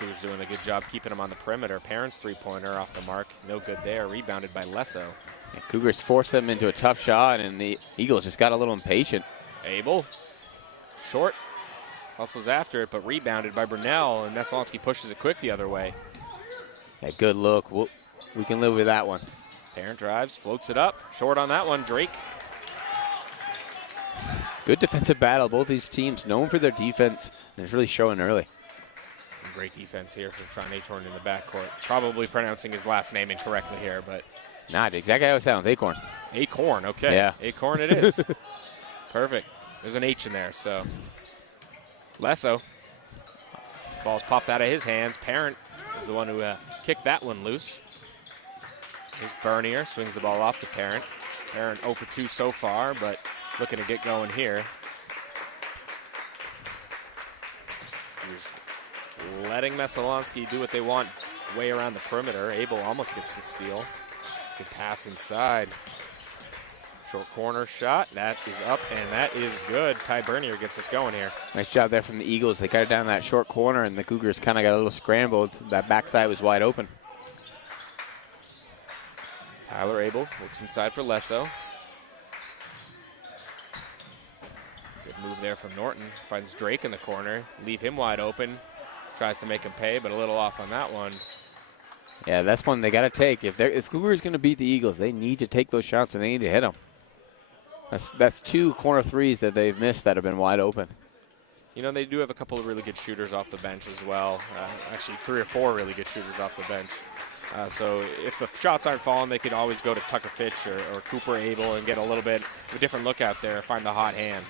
Cougars doing a good job keeping him on the perimeter. Parent's three-pointer off the mark. No good there. Rebounded by Lesso. And Cougars forced them into a tough shot, and the Eagles just got a little impatient. Abel. Short. Hustles after it, but rebounded by Brunell, and Messalonskee pushes it quick the other way. Yeah, good look. We can live with that one. Parent drives, floats it up. Short on that one, Drake. Good defensive battle. Both these teams known for their defense, and it's really showing early. Great defense here from Sean Acorn in the backcourt. Probably pronouncing his last name incorrectly here, but. Not exactly how it sounds, Acorn. Acorn, okay. Yeah. Acorn it is. Perfect. There's an H in there, so. Lesso. Ball's popped out of his hands. Parent is the one who kicked that one loose. Here's Bernier, swings the ball off to Parent. Parent 0 for 2 so far, but looking to get going here. He's letting Messalonskee do what they want way around the perimeter. Abel almost gets the steal. Good pass inside. Short corner shot. That is up, and that is good. Ty Bernier gets us going here. Nice job there from the Eagles. They got it down that short corner, and the Cougars kind of got a little scrambled. That backside was wide open. Tyler Abel looks inside for Lesso. Good move there from Norton. Finds Drake in the corner. Leave him wide open. Tries to make him pay, but a little off on that one. Yeah, that's one they got to take. If Cougars going to beat the Eagles, they need to take those shots, and they need to hit them. That's 2 corner threes that they've missed that have been wide open. You know, they do have a couple of really good shooters off the bench as well. Actually, 3 or 4 really good shooters off the bench. So if the shots aren't falling, they could always go to Tucker Fitch or Cooper Abel and get a little bit of a different look out there, find the hot hand.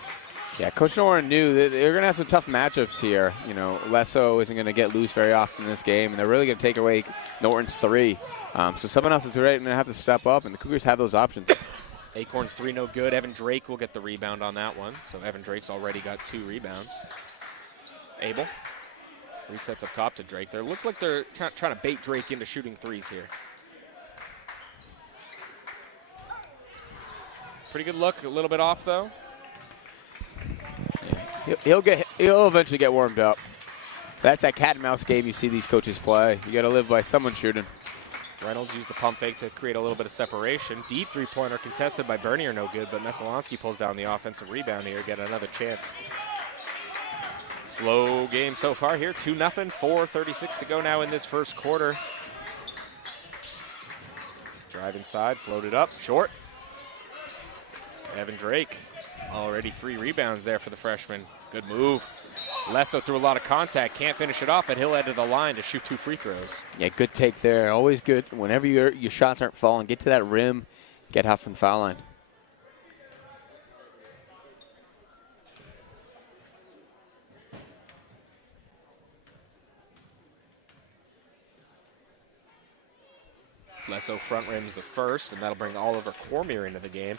Yeah, Coach Norton knew that they're going to have some tough matchups here. You know, Lesso isn't going to get loose very often in this game, and they're really going to take away Norton's 3. So someone else is going to have to step up, and the Cougars have those options. Acorn's 3 no good. Evan Drake will get the rebound on that one. So Evan Drake's already got 2 rebounds. Abel resets up top to Drake. They look like they're trying to bait Drake into shooting 3s here. Pretty good look, a little bit off though. Yeah. He'll eventually get warmed up. That's that cat and mouse game you see these coaches play. You got to live by someone shooting. Reynolds used the pump fake to create a little bit of separation. Deep 3-pointer contested by Bernier, no good, but Messalonskee pulls down the offensive rebound here, get another chance. Slow game so far here, 2-0, 4:36 to go now in this first quarter. Drive inside, floated up, short. Evan Drake, already 3 rebounds there for the freshman. Good move. Lesso threw a lot of contact, can't finish it off, but he'll head to the line to shoot 2 free throws. Yeah, good take there. Always good. Whenever your shots aren't falling, get to that rim, get out from the foul line. Lesso front rims the first, and that'll bring Oliver Cormier into the game.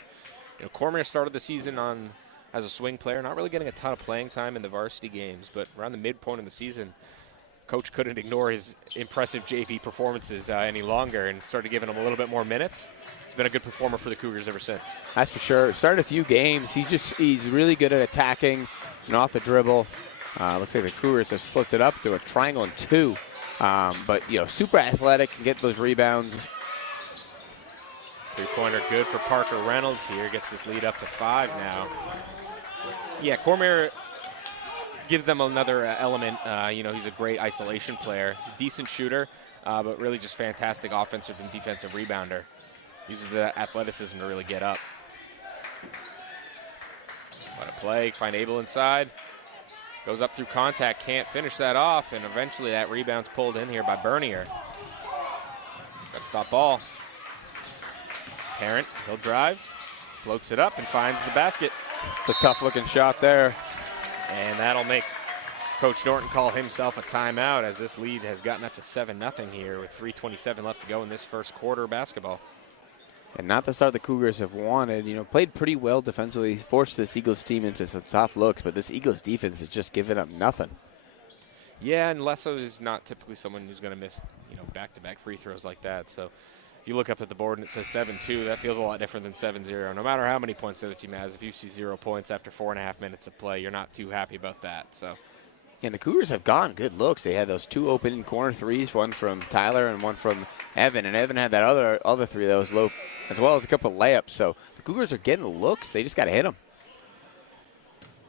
You know, Cormier started the season as a swing player, not really getting a ton of playing time in the varsity games, but around the midpoint of the season, coach couldn't ignore his impressive JV performances any longer and started giving him a little bit more minutes. He's been a good performer for the Cougars ever since. That's for sure. Started a few games. He's really good at attacking, off the dribble. Looks like the Cougars have slipped it up to a triangle and 2. But super athletic, can get those rebounds. 3-pointer good for Parker Reynolds here. Gets this lead up to 5 now. Yeah, Cormier gives them another element. He's a great isolation player. Decent shooter, but really just fantastic offensive and defensive rebounder. Uses the athleticism to really get up. Let it play, find Abel inside. Goes up through contact, can't finish that off, and eventually that rebound's pulled in here by Bernier. Got to stop ball. Parent, he'll drive, floats it up, and finds the basket. It's a tough-looking shot there. And that'll make Coach Norton call himself a timeout as this lead has gotten up to 7-0 here with 3:27 left to go in this first quarter of basketball. And not the start the Cougars have wanted. Played pretty well defensively, forced this Eagles team into some tough looks, but this Eagles defense is just giving up nothing. Yeah, and Lesso is not typically someone who's going to miss, back-to-back free throws like that. So if you look up at the board and it says 7-2, that feels a lot different than 7-0. No matter how many points the other team has, if you see 0 points after 4.5 minutes of play, you're not too happy about that. So. And the Cougars have gotten good looks. They had those 2 open corner threes, one from Tyler and one from Evan. And Evan had that other 3 that was low, as well as a couple of layups. So the Cougars are getting the looks. They just got to hit them.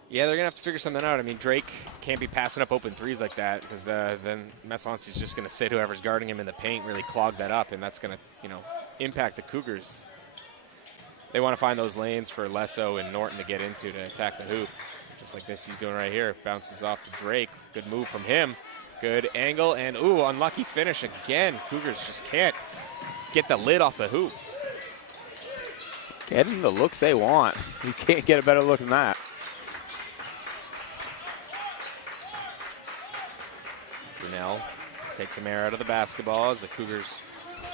Yeah, they're going to have to figure something out. I mean, Drake can't be passing up open threes like that because then Messalonskee's just going to sit whoever's guarding him in the paint, really clog that up, and that's going to, you know, impact the Cougars. They want to find those lanes for Lesso and Norton to get into to attack the hoop, just like this he's doing right here. Bounces off to Drake. Good move from him. Good angle, and ooh, unlucky finish again. Cougars just can't get the lid off the hoop. Getting the looks they want. You can't get a better look than that. Brunel takes some air out of the basketball as the Cougars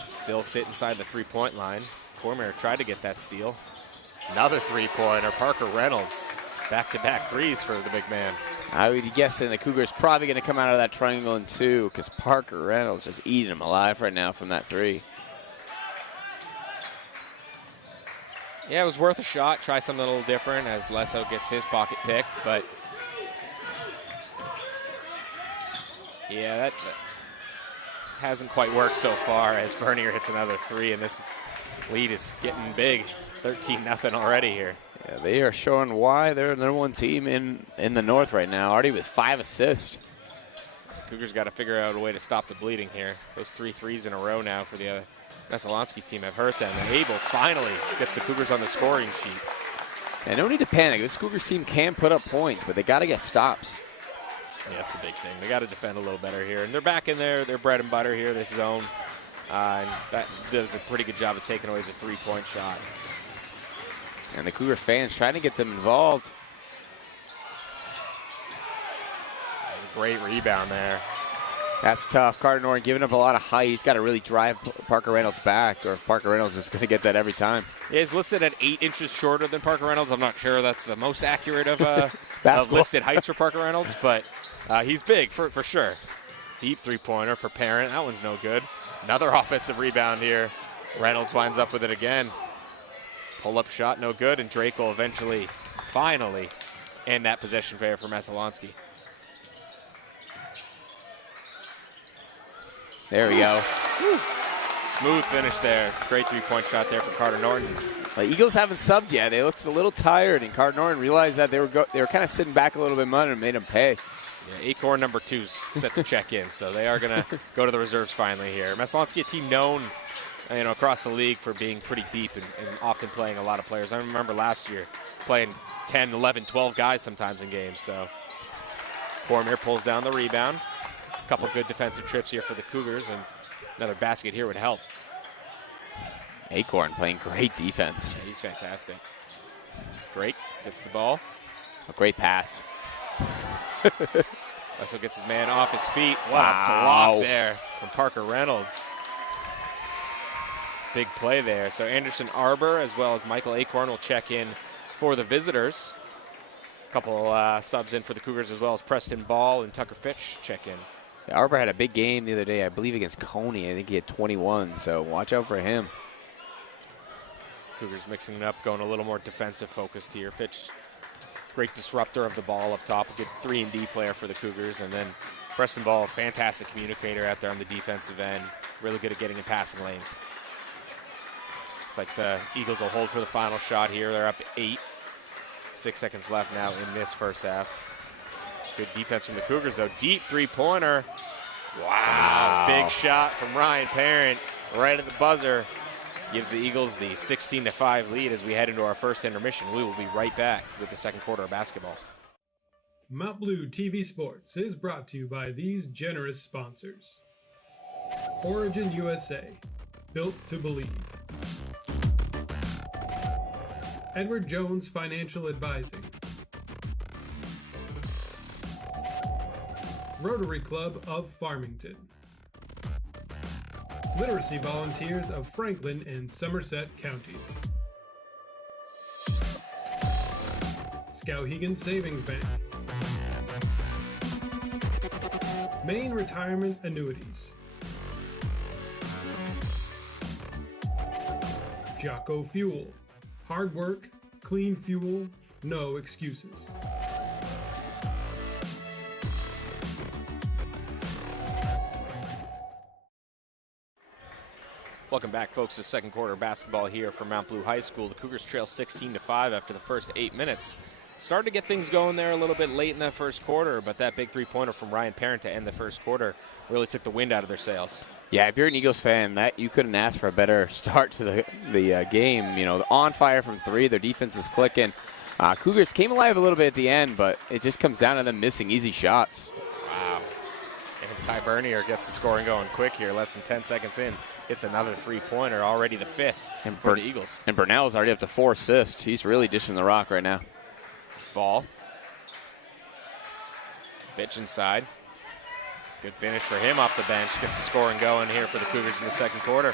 still sit inside the three-point line. Cormier tried to get that steal. Another three-pointer. Parker Reynolds. Back-to-back threes for the big man. I would be guessing the Cougars probably going to come out of that triangle in two because Parker Reynolds just eating them alive right now from that three. Yeah, it was worth a shot. Try something a little different as Lesso gets his pocket picked, but yeah, that hasn't quite worked so far as Bernier hits another three, and this lead is getting big. 13-0 already here. Yeah, they are showing why they're the number one team in the North right now, already with 5 assists. Cougars got to figure out a way to stop the bleeding here. Those 3 threes in a row now for the Messalonskee team have hurt them. And Abel finally gets the Cougars on the scoring sheet. And no need to panic. This Cougars team can put up points, but they got to get stops. Yeah, that's the big thing. They got to defend a little better here. And they're back in their bread and butter here, this zone. And that does a pretty good job of taking away the three-point shot. And the Cougar fans trying to get them involved. Great rebound there. That's tough. Carter Norton giving up a lot of height. He's got to really drive Parker Reynolds back, or if Parker Reynolds is going to get that every time. Yeah, he's listed at 8 inches shorter than Parker Reynolds. I'm not sure that's the most accurate of listed heights for Parker Reynolds, but he's big for sure. Deep three-pointer for Parent. That one's no good. Another offensive rebound here. Reynolds winds up with it again. Pull-up shot, no good, and Drake will eventually, finally, end that possession fair for Messalonskee. There we go. Woo. Smooth finish there. Great three-point shot there for Carter Norton. The Eagles haven't subbed yet. They looked a little tired, and Carter Norton realized that they were kind of sitting back a little bit more and made them pay. Yeah, Acorn number 2's set to check in, so they are going to go to the reserves finally here. Messalonskee, a team known across the league for being pretty deep and often playing a lot of players. I remember last year playing 10, 11, 12 guys sometimes in games. So Cormier pulls down the rebound. A couple good defensive trips here for the Cougars, and another basket here would help. Acorn playing great defense. Yeah, he's fantastic. Drake gets the ball. A great pass. Lesso gets his man off his feet. What a block there from Parker Reynolds. Big play there. So Anderson Arbor as well as Michael Acorn will check in for the visitors. A couple subs in for the Cougars as well as Preston Ball and Tucker Fitch check in. Yeah, Arbor had a big game the other day, I believe against Coney. I think he had 21, so watch out for him. Cougars mixing it up, going a little more defensive focused here. Fitch, great disruptor of the ball up top, a good 3-and-D player for the Cougars. And then Preston Ball, fantastic communicator out there on the defensive end, really good at getting in passing lanes. It's like the Eagles will hold for the final shot here. They're up 8. 6 seconds left now in this first half. Good defense from the Cougars, though. Deep three-pointer. Wow. Big shot from Ryan Parent right at the buzzer. Gives the Eagles the 16-5 lead as we head into our first intermission. We will be right back with the second quarter of basketball. Mount Blue TV Sports is brought to you by these generous sponsors. Origin USA, built to believe. Edward Jones Financial Advising. Rotary Club of Farmington. Literacy Volunteers of Franklin and Somerset Counties. Skowhegan Savings Bank. Maine Retirement Annuities. Jocko Fuel. Hard work, clean fuel, no excuses. Welcome back, folks, to second quarter basketball here from Mount Blue High School. The Cougars trail 16-5 after the first 8 minutes. started to get things going there a little bit late in that first quarter, but that big three-pointer from Ryan Parent to end the first quarter really took the wind out of their sails. Yeah, if you're an Eagles fan, that you couldn't ask for a better start to the game. You know, on fire from three, their defense is clicking. Cougars came alive a little bit at the end, but it just comes down to them missing easy shots. Wow. And Ty Bernier gets the scoring going quick here, less than 10 seconds in. It's another three-pointer, already the fifth for the Eagles. And Burnell's already up to 4 assists. He's really dishing the rock right now. Ball. Fitch inside. Good finish for him off the bench. Gets the scoring going here for the Cougars in the second quarter.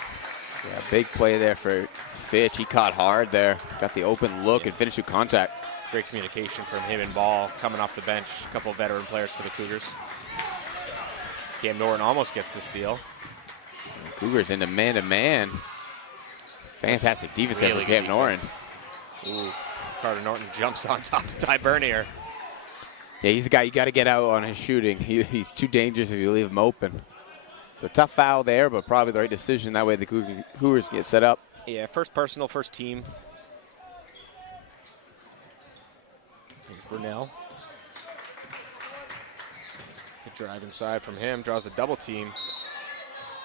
Yeah, big play there for Fitch. He caught hard there. Got the open look and finished with contact. Great communication from him and Ball coming off the bench. A couple of veteran players for the Cougars. Cam Norton almost gets the steal. And Cougars into man-to-man. Fantastic defense there Really for Cam Norton. Ooh, Carter Norton jumps on top of Ty Bernier. Yeah, he's a guy you got to get out on his shooting. He's too dangerous if you leave him open. So tough foul there, but probably the right decision. That way the Cougars get set up. Yeah, first personal, first team. Here's Brunel. Good drive inside from him, draws a double team.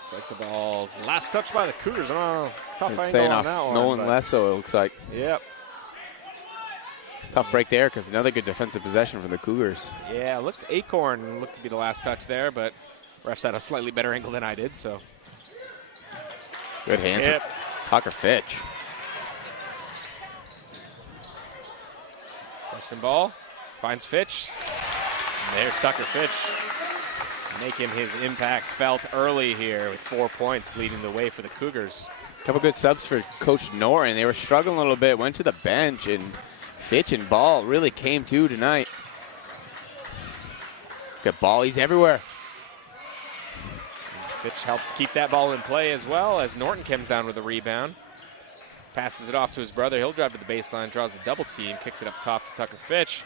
It's like the ball's last touch by the Cougars. Oh, tough angle on that one. Nolan Lesso, it looks like. Yep. Tough break there because another good defensive possession from the Cougars. Yeah, Acorn looked to be the last touch there, but refs had a slightly better angle than I did, so. Good hands. Yep. Tucker Fitch. Preston Ball finds Fitch. And there's Tucker Fitch. Making his impact felt early here with 4 points leading the way for the Cougars. Couple good subs for Coach Norton. They were struggling a little bit, went to the bench, and Fitch and Ball really came to tonight. Good Ball, he's everywhere. And Fitch helps keep that ball in play as well as Norton comes down with a rebound. Passes it off to his brother. He'll drive to the baseline, draws the double team, kicks it up top to Tucker Fitch.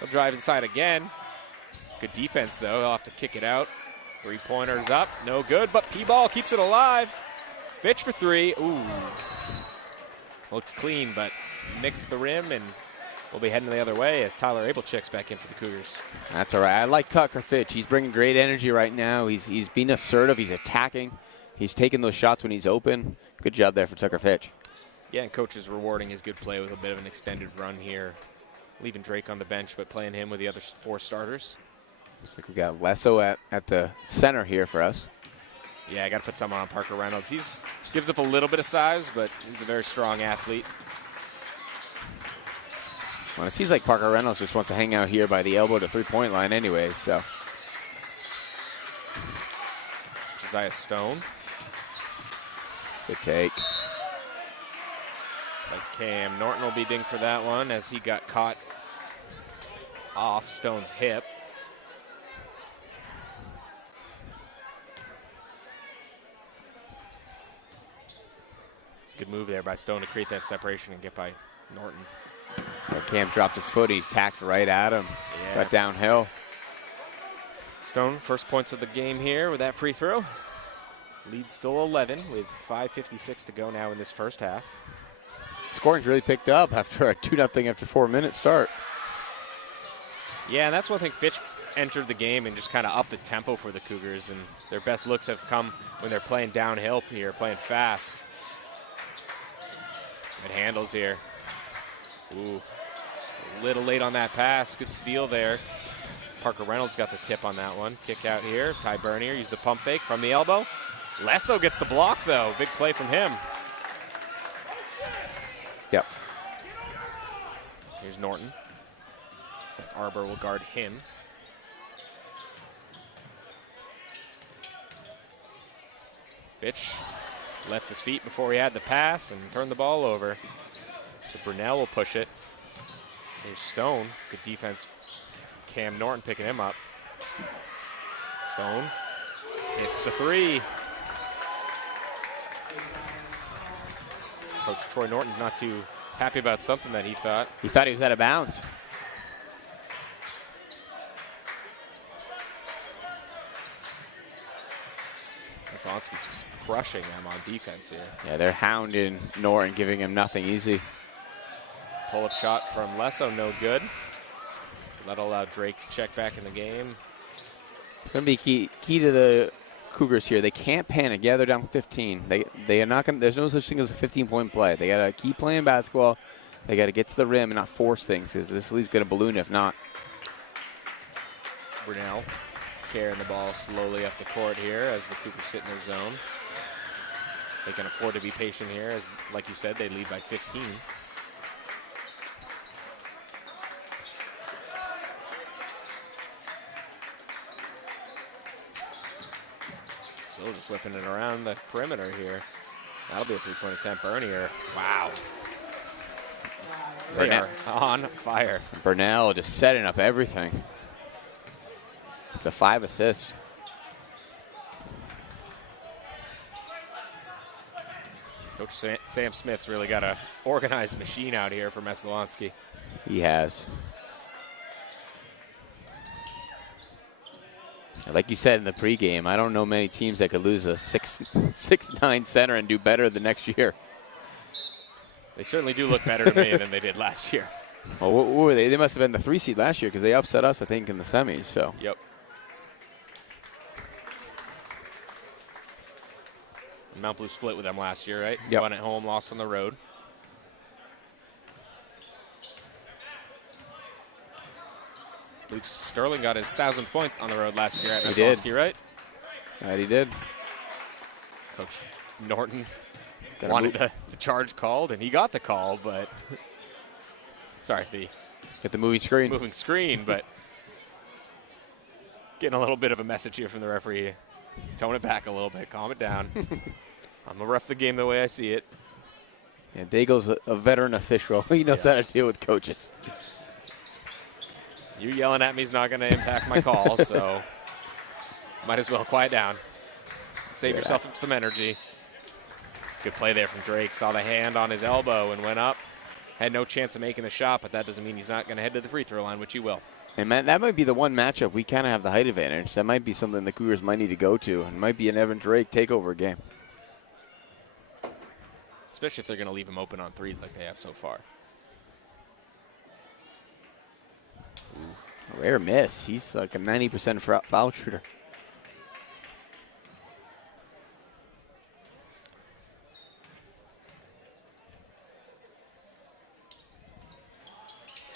He'll drive inside again. Good defense, though. He'll have to kick it out. Three-pointers up. No good, but P-Ball keeps it alive. Fitch for three. Ooh. Looked clean, but nicked the rim, and we'll be heading the other way as Tyler Abel checks back in for the Cougars. That's all right. I like Tucker Fitch. He's bringing great energy right now. He's being assertive. He's attacking. He's taking those shots when he's open. Good job there for Tucker Fitch. Yeah, and coach is rewarding his good play with a bit of an extended run here. Leaving Drake on the bench, but playing him with the other 4 starters. Looks like we got Lesso at the center here for us. Yeah, I got to put someone on Parker Reynolds. He's gives up a little bit of size, but he's a very strong athlete. Well, it seems like Parker Reynolds just wants to hang out here by the elbow to three-point line anyways, so. Josiah Stone. Good take. Like Cam Norton will be dinged for that one as he got caught off Stone's hip. Good move there by Stone to create that separation and get by Norton. Cam dropped his foot. He's tacked right at him. Yeah. Got downhill. Stone, first points of the game here with that free throw. Lead still 11 with 5:56 to go now in this first half. Scoring's really picked up after a 2-0 after 4-minute start. Yeah, and that's one thing. Fitch entered the game and just kind of upped the tempo for the Cougars, and their best looks have come when they're playing downhill here, playing fast. Good handles here. Ooh, just a little late on that pass. Good steal there. Parker Reynolds got the tip on that one. Kick out here. Ty Bernier used the pump fake from the elbow. Lesso gets the block, though. Big play from him. Yep. Here's Norton. So Arbor will guard him. Fitch left his feet before he had the pass and turned the ball over. So Brunel will push it. Here's Stone. Good defense. Cam Norton picking him up. Stone hits the three. Coach Troy Norton's not too happy about something that he thought. He thought he was out of bounds. Messalonskee just crushing them on defense here. Yeah, they're hounding Norton, giving him nothing easy. Pull-up shot from Lesso, no good. That'll allow Drake to check back in the game. It's going to be key to the Cougars here. They can't panic. Yeah, they're down 15. They are not going. There's no such thing as a 15-point play. They got to keep playing basketball. They got to get to the rim and not force things, because this lead's going to balloon if not. Brunel carrying the ball slowly up the court here as the Cougars sit in their zone. They can afford to be patient here, as, like you said, they lead by 15. Still just whipping it around the perimeter here. That'll be a three-point attempt. Bernier, wow. They are on fire. Burnell just setting up everything. The 5 assists. Coach Sam Smith's really got an organized machine out here for Messalonskee. He has. Like you said in the pregame, I don't know many teams that could lose a 6'9" center and do better the next year. They certainly do look better to me than they did last year. Well, what were they? They must have been the 3 seed last year, because they upset us, I think, in the semis. So. Yep. Mount Blue split with them last year, right? Yep. Won at home, lost on the road. Luke Sterling got his 1,000th point on the road last year at Messalonskee, right? Right, he did. Coach Norton wanted the charge called, and he got the call, but sorry, Get the moving screen. Moving screen, but getting a little bit of a message here from the referee. Tone it back a little bit, calm it down. I'm gonna ref the game the way I see it. Yeah, Daigle's a veteran official. He knows how to deal with coaches. You yelling at me is not going to impact my call, so might as well quiet down. Save yourself some energy. Good play there from Drake. Saw the hand on his elbow and went up. Had no chance of making the shot, but that doesn't mean he's not going to head to the free throw line, which he will. And man, that might be the one matchup we kind of have the height advantage. That might be something the Cougars might need to go to. It might be an Evan Drake takeover game. Especially if they're going to leave him open on threes like they have so far. Rare miss. He's like a 90% foul shooter.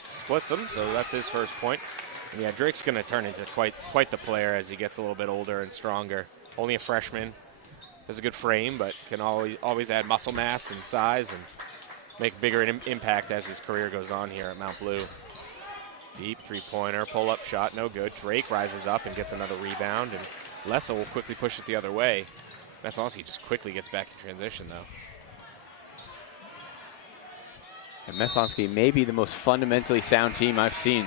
Splits him, so that's his first point. And yeah, Drake's going to turn into quite the player as he gets a little bit older and stronger. Only a freshman. Has a good frame, but can always add muscle mass and size and make bigger impact as his career goes on here at Mount Blue. Deep three-pointer, pull-up shot, no good. Drake rises up and gets another rebound, and Lessa will quickly push it the other way. Messalonskee just quickly gets back in transition, though. And Messalonskee may be the most fundamentally sound team I've seen.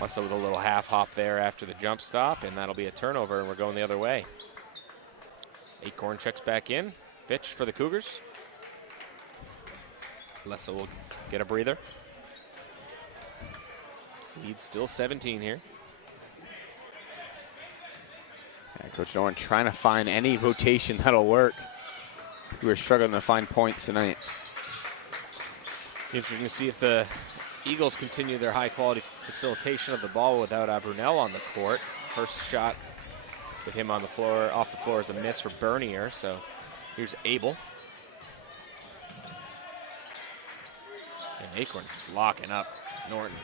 Lessa with a little half hop there after the jump stop, and that'll be a turnover, and we're going the other way. Acorn checks back in. Fitch for the Cougars. Lessa will get a breather. Lead still 17 here. Yeah, Coach Norton trying to find any rotation that'll work. We're struggling to find points tonight. Interesting to see if the Eagles continue their high-quality facilitation of the ball without Brunel on the court. First shot with him on the floor, off the floor, is a miss for Bernier. So here's Abel. And Acorn just locking up Norton.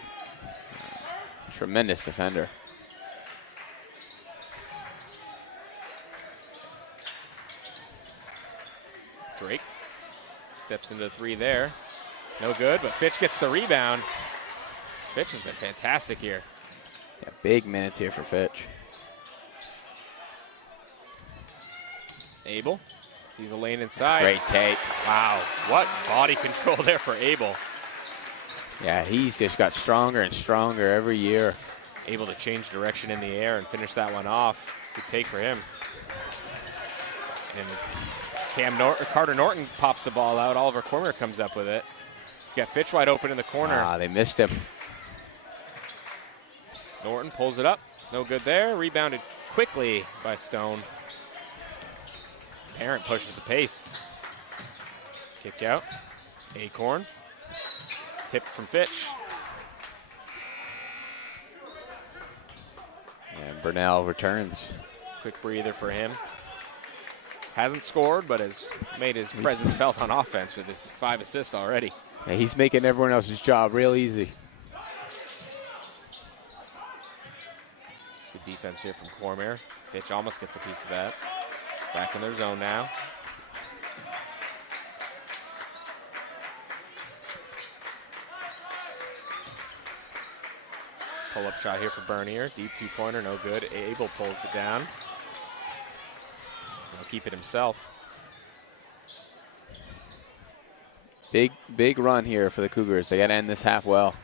Tremendous defender. Drake steps into the three there. No good, but Fitch gets the rebound. Fitch has been fantastic here. Yeah, big minutes here for Fitch. Abel sees a lane inside. Great take. Wow, what body control there for Abel. Yeah, he's just got stronger and stronger every year. Able to change direction in the air and finish that one off. Good take for him. And Carter Norton pops the ball out. Oliver Cormier comes up with it. He's got Fitch wide open in the corner. Ah, they missed him. Norton pulls it up. No good there. Rebounded quickly by Stone. Parent pushes the pace. Kick out. Acorn. Tipped from Fitch. Burnell returns. Quick breather for him. Hasn't scored, but has made his presence felt on offense with his 5 assists already. Yeah, he's making everyone else's job real easy. Good defense here from Cormier. Fitch almost gets a piece of that. Back in their zone now. Pull-up shot here for Bernier. Deep two-pointer, no good. Abel pulls it down. He'll keep it himself. Big run here for the Cougars. They got to end this half well.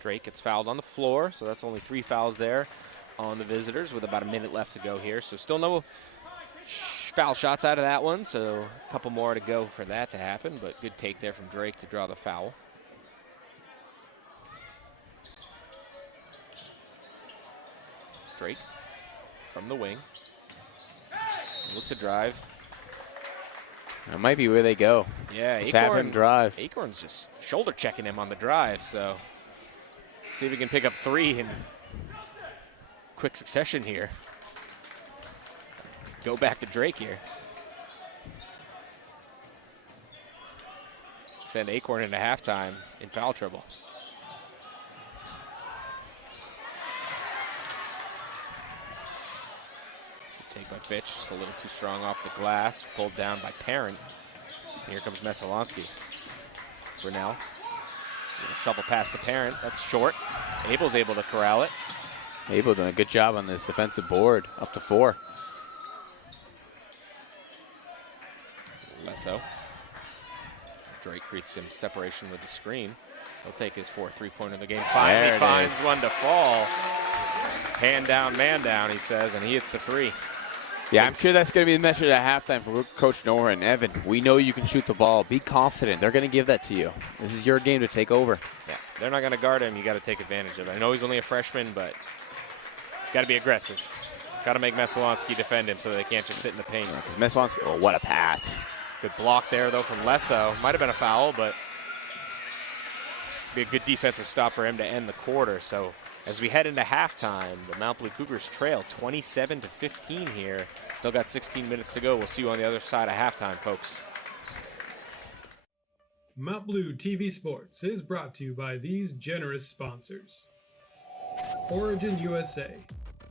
Drake gets fouled on the floor, so that's only 3 fouls there on the visitors with about a minute left to go here. So still no foul shots out of that one, so a couple more to go for that to happen, but good take there from Drake to draw the foul. Drake from the wing. Look to drive. That might be where they go. Yeah, just have him drive. Acorn's just shoulder checking him on the drive, so see if he can pick up 3 in quick succession here. Go back to Drake here. Send Acorn into halftime in foul trouble. Take by Fitch, just a little too strong off the glass. Pulled down by Parent. Here comes Messalonskee. Brunel. Shovel past the Parent. That's short. Abel's able to corral it. Abel doing a good job on this defensive board. Up to 4. Lesso. Drake creates some separation with the screen. He'll take his 4th three-pointer of the game. Finally finds one to fall. Hand down, man down, he says, and he hits the 3. Yeah, I'm sure that's going to be the message at halftime for Coach Noren. Evan, we know you can shoot the ball. Be confident. They're going to give that to you. This is your game to take over. Yeah, they're not going to guard him. You got to take advantage of it. I know he's only a freshman, but got to be aggressive. Got to make Messalonskee defend him so they can't just sit in the paint. Because Messalonskee, oh, what a pass. Good block there, though, from Lesso. Might have been a foul, but be a good defensive stop for him to end the quarter. So as we head into halftime, the Mount Blue Cougars trail 27-15 here. Still got 16 minutes to go. We'll see you on the other side of halftime, folks. Mount Blue TV Sports is brought to you by these generous sponsors. Origin USA,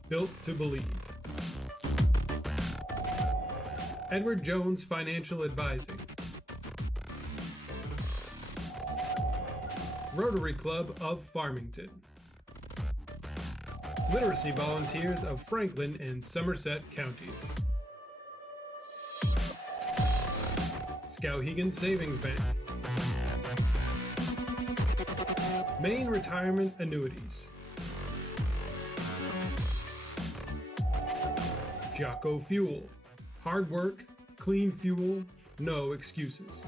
built to believe. Edward Jones Financial Advising. Rotary Club of Farmington. Literacy Volunteers of Franklin and Somerset Counties. Skowhegan Savings Bank. Maine Retirement Annuities. Jocko Fuel. Hard work, clean fuel, no excuses.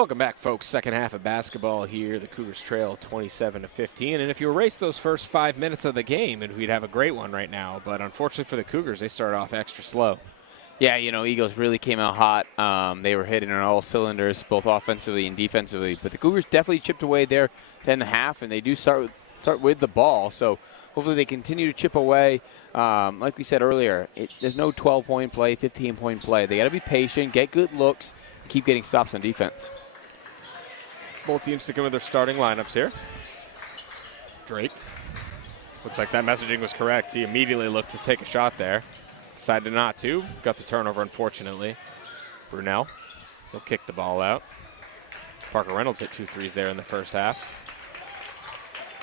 Welcome back, folks. Second half of basketball here. The Cougars trail 27-15. And if you erase those first 5 minutes of the game, we'd have a great one right now. But unfortunately for the Cougars, they started off extra slow. Yeah, you know, Eagles really came out hot. They were hitting on all cylinders, both offensively and defensively. But the Cougars definitely chipped away there to end the half, and they do start with the ball. So hopefully they continue to chip away. Like we said earlier, there's no 12-point play, 15-point play. They got to be patient, get good looks, and keep getting stops on defense. Both teams sticking with their starting lineups here. Drake. Looks like that messaging was correct. He immediately looked to take a shot there. Decided not to. Got the turnover, unfortunately. Brunel. He'll kick the ball out. Parker Reynolds hit 2 threes there in the first half.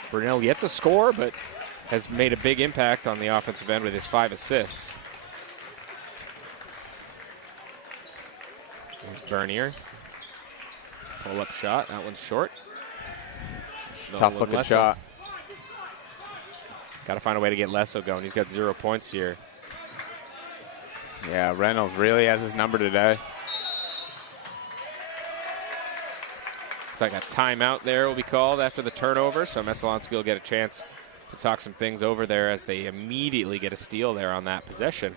Brunel yet to score, but has made a big impact on the offensive end with his 5 assists. Here's Bernier. Pull-up shot. That one's short. It's a tough-looking shot. Got to find a way to get Lesso going. He's got 0 points here. Yeah, Reynolds really has his number today. Looks like a timeout there will be called after the turnover, so Messalonskee will get a chance to talk some things over there as they immediately get a steal there on that possession.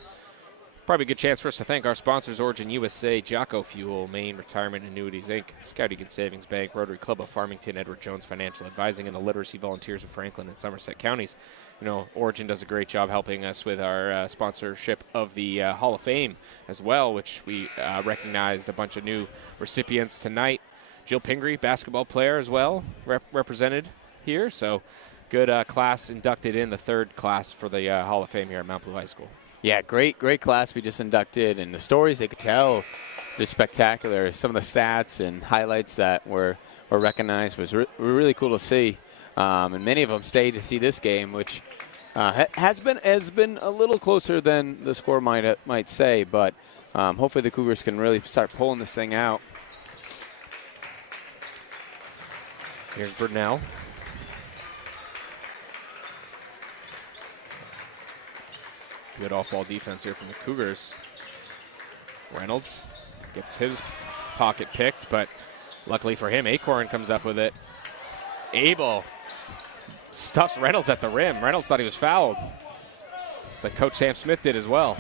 Probably a good chance for us to thank our sponsors, Origin USA, Jocko Fuel, Maine Retirement Annuities, Inc., Skowhegan Savings Bank, Rotary Club of Farmington, Edward Jones Financial Advising, and the Literacy Volunteers of Franklin and Somerset Counties. You know, Origin does a great job helping us with our sponsorship of the Hall of Fame as well, which we recognized a bunch of new recipients tonight. Jill Pingree, basketball player as well, represented here. So good class inducted in the 3rd class for the Hall of Fame here at Mount Blue High School. Yeah, great class we just inducted, and the stories they could tell just spectacular. Some of the stats and highlights that were recognized were really cool to see, and many of them stayed to see this game, which has been a little closer than the score might say, but hopefully the Cougars can really start pulling this thing out. Here's Burnell. Good off-ball defense here from the Cougars. Reynolds gets his pocket picked, but luckily for him, Acorn comes up with it. Abel stuffs Reynolds at the rim. Reynolds thought he was fouled. It's like Coach Sam Smith did as well.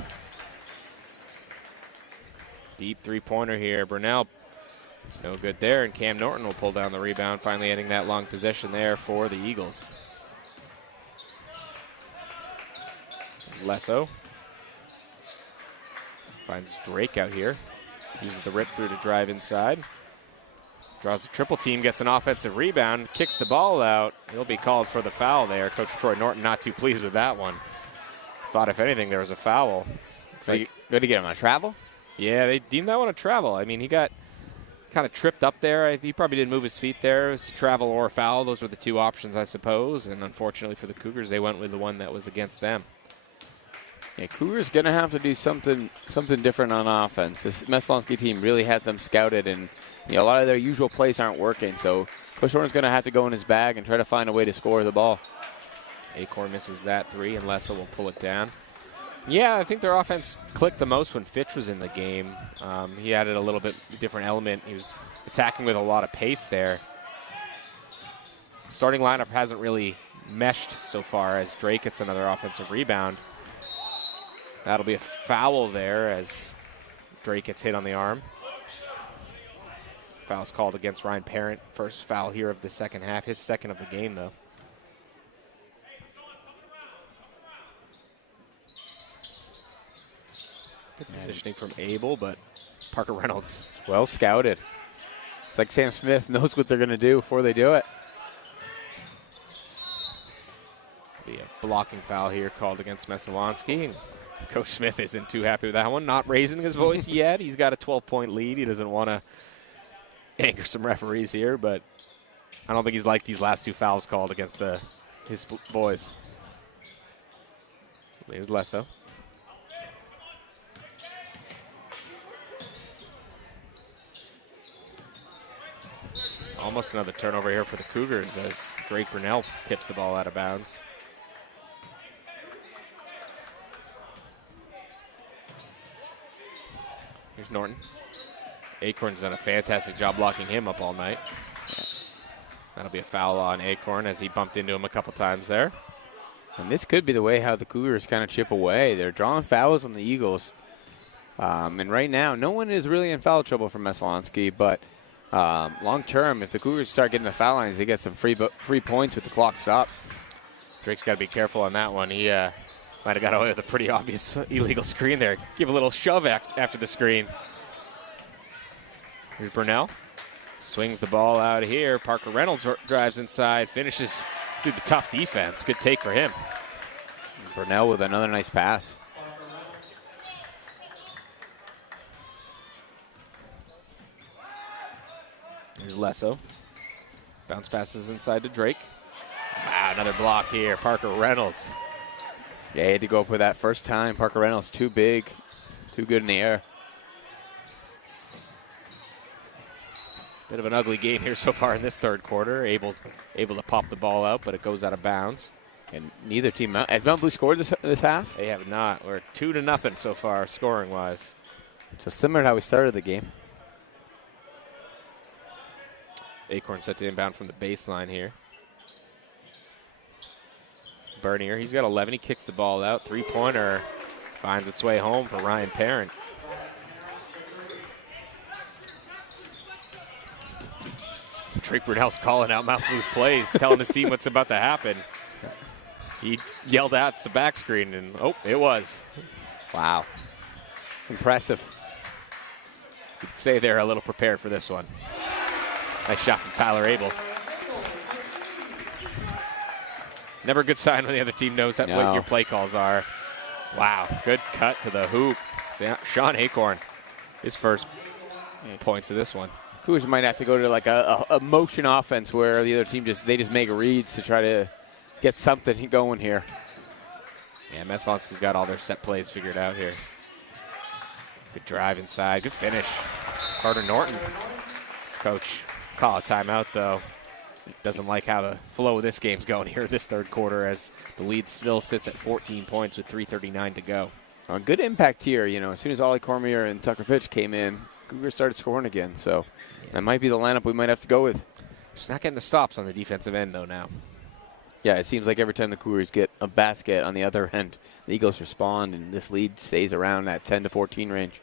Deep three-pointer here. Burnell, no good there, and Cam Norton will pull down the rebound, finally ending that long possession there for the Eagles. Lesso finds Drake out here. Uses the rip through to drive inside. Draws a triple team, gets an offensive rebound, kicks the ball out. He'll be called for the foul there. Coach Troy Norton not too pleased with that one. Thought if anything there was a foul. So you good to get him on travel? Yeah, they deemed that one a travel. I mean, he got kind of tripped up there. He probably didn't move his feet there. It was travel or foul. Those were the 2 options, I suppose. And unfortunately for the Cougars, they went with the one that was against them. Yeah, Cougars going to have to do something different on offense. This Messalonskee team really has them scouted, and a lot of their usual plays aren't working. So Coach Norton's going to have to go in his bag and try to find a way to score the ball. Acorn misses that 3, and Lesso will pull it down. Yeah, I think their offense clicked the most when Fitch was in the game. He added a little bit different element. He was attacking with a lot of pace there. The starting lineup hasn't really meshed so far as Drake gets another offensive rebound. That'll be a foul there as Drake gets hit on the arm. Foul's called against Ryan Parent. First foul here of the second half. His second of the game, though. Good positioning from Abel, but Parker Reynolds. It's well scouted. It's like Sam Smith knows what they're going to do before they do it. Be a blocking foul here called against Messalonskee. Coach Smith isn't too happy with that one. Not raising his voice yet. He's got a 12-point lead. He doesn't want to anger some referees here, but I don't think he's liked these last 2 fouls called against his boys. Here's Lesso. Almost another turnover here for the Cougars as Drake Burnell tips the ball out of bounds. Here's Norton. Acorn's done a fantastic job blocking him up all night. That'll be a foul on Acorn as he bumped into him a couple times there. And this could be the way how the Cougars kind of chip away. They're drawing fouls on the Eagles. And right now, no one is really in foul trouble for Messalonskee, but long term, if the Cougars start getting the foul lines, they get some free points with the clock stopped. Drake's got to be careful on that one. He might have got away with a pretty obvious illegal screen there. Give a little shove after the screen. Here's Burnell. Swings the ball out here. Parker Reynolds drives inside, finishes through the tough defense. Good take for him. Burnell with another nice pass. Here's Lesso. Bounce passes inside to Drake. Wow, another block here. Parker Reynolds. Yeah, he had to go up with that first time. Parker Reynolds too big, too good in the air. Bit of an ugly game here so far in this third quarter. Able to pop the ball out, but it goes out of bounds. And neither team, has Mount Blue scored this half? They have not. We're 2-0 so far, scoring-wise. So similar to how we started the game. Acorn set to inbound from the baseline here. Bernier, he's got 11. He kicks the ball out. Three-pointer finds its way home for Ryan Parent. Drake Brunell's calling out Mount Blue's plays, telling his team what's about to happen. He yelled out it's a back screen, and oh, it was. Wow. Impressive. You'd say they're a little prepared for this one. Nice shot from Tyler Abel. Never a good sign when the other team knows what your play calls are. Wow, good cut to the hoop. Sean Acorn, his first points of this one. Cougars might have to go to like a motion offense where the other team just make reads to try to get something going here. Yeah, Messalonskee's got all their set plays figured out here. Good drive inside, good finish. Carter Norton. Coach, call a timeout though. Doesn't like how the flow of this game's going here this third quarter as the lead still sits at 14 points with 3:39 to go. A good impact here, you know, as soon as Ollie Cormier and Tucker Fitch came in, Cougars started scoring again, so that might be the lineup we might have to go with. Just not getting the stops on the defensive end, though, now. Yeah, it seems like every time the Cougars get a basket on the other end, the Eagles respond, and this lead stays around that 10 to 14 range.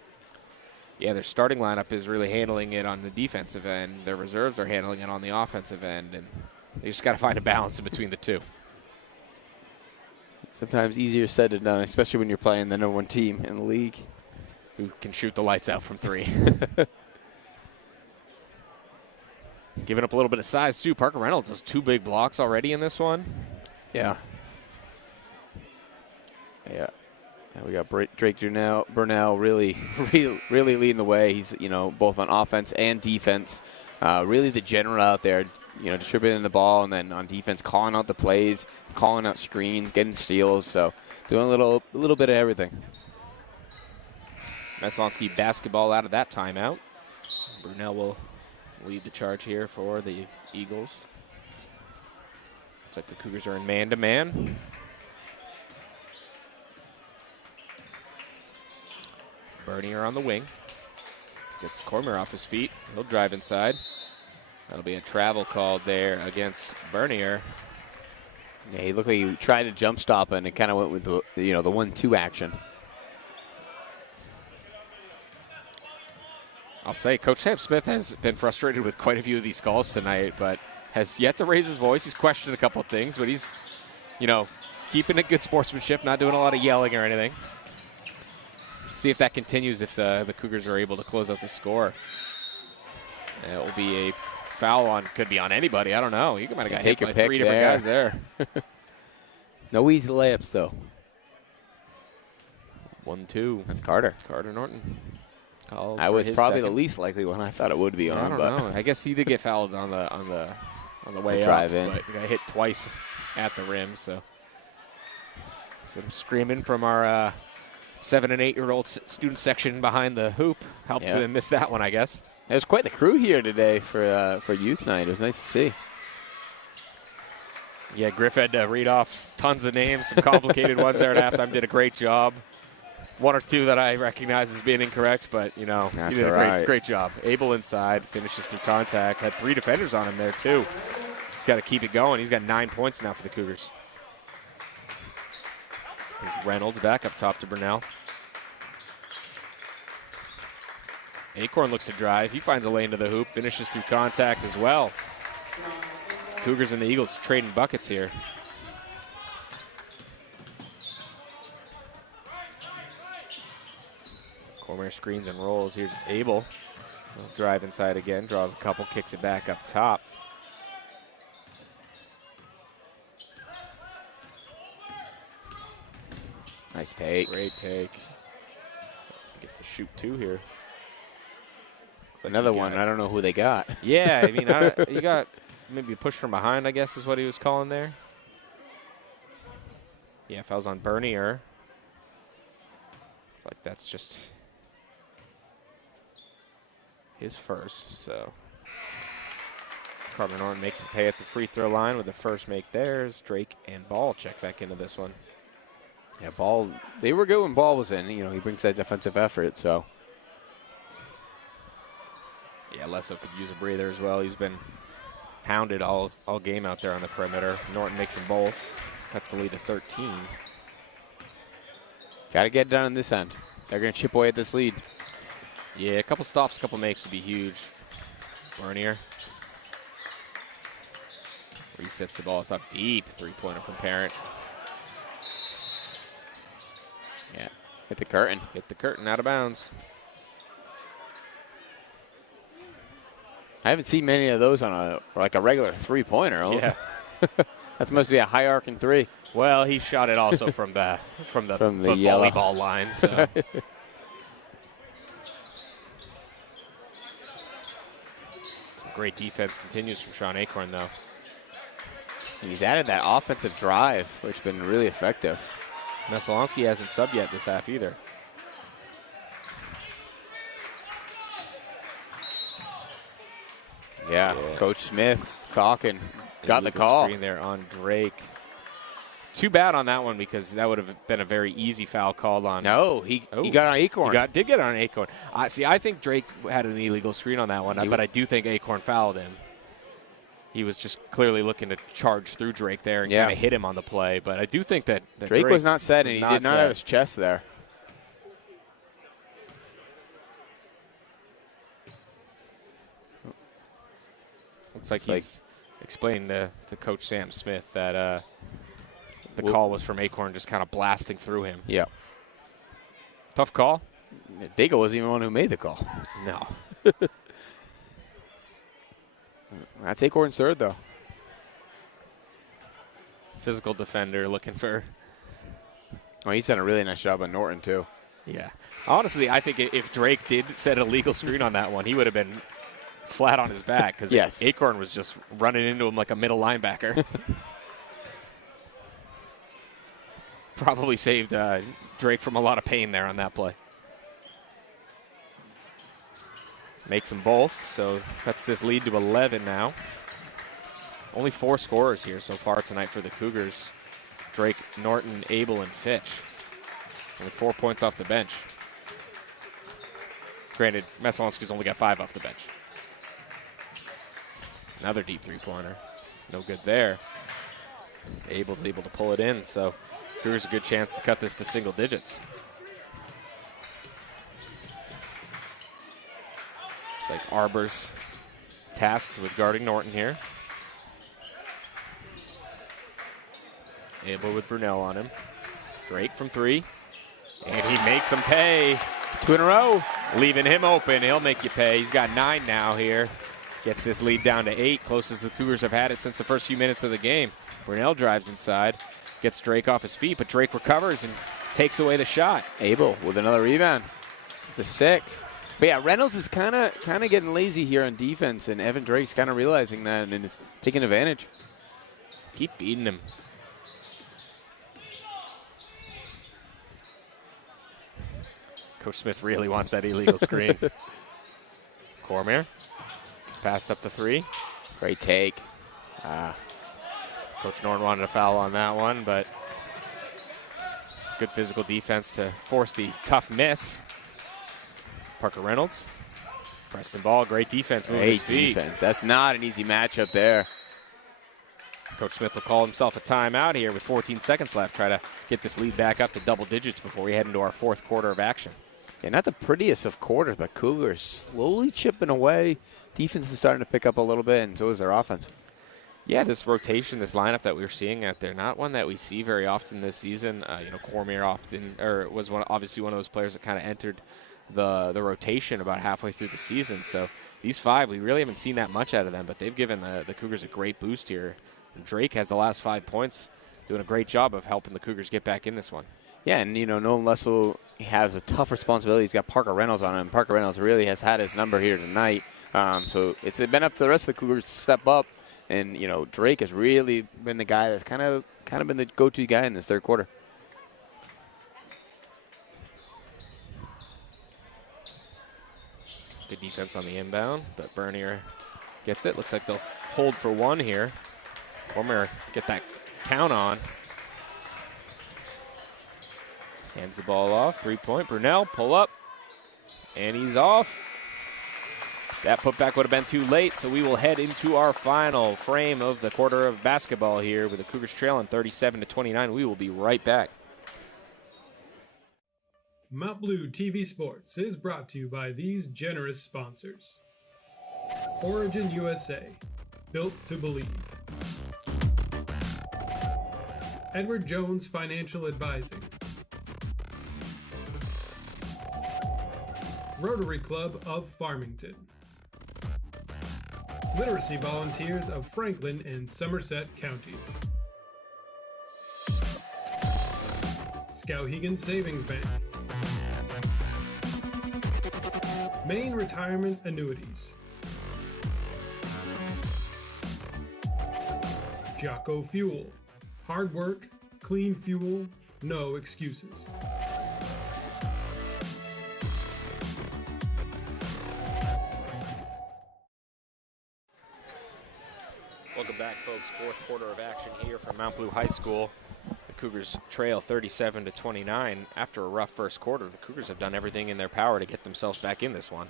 Yeah, their starting lineup is really handling it on the defensive end. Their reserves are handling it on the offensive end, and they just got to find a balance in between the two. Sometimes easier said than done, especially when you're playing the #1 team in the league. Who can shoot the lights out from three. Giving up a little bit of size, too. Parker Reynolds has 2 big blocks already in this one. Yeah. Yeah. We got Drake Burnell really leading the way. He's, you know, both on offense and defense. Really the general out there, you know, distributing the ball and then on defense calling out the plays, calling out screens, getting steals. So doing a little bit of everything. Messalonskee basketball out of that timeout. Burnell will lead the charge here for the Eagles. Looks like the Cougars are in man-to-man. Bernier on the wing. Gets Cormier off his feet. He'll drive inside. That'll be a travel called there against Bernier. Yeah, he looked like he tried to jump stop and it kind of went with the, you know, the 1-2 action. I'll say Coach Sam Smith has been frustrated with quite a few of these calls tonight, but has yet to raise his voice. He's questioned a couple of things, but he's, you know, keeping it good sportsmanship, not doing a lot of yelling or anything. See if that continues if the Cougars are able to close out the score. And it will be a foul on, could be on anybody. I don't know. You might have got hit by 3 different guys there. No easy layups, though. 1-2. That's Carter. Carter Norton. I was probably the least likely one. I thought it would be on. I don't know. I guess he did get fouled on the way drive up, in. but he got hit twice at the rim. So some screaming from our 7- and 8-year-old student section behind the hoop helped to miss that one, I guess. It was quite the crew here today for youth night. It was nice to see. Yeah, Griff had to read off tons of names, some complicated ones there at halftime. Did a great job. one or two that I recognize as being incorrect, but, you know, That's he did a all great job. Abel inside, finishes through contact. Had 3 defenders on him there, too. He's got to keep it going. He's got 9 points now for the Cougars. Here's Reynolds back up top to Burnell. Acorn looks to drive. He finds a lane to the hoop, finishes through contact as well. Cougars and the Eagles trading buckets here. Cormier screens and rolls. Here's Abel. He'll drive inside again, draws a couple, kicks it back up top. Nice take. Great take. Get to shoot 2 here. Like another one. I don't know who they got. Yeah, I mean, you got maybe a push from behind, I guess is what he was calling there. Yeah, fouls on Bernier. It's like that's just his first, so. Carter Norton makes him pay at the free throw line with the first make theirs. Drake and Ball check back into this one. Yeah, Ball, they were good when Ball was in. You know, he brings that defensive effort, so. Yeah, Lesso could use a breather as well. He's been hounded all game out there on the perimeter. Norton makes them both. Cuts the lead to 13. Got to get it done on this end. They're going to chip away at this lead. Yeah, a couple stops, a couple makes would be huge. Bernier resets the ball up deep. 3-pointer from Parent. Yeah, hit the curtain. Hit the curtain, out of bounds. I haven't seen many of those on a regular 3-pointer. Yeah. That must be a high arcing 3. Well, he shot it also from the volleyball line. So. Some great defense continues from Sean Acorn, though. And he's added that offensive drive, which has been really effective. Messalonskee hasn't subbed yet this half either. Yeah, Coach Smith talking. Got the call. Screen there on Drake. Too bad on that one because that would have been a very easy foul called on. No, he got on Acorn. Did get on Acorn. See, I think Drake had an illegal screen on that one, but I do think Acorn fouled him. He was just clearly looking to charge through Drake there and kind of hit him on the play. But I do think that Drake was not set, and he did not have his chest there. Looks like he's explaining to Coach Sam Smith that the call was from Acorn just kind of blasting through him. Yeah. Tough call. Daigle wasn't even the one who made the call. No. That's Acorn's third, though. Physical defender looking for. Oh, he's done a really nice job on Norton, too. Yeah. Honestly, I think if Drake did set a legal screen on that one, he would have been flat on his back because Acorn was just running into him like a middle linebacker. Probably saved Drake from a lot of pain there on that play. Makes them both, so cuts this lead to 11 now. Only 4 scorers here so far tonight for the Cougars. Drake, Norton, Abel, and Fitch. Only 4 points off the bench. Granted, Messalonskee's only got 5 off the bench. Another deep 3-pointer. No good there. Abel's able to pull it in, so Cougars a good chance to cut this to single digits. It's like Arbor's tasked with guarding Norton here. Abel with Brunel on him. Drake from 3. And he makes him pay. 2 in a row. Leaving him open. He'll make you pay. He's got 9 now here. Gets this lead down to 8. Closest the Cougars have had it since the first few minutes of the game. Brunel drives inside. Gets Drake off his feet, but Drake recovers and takes away the shot. Abel with another rebound. To 6. But yeah, Reynolds is kind of getting lazy here on defense, and Evan Drake's kind of realizing that and is taking advantage. Keep beating him. Coach Smith really wants that illegal screen. Cormier passed up the 3. Great take. Coach Norton wanted a foul on that one, but Good physical defense to force the tough miss. Parker Reynolds. Preston Ball, great defense. Great defense. That's not an easy matchup there. Coach Smith will call himself a timeout here with 14 seconds left. Try to get this lead back up to double digits before we head into our fourth quarter of action. Yeah, not the prettiest of quarters, but Cougars slowly chipping away. Defense is starting to pick up a little bit, and so is their offense. Yeah, this rotation, this lineup that we're seeing out there, not one that we see very often this season. Cormier was obviously one of those players that kind of entered the rotation about halfway through the season. So these five, we really haven't seen that much out of them, but they've given the Cougars a great boost here. Drake has the last 5 points, doing a great job of helping the Cougars get back in this one. Yeah, and Nolan Lesso has a tough responsibility. He's got Parker Reynolds on him. Parker Reynolds really has had his number here tonight. So it's been up to the rest of the Cougars to step up. And, Drake has really been the guy that's kind of been the go-to guy in this third quarter. Good defense on the inbound, but Bernier gets it. Looks like they'll hold for one here. Cormier get that count on. Hands the ball off. 3-point. Brunel, pull up. And he's off. That putback would have been too late, so we will head into our final frame of the quarter of basketball here with the Cougars trailing 37-29. We will be right back. Mount Blue TV Sports is brought to you by these generous sponsors. Origin USA, built to believe. Edward Jones Financial Advising. Rotary Club of Farmington. Literacy Volunteers of Franklin and Somerset Counties. Skowhegan Savings Bank. Maine Retirement Annuities. Jocko Fuel. Hard work, clean fuel, no excuses. Welcome back, folks. Fourth quarter of action here from Mount Blue High School. The Cougars trail 37-29. After a rough first quarter, the Cougars have done everything in their power to get themselves back in this one.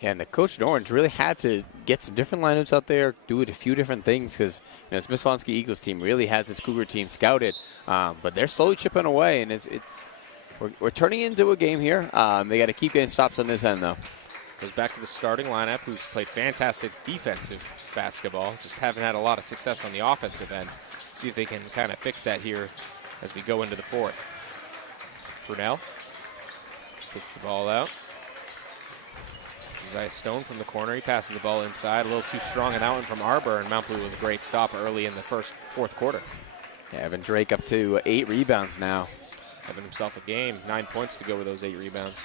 Yeah, and the coach in orange really had to get some different lineups out there, do it a few different things because this Messalonskee Eagles team really has this Cougar team scouted, but they're slowly chipping away, and we're turning into a game here. They got to keep getting stops on this end, though. Goes back to the starting lineup, who's played fantastic defensive basketball, just haven't had a lot of success on the offensive end. See if they can kind of fix that here as we go into the fourth. Brunel kicks the ball out. Josiah Stone from the corner. He passes the ball inside. A little too strong on that one from Arbor, and Mount Blue with a great stop early in the fourth quarter. Yeah, Evan Drake up to 8 rebounds now. Having himself a game. 9 points to go with those 8 rebounds.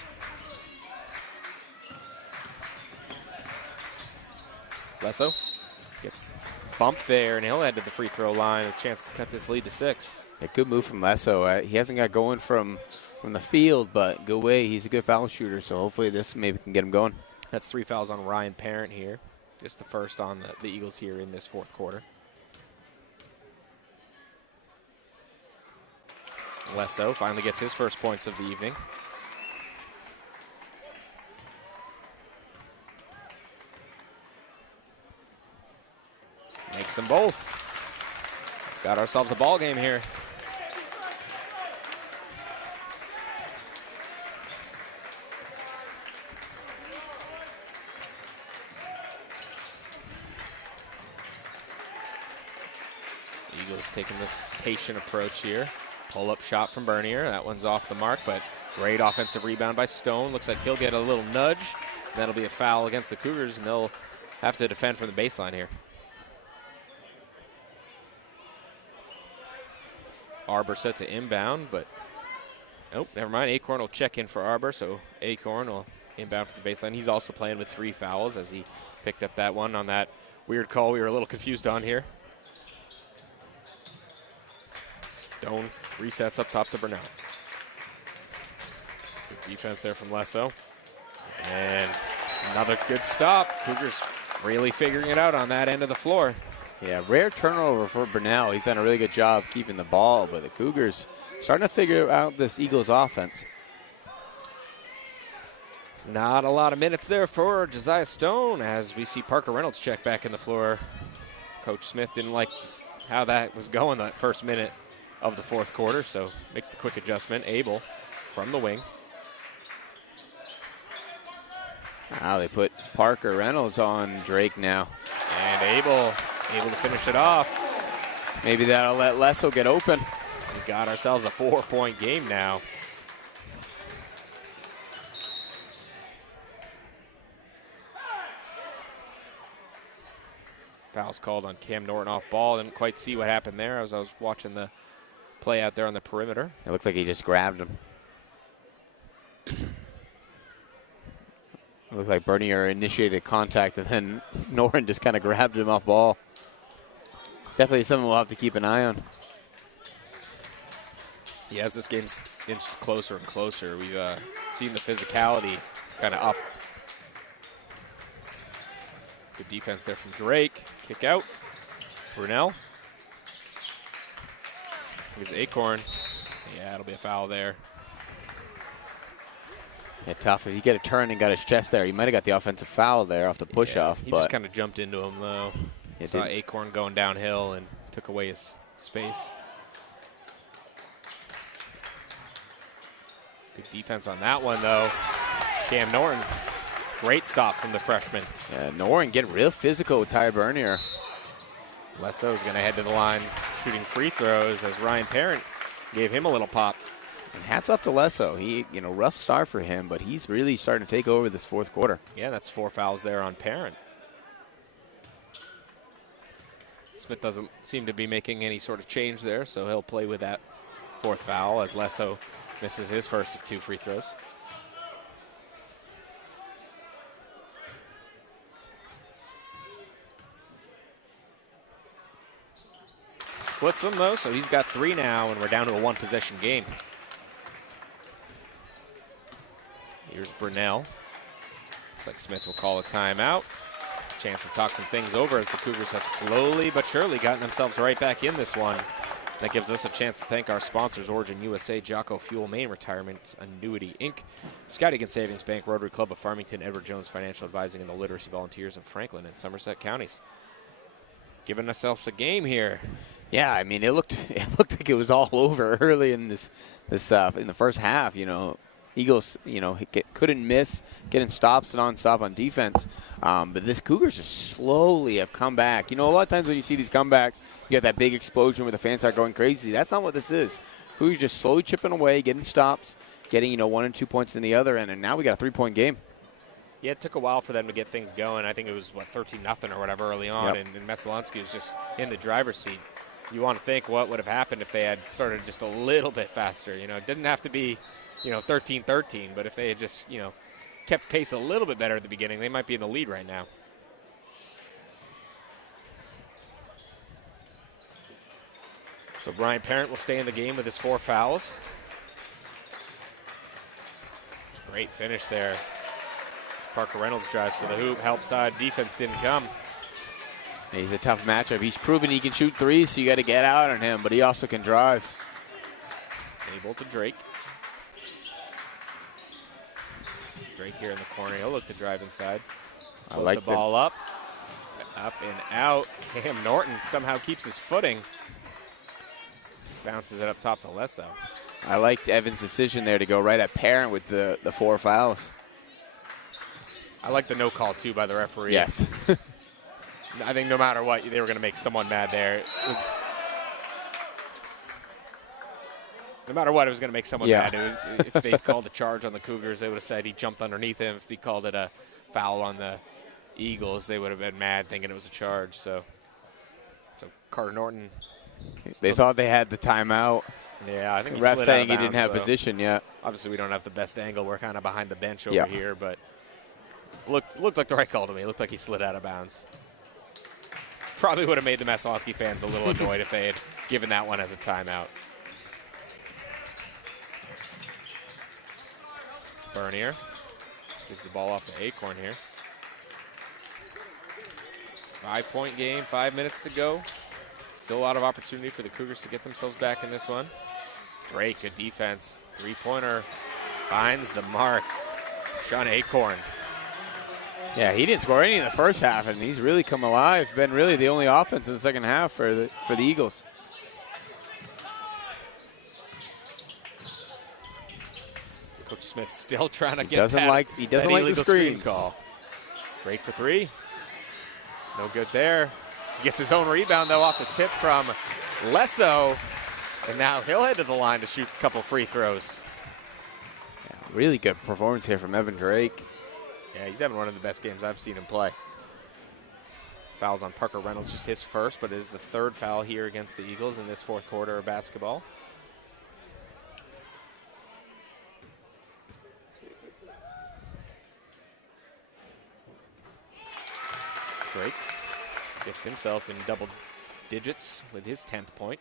Lesso gets bumped there, and he'll head to the free throw line. A chance to cut this lead to 6. A good move from Lesso. He hasn't got going from the field, but good way. He's a good foul shooter, so hopefully this maybe can get him going. That's 3 fouls on Ryan Parent here. Just the first on the Eagles here in this fourth quarter. Lesso finally gets his first points of the evening. Makes them both. Got ourselves a ball game here. Eagles taking this patient approach here. Pull-up shot from Bernier. That one's off the mark, but great offensive rebound by Stone. Looks like he'll get a little nudge. That'll be a foul against the Cougars, and they'll have to defend from the baseline here. Arbor set to inbound, but nope, never mind. Acorn will check in for Arbor, so Acorn will inbound from the baseline. He's also playing with 3 fouls as he picked up that one on that weird call we were a little confused on here. Stone resets up top to Burnell. Good defense there from Lesso. And another good stop. Cougars really figuring it out on that end of the floor. Yeah, rare turnover for Burnell. He's done a really good job keeping the ball, but the Cougars starting to figure out this Eagles offense. Not a lot of minutes there for Josiah Stone as we see Parker Reynolds check back in the floor. Coach Smith didn't like how that was going that first minute of the fourth quarter, so makes the quick adjustment. Abel from the wing. Wow, they put Parker Reynolds on Drake now. And Abel able to finish it off. Maybe that'll let Lesso get open. We got ourselves a 4-point game now. Foul's called on Cam Norton off ball. Didn't quite see what happened there as I was watching the play out there on the perimeter. It looks like he just grabbed him. It looked like Bernier initiated contact and then Norton just kind of grabbed him off ball. Definitely something we'll have to keep an eye on. Yeah, as this game's inched closer and closer, we've seen the physicality kind of up. Good defense there from Drake. Kick out. Brunel. Here's Acorn. Yeah, it'll be a foul there. Yeah, tough. If you get a turn and got his chest there, he might have got the offensive foul there off the push-off. He just kind of jumped into him, though. Saw did. Acorn going downhill and took away his space. Good defense on that one, though. Cam Norton. Great stop from the freshman. Yeah, Norton getting real physical with Ty Bernier. Lesso's going to head to the line shooting free throws as Ryan Parent gave him a little pop. And hats off to Lesso. He, rough start for him, but he's really starting to take over this fourth quarter. Yeah, that's 4 fouls there on Parent. Smith doesn't seem to be making any sort of change there, so he'll play with that 4th foul as Lesso misses his first of 2 free throws. Splits them, though, so he's got 3 now, and we're down to a 1-possession game. Here's Brunel. Looks like Smith will call a timeout. Chance to talk some things over as the Cougars have slowly but surely gotten themselves right back in this one. That gives us a chance to thank our sponsors, Origin USA, Jocko Fuel, Maine Retirement Annuity, Inc., Skowhegan Savings Bank, Rotary Club of Farmington, Edward Jones Financial Advising, and the Literacy Volunteers of Franklin and Somerset counties. Giving ourselves a game here. Yeah, I mean, it looked like it was all over early in this in the first half. Eagles, couldn't miss, getting stops and non-stop on defense. But this Cougars just slowly have come back. A lot of times when you see these comebacks, you have that big explosion where the fans start going crazy. That's not what this is. Cougars just slowly chipping away, getting stops, getting 1 and 2 points in the other end, and now we got a 3-point game. Yeah, it took a while for them to get things going. I think it was, 13-0 or whatever early on, Yep. and Messalonskee was just in the driver's seat. You want to think what would have happened if they had started just a little bit faster. It didn't have to be 13-13, but if they had just, kept pace a little bit better at the beginning, they might be in the lead right now. So Brian Parent will stay in the game with his 4 fouls. Great finish there. Parker Reynolds drives to the hoop, help side, defense didn't come. He's a tough matchup. He's proven he can shoot threes, so you got to get out on him, but he also can drive. Able to Drake. Drake here in the corner. He'll look to drive inside. Float like the ball up and out. Cam Norton somehow keeps his footing. Bounces it up top to Lesso. I liked Evan's decision there to go right at Parent with the 4 fouls. I like the no call, too, by the referee. Yes. I think no matter what, they were going to make someone mad there. No matter what, it was going to make someone mad. If they called a charge on the Cougars, they would have said he jumped underneath him. If he called it a foul on the Eagles, they would have been mad thinking it was a charge. So Carter Norton. They thought they had the timeout. Yeah, I think the he ref slid saying out he of didn't bounds, have position yet. Obviously, we don't have the best angle. We're kind of behind the bench over here, but looked like the right call to me. It looked like he slid out of bounds. Probably would have made the Messalonskee fans a little annoyed if they had given that one as a timeout. Bernier gives the ball off to Acorn here. 5-point game, 5 minutes to go. Still a lot of opportunity for the Cougars to get themselves back in this one. Drake, good defense. Three-pointer finds the mark. Sean Acorn. Yeah, he didn't score any in the first half, and he's really come alive. Been really the only offense in the second half for the Eagles. Coach Smith still trying to He doesn't like the screen call. Drake for three. No good there. He gets his own rebound, though, off the tip from Lesso. And now he'll head to the line to shoot a couple free throws. Yeah, really good performance here from Evan Drake. Yeah, he's having one of the best games I've seen him play. Fouls on Parker Reynolds, just his first, but it is the third foul here against the Eagles in this fourth quarter of basketball. Drake gets himself in double digits with his 10th point.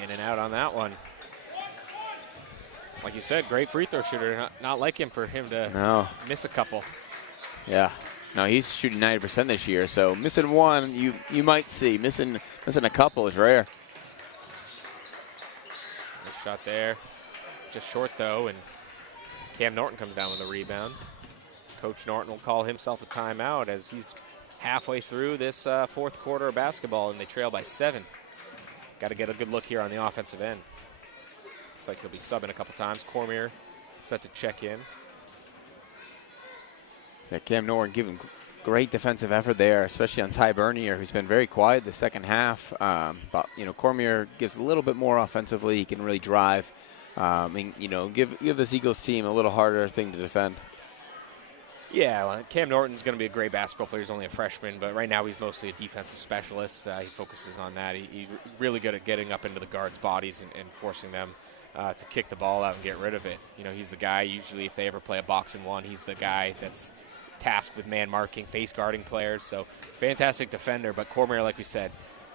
In and out on that one. Like you said, great free throw shooter. Not like him for him to miss a couple. Yeah. No, he's shooting 90% this year, so missing one you might see. Missing a couple is rare. Nice shot there. Just short, though, and Cam Norton comes down with a rebound. Coach Norton will call himself a timeout as he's halfway through this fourth quarter of basketball, and they trail by 7. Got to get a good look here on the offensive end. Looks like he'll be subbing a couple times. Cormier set to check in. Yeah, Cam Norton giving great defensive effort there, especially on Ty Bernier, who's been very quiet the second half. But Cormier gives a little bit more offensively. He can really drive. And give this Eagles team a little harder thing to defend. Yeah, well, Cam Norton's going to be a great basketball player. He's only a freshman, but right now he's mostly a defensive specialist. He focuses on that. He's really good at getting up into the guards' bodies and forcing them to kick the ball out and get rid of it. He's the guy, usually if they ever play a box and one, he's the guy that's tasked with man marking, face guarding players. So fantastic defender, but Cormier, like we said,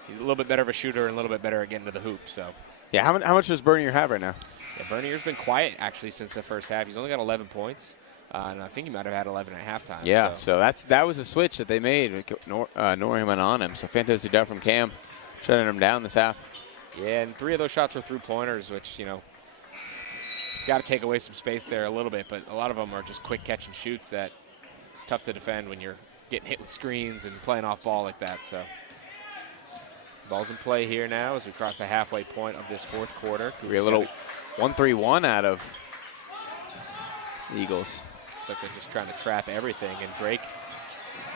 he's a little bit better of a shooter and a little bit better at getting to the hoop. So. Yeah, how much does Bernier have right now? Yeah, Bernier's been quiet, actually, since the first half. He's only got 11 points. And I think he might have had 11 at halftime. Yeah, so that was a switch that they made. Norham went on him. So fantastic job from Cam, shutting him down this half. Yeah, and 3 of those shots were three-pointers, which, got to take away some space there a little bit. But a lot of them are just quick catch and shoots that tough to defend when you're getting hit with screens and playing off ball like that. So ball's in play here now as we cross the halfway point of this fourth quarter. Could be a little 1-3-1 out of the Eagles. Looks like they're just trying to trap everything, and Drake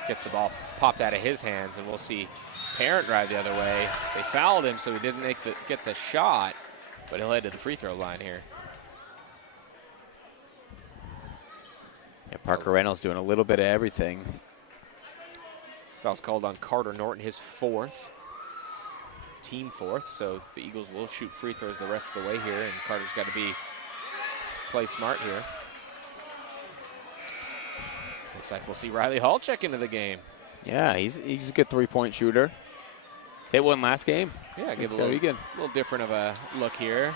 gets the ball popped out of his hands, and we'll see Parent drive the other way. They fouled him, so he didn't get the shot, but he'll head to the free throw line here. Yeah, Parker Reynolds doing a little bit of everything. Foul's called on Carter Norton, his 4th. Team 4th, so the Eagles will shoot free throws the rest of the way here, and Carter's got to play smart here. Looks like we'll see Riley Hall check into the game. Yeah, he's a good three-point shooter. Hit one last game. Yeah, give a little different of a look here.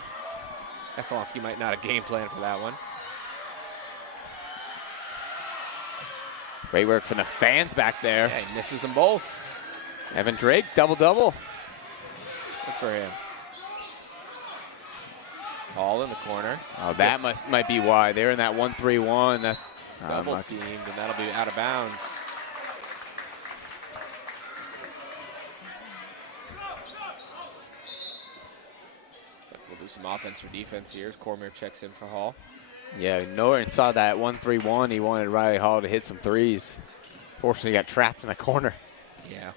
Messalonskee might not have game plan for that one. Great work from the fans back there. Yeah, he misses them both. Evan Drake, double-double. Good for him. Hall in the corner. Oh, that might be why. They're in that 1-3-1. That's double teamed, and that'll be out of bounds. We'll do some offense for defense here as Cormier checks in for Hall. Yeah, Norton saw that 1-3-1. He wanted Riley Hall to hit some threes. Fortunately, he got trapped in the corner. Yeah.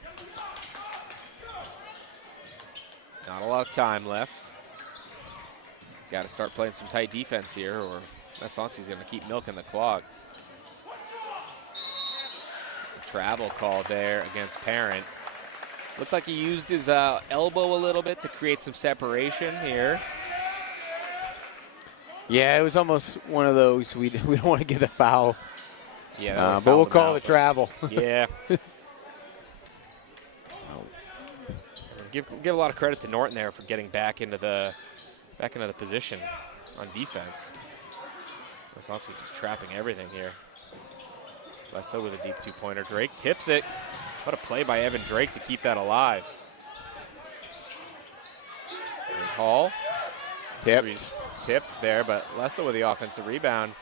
Not a lot of time left. Got to start playing some tight defense here, or Messalonskee's going to keep milking the clock. It's a travel call there against Parent. Looked like he used his elbow a little bit to create some separation here. Yeah, it was almost one of those, we don't want to give the foul. Yeah, but we'll call it travel. Yeah. Give a lot of credit to Norton there for getting back into the position on defense. Messalonskee just trapping everything here. Lesso with a deep two-pointer. Drake tips it. What a play by Evan Drake to keep that alive. There's Hall. Tipped there, but Lesso with the offensive rebound.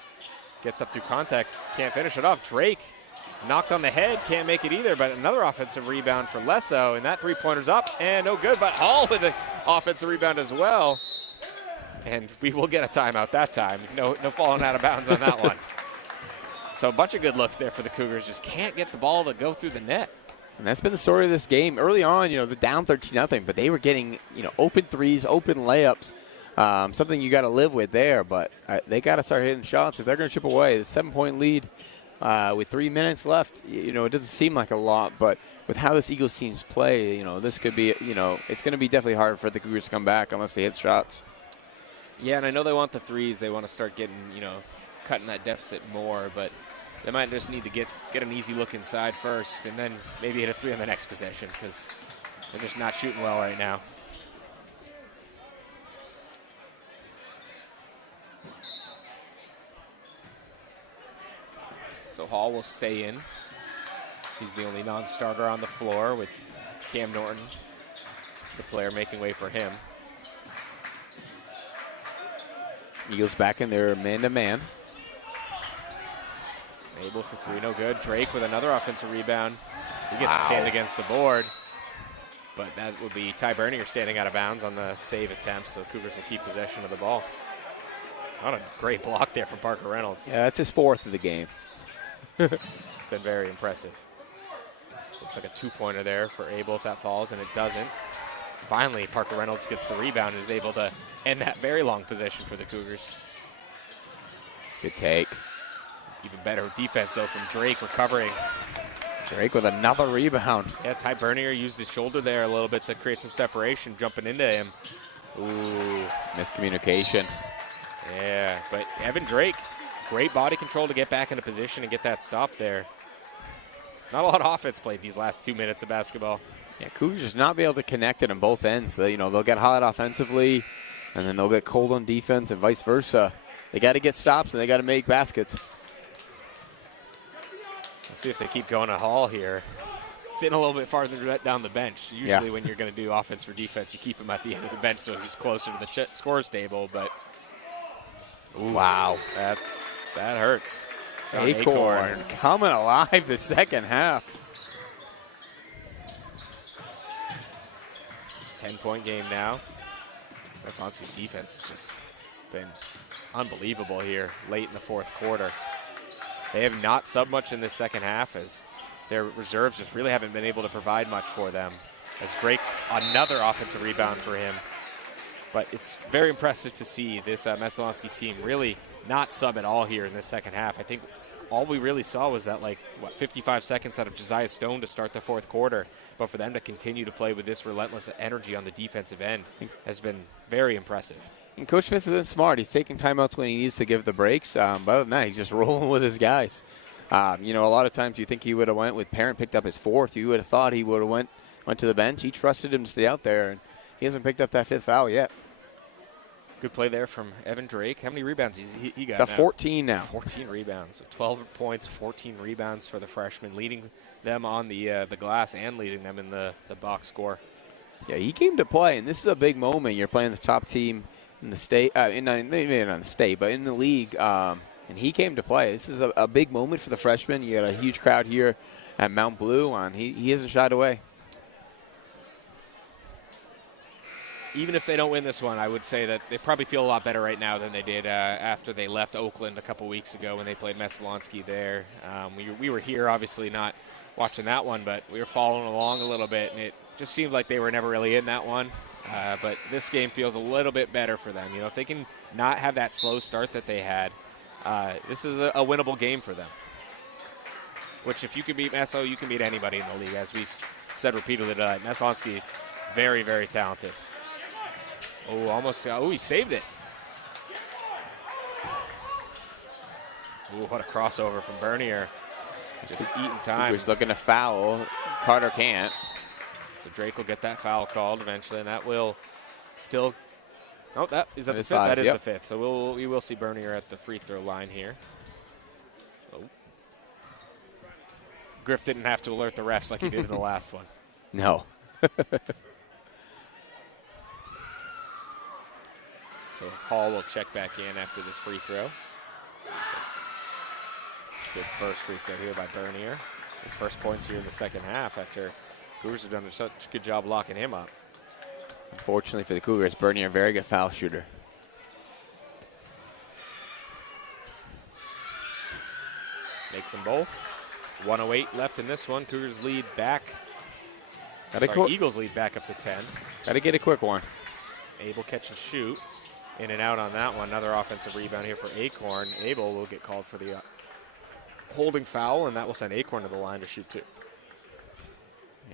Gets up through contact, can't finish it off. Drake knocked on the head, can't make it either, but another offensive rebound for Lesso, and that three-pointer's up and no good, but Hall with an offensive rebound as well. And we will get a timeout that time. No falling out of bounds on that one. So a bunch of good looks there for the Cougars. Just can't get the ball to go through the net. And that's been the story of this game. Early on, you know, the down 13-0, but they were getting, you know, open threes, open layups. Something you got to live with there, but they got to start hitting shots if they're going to chip away. The 7-point lead with 3 minutes left, you know, it doesn't seem like a lot, but with how this Eagles teams play, you know, this could be, you know, it's going to be definitely hard for the Cougars to come back unless they hit shots. Yeah, and I know they want the threes. They want to start getting, you know, cutting that deficit more, but they might just need to get an easy look inside first and then maybe hit a three on the next possession because they're just not shooting well right now. So Hall will stay in. He's the only non-starter on the floor with Cam Norton, the player making way for him. Eagles back in their man-to-man. Able for three, no good. Drake with another offensive rebound. He gets pinned against the board, but that would be Ty Berninger standing out of bounds on the save attempt, so Cougars will keep possession of the ball. What a great block there from Parker Reynolds. Yeah, that's his fourth of the game. Been very impressive. Looks like a two-pointer there for Abel if that falls, and it doesn't. Finally, Parker Reynolds gets the rebound and is able to end that very long possession for the Cougars. Good take. Even better defense, though, from Drake recovering. Drake with another rebound. Yeah, Ty Berninger used his shoulder there a little bit to create some separation, jumping into him. Ooh. Miscommunication. Yeah, but Evan Drake, great body control to get back into position and get that stop there. Not a lot of offense played these last 2 minutes of basketball. Yeah, Cougars just not be able to connect it on both ends. You know, they'll get hot offensively, and then they'll get cold on defense, and vice versa. They got to get stops, and they got to make baskets. Let's see if they keep going to Hall here. Sitting a little bit farther down the bench. Usually when you're going to do offense for defense, you keep him at the end of the bench so he's closer to the scores table, but ooh, wow, that hurts. Acorn coming alive the second half. 10-point game now. Messalonskee's defense has just been unbelievable here late in the fourth quarter. They have not subbed much in this second half as their reserves just really haven't been able to provide much for them. As Drake's another offensive rebound for him. But it's very impressive to see this Messalonskee team really not sub at all here in this second half. I think all we really saw was that, 55 seconds out of Josiah Stone to start the fourth quarter. But for them to continue to play with this relentless energy on the defensive end has been very impressive. And Coach Smith has been smart. He's taking timeouts when he needs to give the breaks. But other than that, he's just rolling with his guys. You know, a lot of times you think he would have went with Parent picked up his fourth. You would have thought he would have went to the bench. He trusted him to stay out there, and he hasn't picked up that fifth foul yet. Good play there from Evan Drake. How many rebounds he got? Got 14 now. 14 rebounds. So 12 points, 14 rebounds for the freshman, leading them on the glass and leading them in the box score. Yeah, he came to play, and this is a big moment. You're playing the top team in the state, maybe not in the state, but in the league, and he came to play. This is a big moment for the freshman. You got a huge crowd here at Mount Blue, and he hasn't shied away. Even if they don't win this one, I would say that they probably feel a lot better right now than they did after they left Oakland a couple weeks ago when they played Messalonskee there. We were here, obviously not watching that one, but we were following along a little bit, and it just seemed like they were never really in that one. But this game feels a little bit better for them. You know, if they can not have that slow start that they had, this is a winnable game for them. Which, if you can beat Messo, you can beat anybody in the league, as we've said repeatedly tonight. Messalonskee is very, very talented. Oh, almost. Oh, he saved it. Oh, what a crossover from Bernier. Just eating time. He was looking to foul. Carter can't. So Drake will get that foul called eventually, and that will still. Oh, that is that the fifth? Five, that is the fifth. So we will see Bernier at the free throw line here. Oh. Griff didn't have to alert the refs like he did in the last one. No. So Hall will check back in after this free throw. Good first free throw here by Bernier. His first points here in the second half after Cougars have done such a good job locking him up. Unfortunately for the Cougars, Bernier, very good foul shooter. Makes them both. 1:08 left in this one. Cougars lead back. Eagles lead back up to 10. Got to get a quick one. Abel catch and shoot. In and out on that one. Another offensive rebound here for Acorn. Abel will get called for the holding foul, and that will send Acorn to the line to shoot two.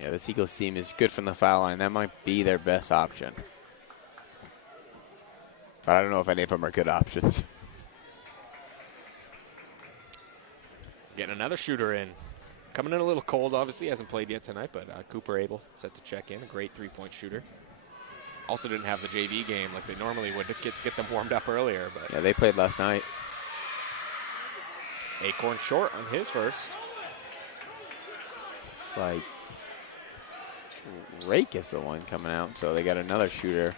Yeah, this Eagles team is good from the foul line. That might be their best option. But I don't know if any of them are good options. Getting another shooter in. Coming in a little cold, obviously. Hasn't played yet tonight, but Cooper Abel set to check in. A great three-point shooter. Also didn't have the JV game like they normally would to get them warmed up earlier. But yeah, they played last night. Acorn short on his first. It's like Drake is the one coming out, so they got another shooter.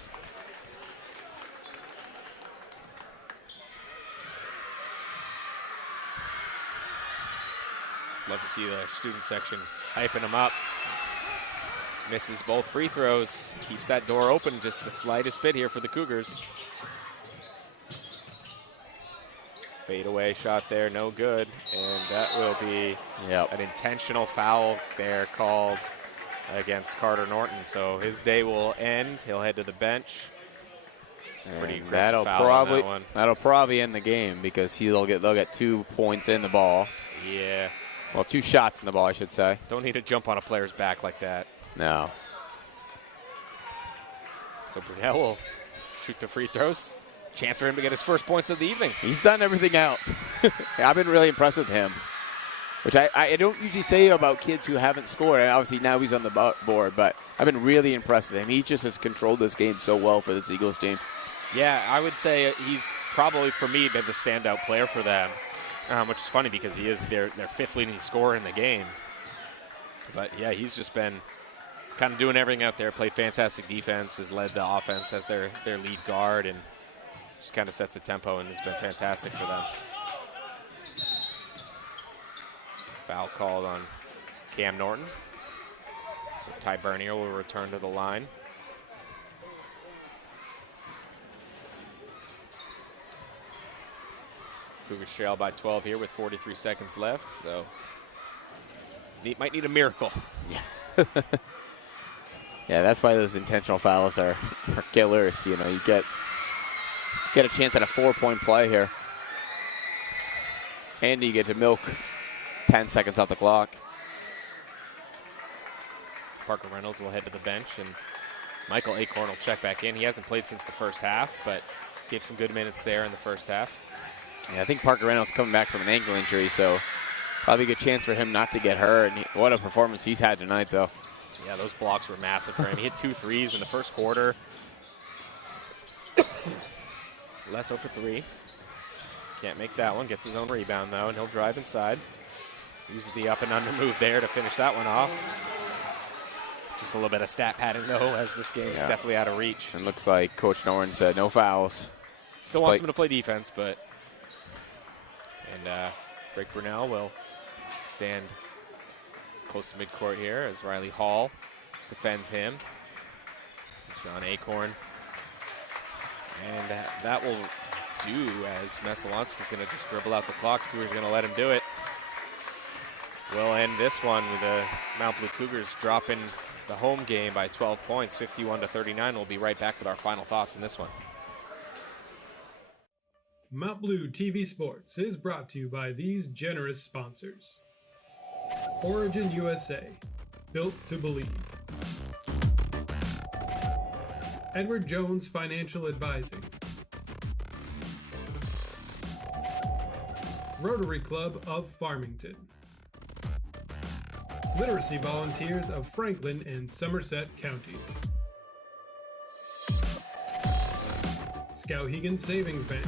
Love to see the student section hyping him up. Misses both free throws. Keeps that door open just the slightest bit here for the Cougars. Fadeaway shot there, no good. And that will be an intentional foul there called against Carter Norton. So his day will end. He'll head to the bench. Pretty aggressive foul on that one. That'll probably end the game because they'll get 2 points in the ball. Yeah. Well, 2 shots in the ball, I should say. Don't need to jump on a player's back like that. No. So Brunel will shoot the free throws. Chance for him to get his first points of the evening. He's done everything else. I've been really impressed with him, which I don't usually say about kids who haven't scored. And obviously now he's on the board, but I've been really impressed with him. He just has controlled this game so well for this Eagles team. Yeah, I would say he's probably, for me, been the standout player for them, which is funny because he is their 5th leading scorer in the game. But, yeah, he's just been kind of doing everything out there, played fantastic defense, has led the offense as their lead guard, and just kind of sets the tempo and has been fantastic for them. Foul called on Cam Norton. So Ty Bernier will return to the line. Cougars trail by 12 here with 43 seconds left, so might need a miracle. Yeah, that's why those intentional fouls are killers. You know, you get a chance at a 4-point play here. And you get to milk 10 seconds off the clock. Parker Reynolds will head to the bench, and Michael Acorn will check back in. He hasn't played since the first half, but gave some good minutes there in the first half. Yeah, I think Parker Reynolds coming back from an ankle injury, so probably a good chance for him not to get hurt. And what a performance he's had tonight, though. Yeah, those blocks were massive for him. He hit 2 threes in the first quarter. Less 0 for 3. Can't make that one. Gets his own rebound, though, and he'll drive inside. Uses the up and under move there to finish that one off. Just a little bit of stat padding, though, as this game is definitely out of reach. It looks like Coach Norton said no fouls. Still wants him to play defense, but... And Drake Brunel will stand close to midcourt here as Riley Hall defends him. Sean Acorn. And that will do as Messalonskee is going to just dribble out the clock. Cougars are going to let him do it. We'll end this one with the Mount Blue Cougars dropping the home game by 12 points, 51-39. We'll be right back with our final thoughts in this one. Mount Blue TV Sports is brought to you by these generous sponsors. Origin USA, built to believe. Edward Jones Financial Advising. Rotary Club of Farmington. Literacy Volunteers of Franklin and Somerset Counties. Skowhegan Savings Bank.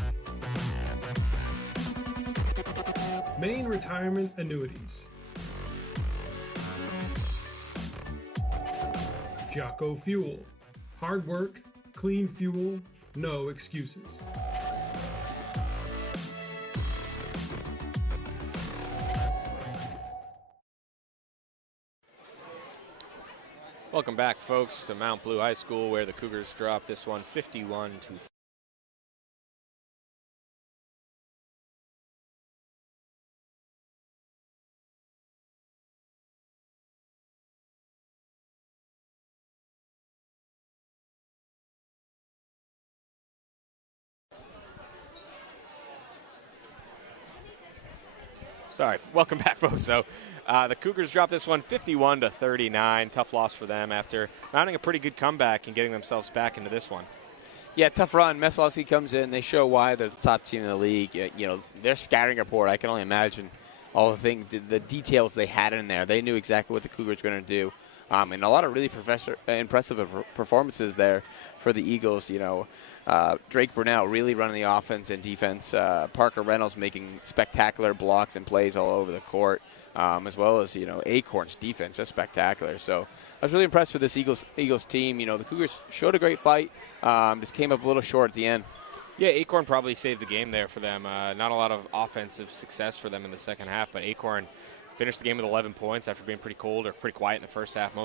Maine Retirement Annuities. Jocko Fuel. Hard work, clean fuel, no excuses. Welcome back, folks, to Mount Blue High School, where the Cougars dropped this one 51-4. Sorry, welcome back, folks. So the Cougars dropped this one 51-39. Tough loss for them after mounting a pretty good comeback and getting themselves back into this one. Yeah, tough run. Messalonskee comes in. They show why they're the top team in the league. You know, their scouting report, I can only imagine all the things, the details they had in there. They knew exactly what the Cougars were going to do. And a lot of really impressive performances there for the Eagles. You know, Drake Burnell really running the offense and defense. Parker Reynolds making spectacular blocks and plays all over the court, as well as, you know, Acorn's defense, just spectacular. So I was really impressed with this Eagles team. You know, the Cougars showed a great fight. Just came up a little short at the end. Yeah, Acorn probably saved the game there for them. Not a lot of offensive success for them in the second half, but Acorn finished the game with 11 points after being pretty cold or pretty quiet in the first half,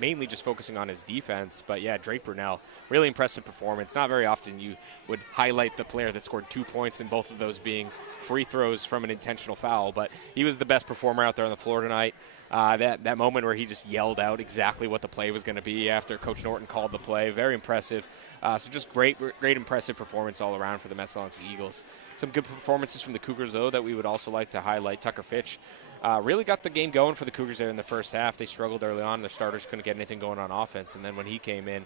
mainly just focusing on his defense. But, yeah, Drake Burnell, really impressive performance. Not very often you would highlight the player that scored 2 points, and both of those being free throws from an intentional foul. But he was the best performer out there on the floor tonight. That moment where he just yelled out exactly what the play was going to be after Coach Norton called the play, very impressive. So just great impressive performance all around for the Messalonskee Eagles. Some good performances from the Cougars, though, that we would also like to highlight. Tucker Fitch really got the game going for the Cougars there in the first half. They struggled early on. Their starters couldn't get anything going on offense. And then when he came in,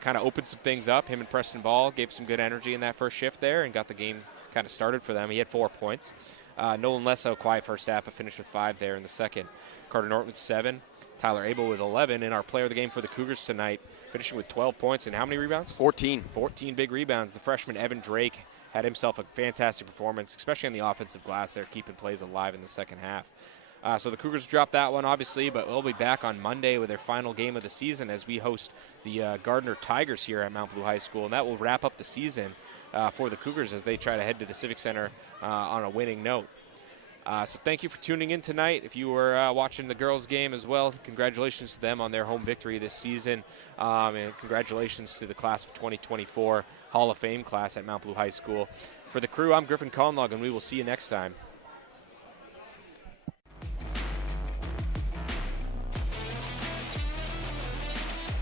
kind of opened some things up. Him and Preston Ball gave some good energy in that first shift there and got the game kind of started for them. He had 4 points. Nolan Lesso, quiet first half, but finished with 5 there in the second. Carter Norton with 7. Tyler Abel with 11. And our player of the game for the Cougars tonight, finishing with 12 points. And how many rebounds? 14. 14 big rebounds. The freshman Evan Drake had himself a fantastic performance, especially on the offensive glass there, keeping plays alive in the second half. So the Cougars dropped that one, obviously, but we'll be back on Monday with their final game of the season as we host the Gardner Tigers here at Mount Blue High School, and that will wrap up the season for the Cougars as they try to head to the Civic Center on a winning note. So thank you for tuning in tonight. If you were watching the girls' game as well, congratulations to them on their home victory this season, and congratulations to the class of 2024 Hall of Fame class at Mount Blue High School. For the crew, I'm Griffin Conlog, and we will see you next time.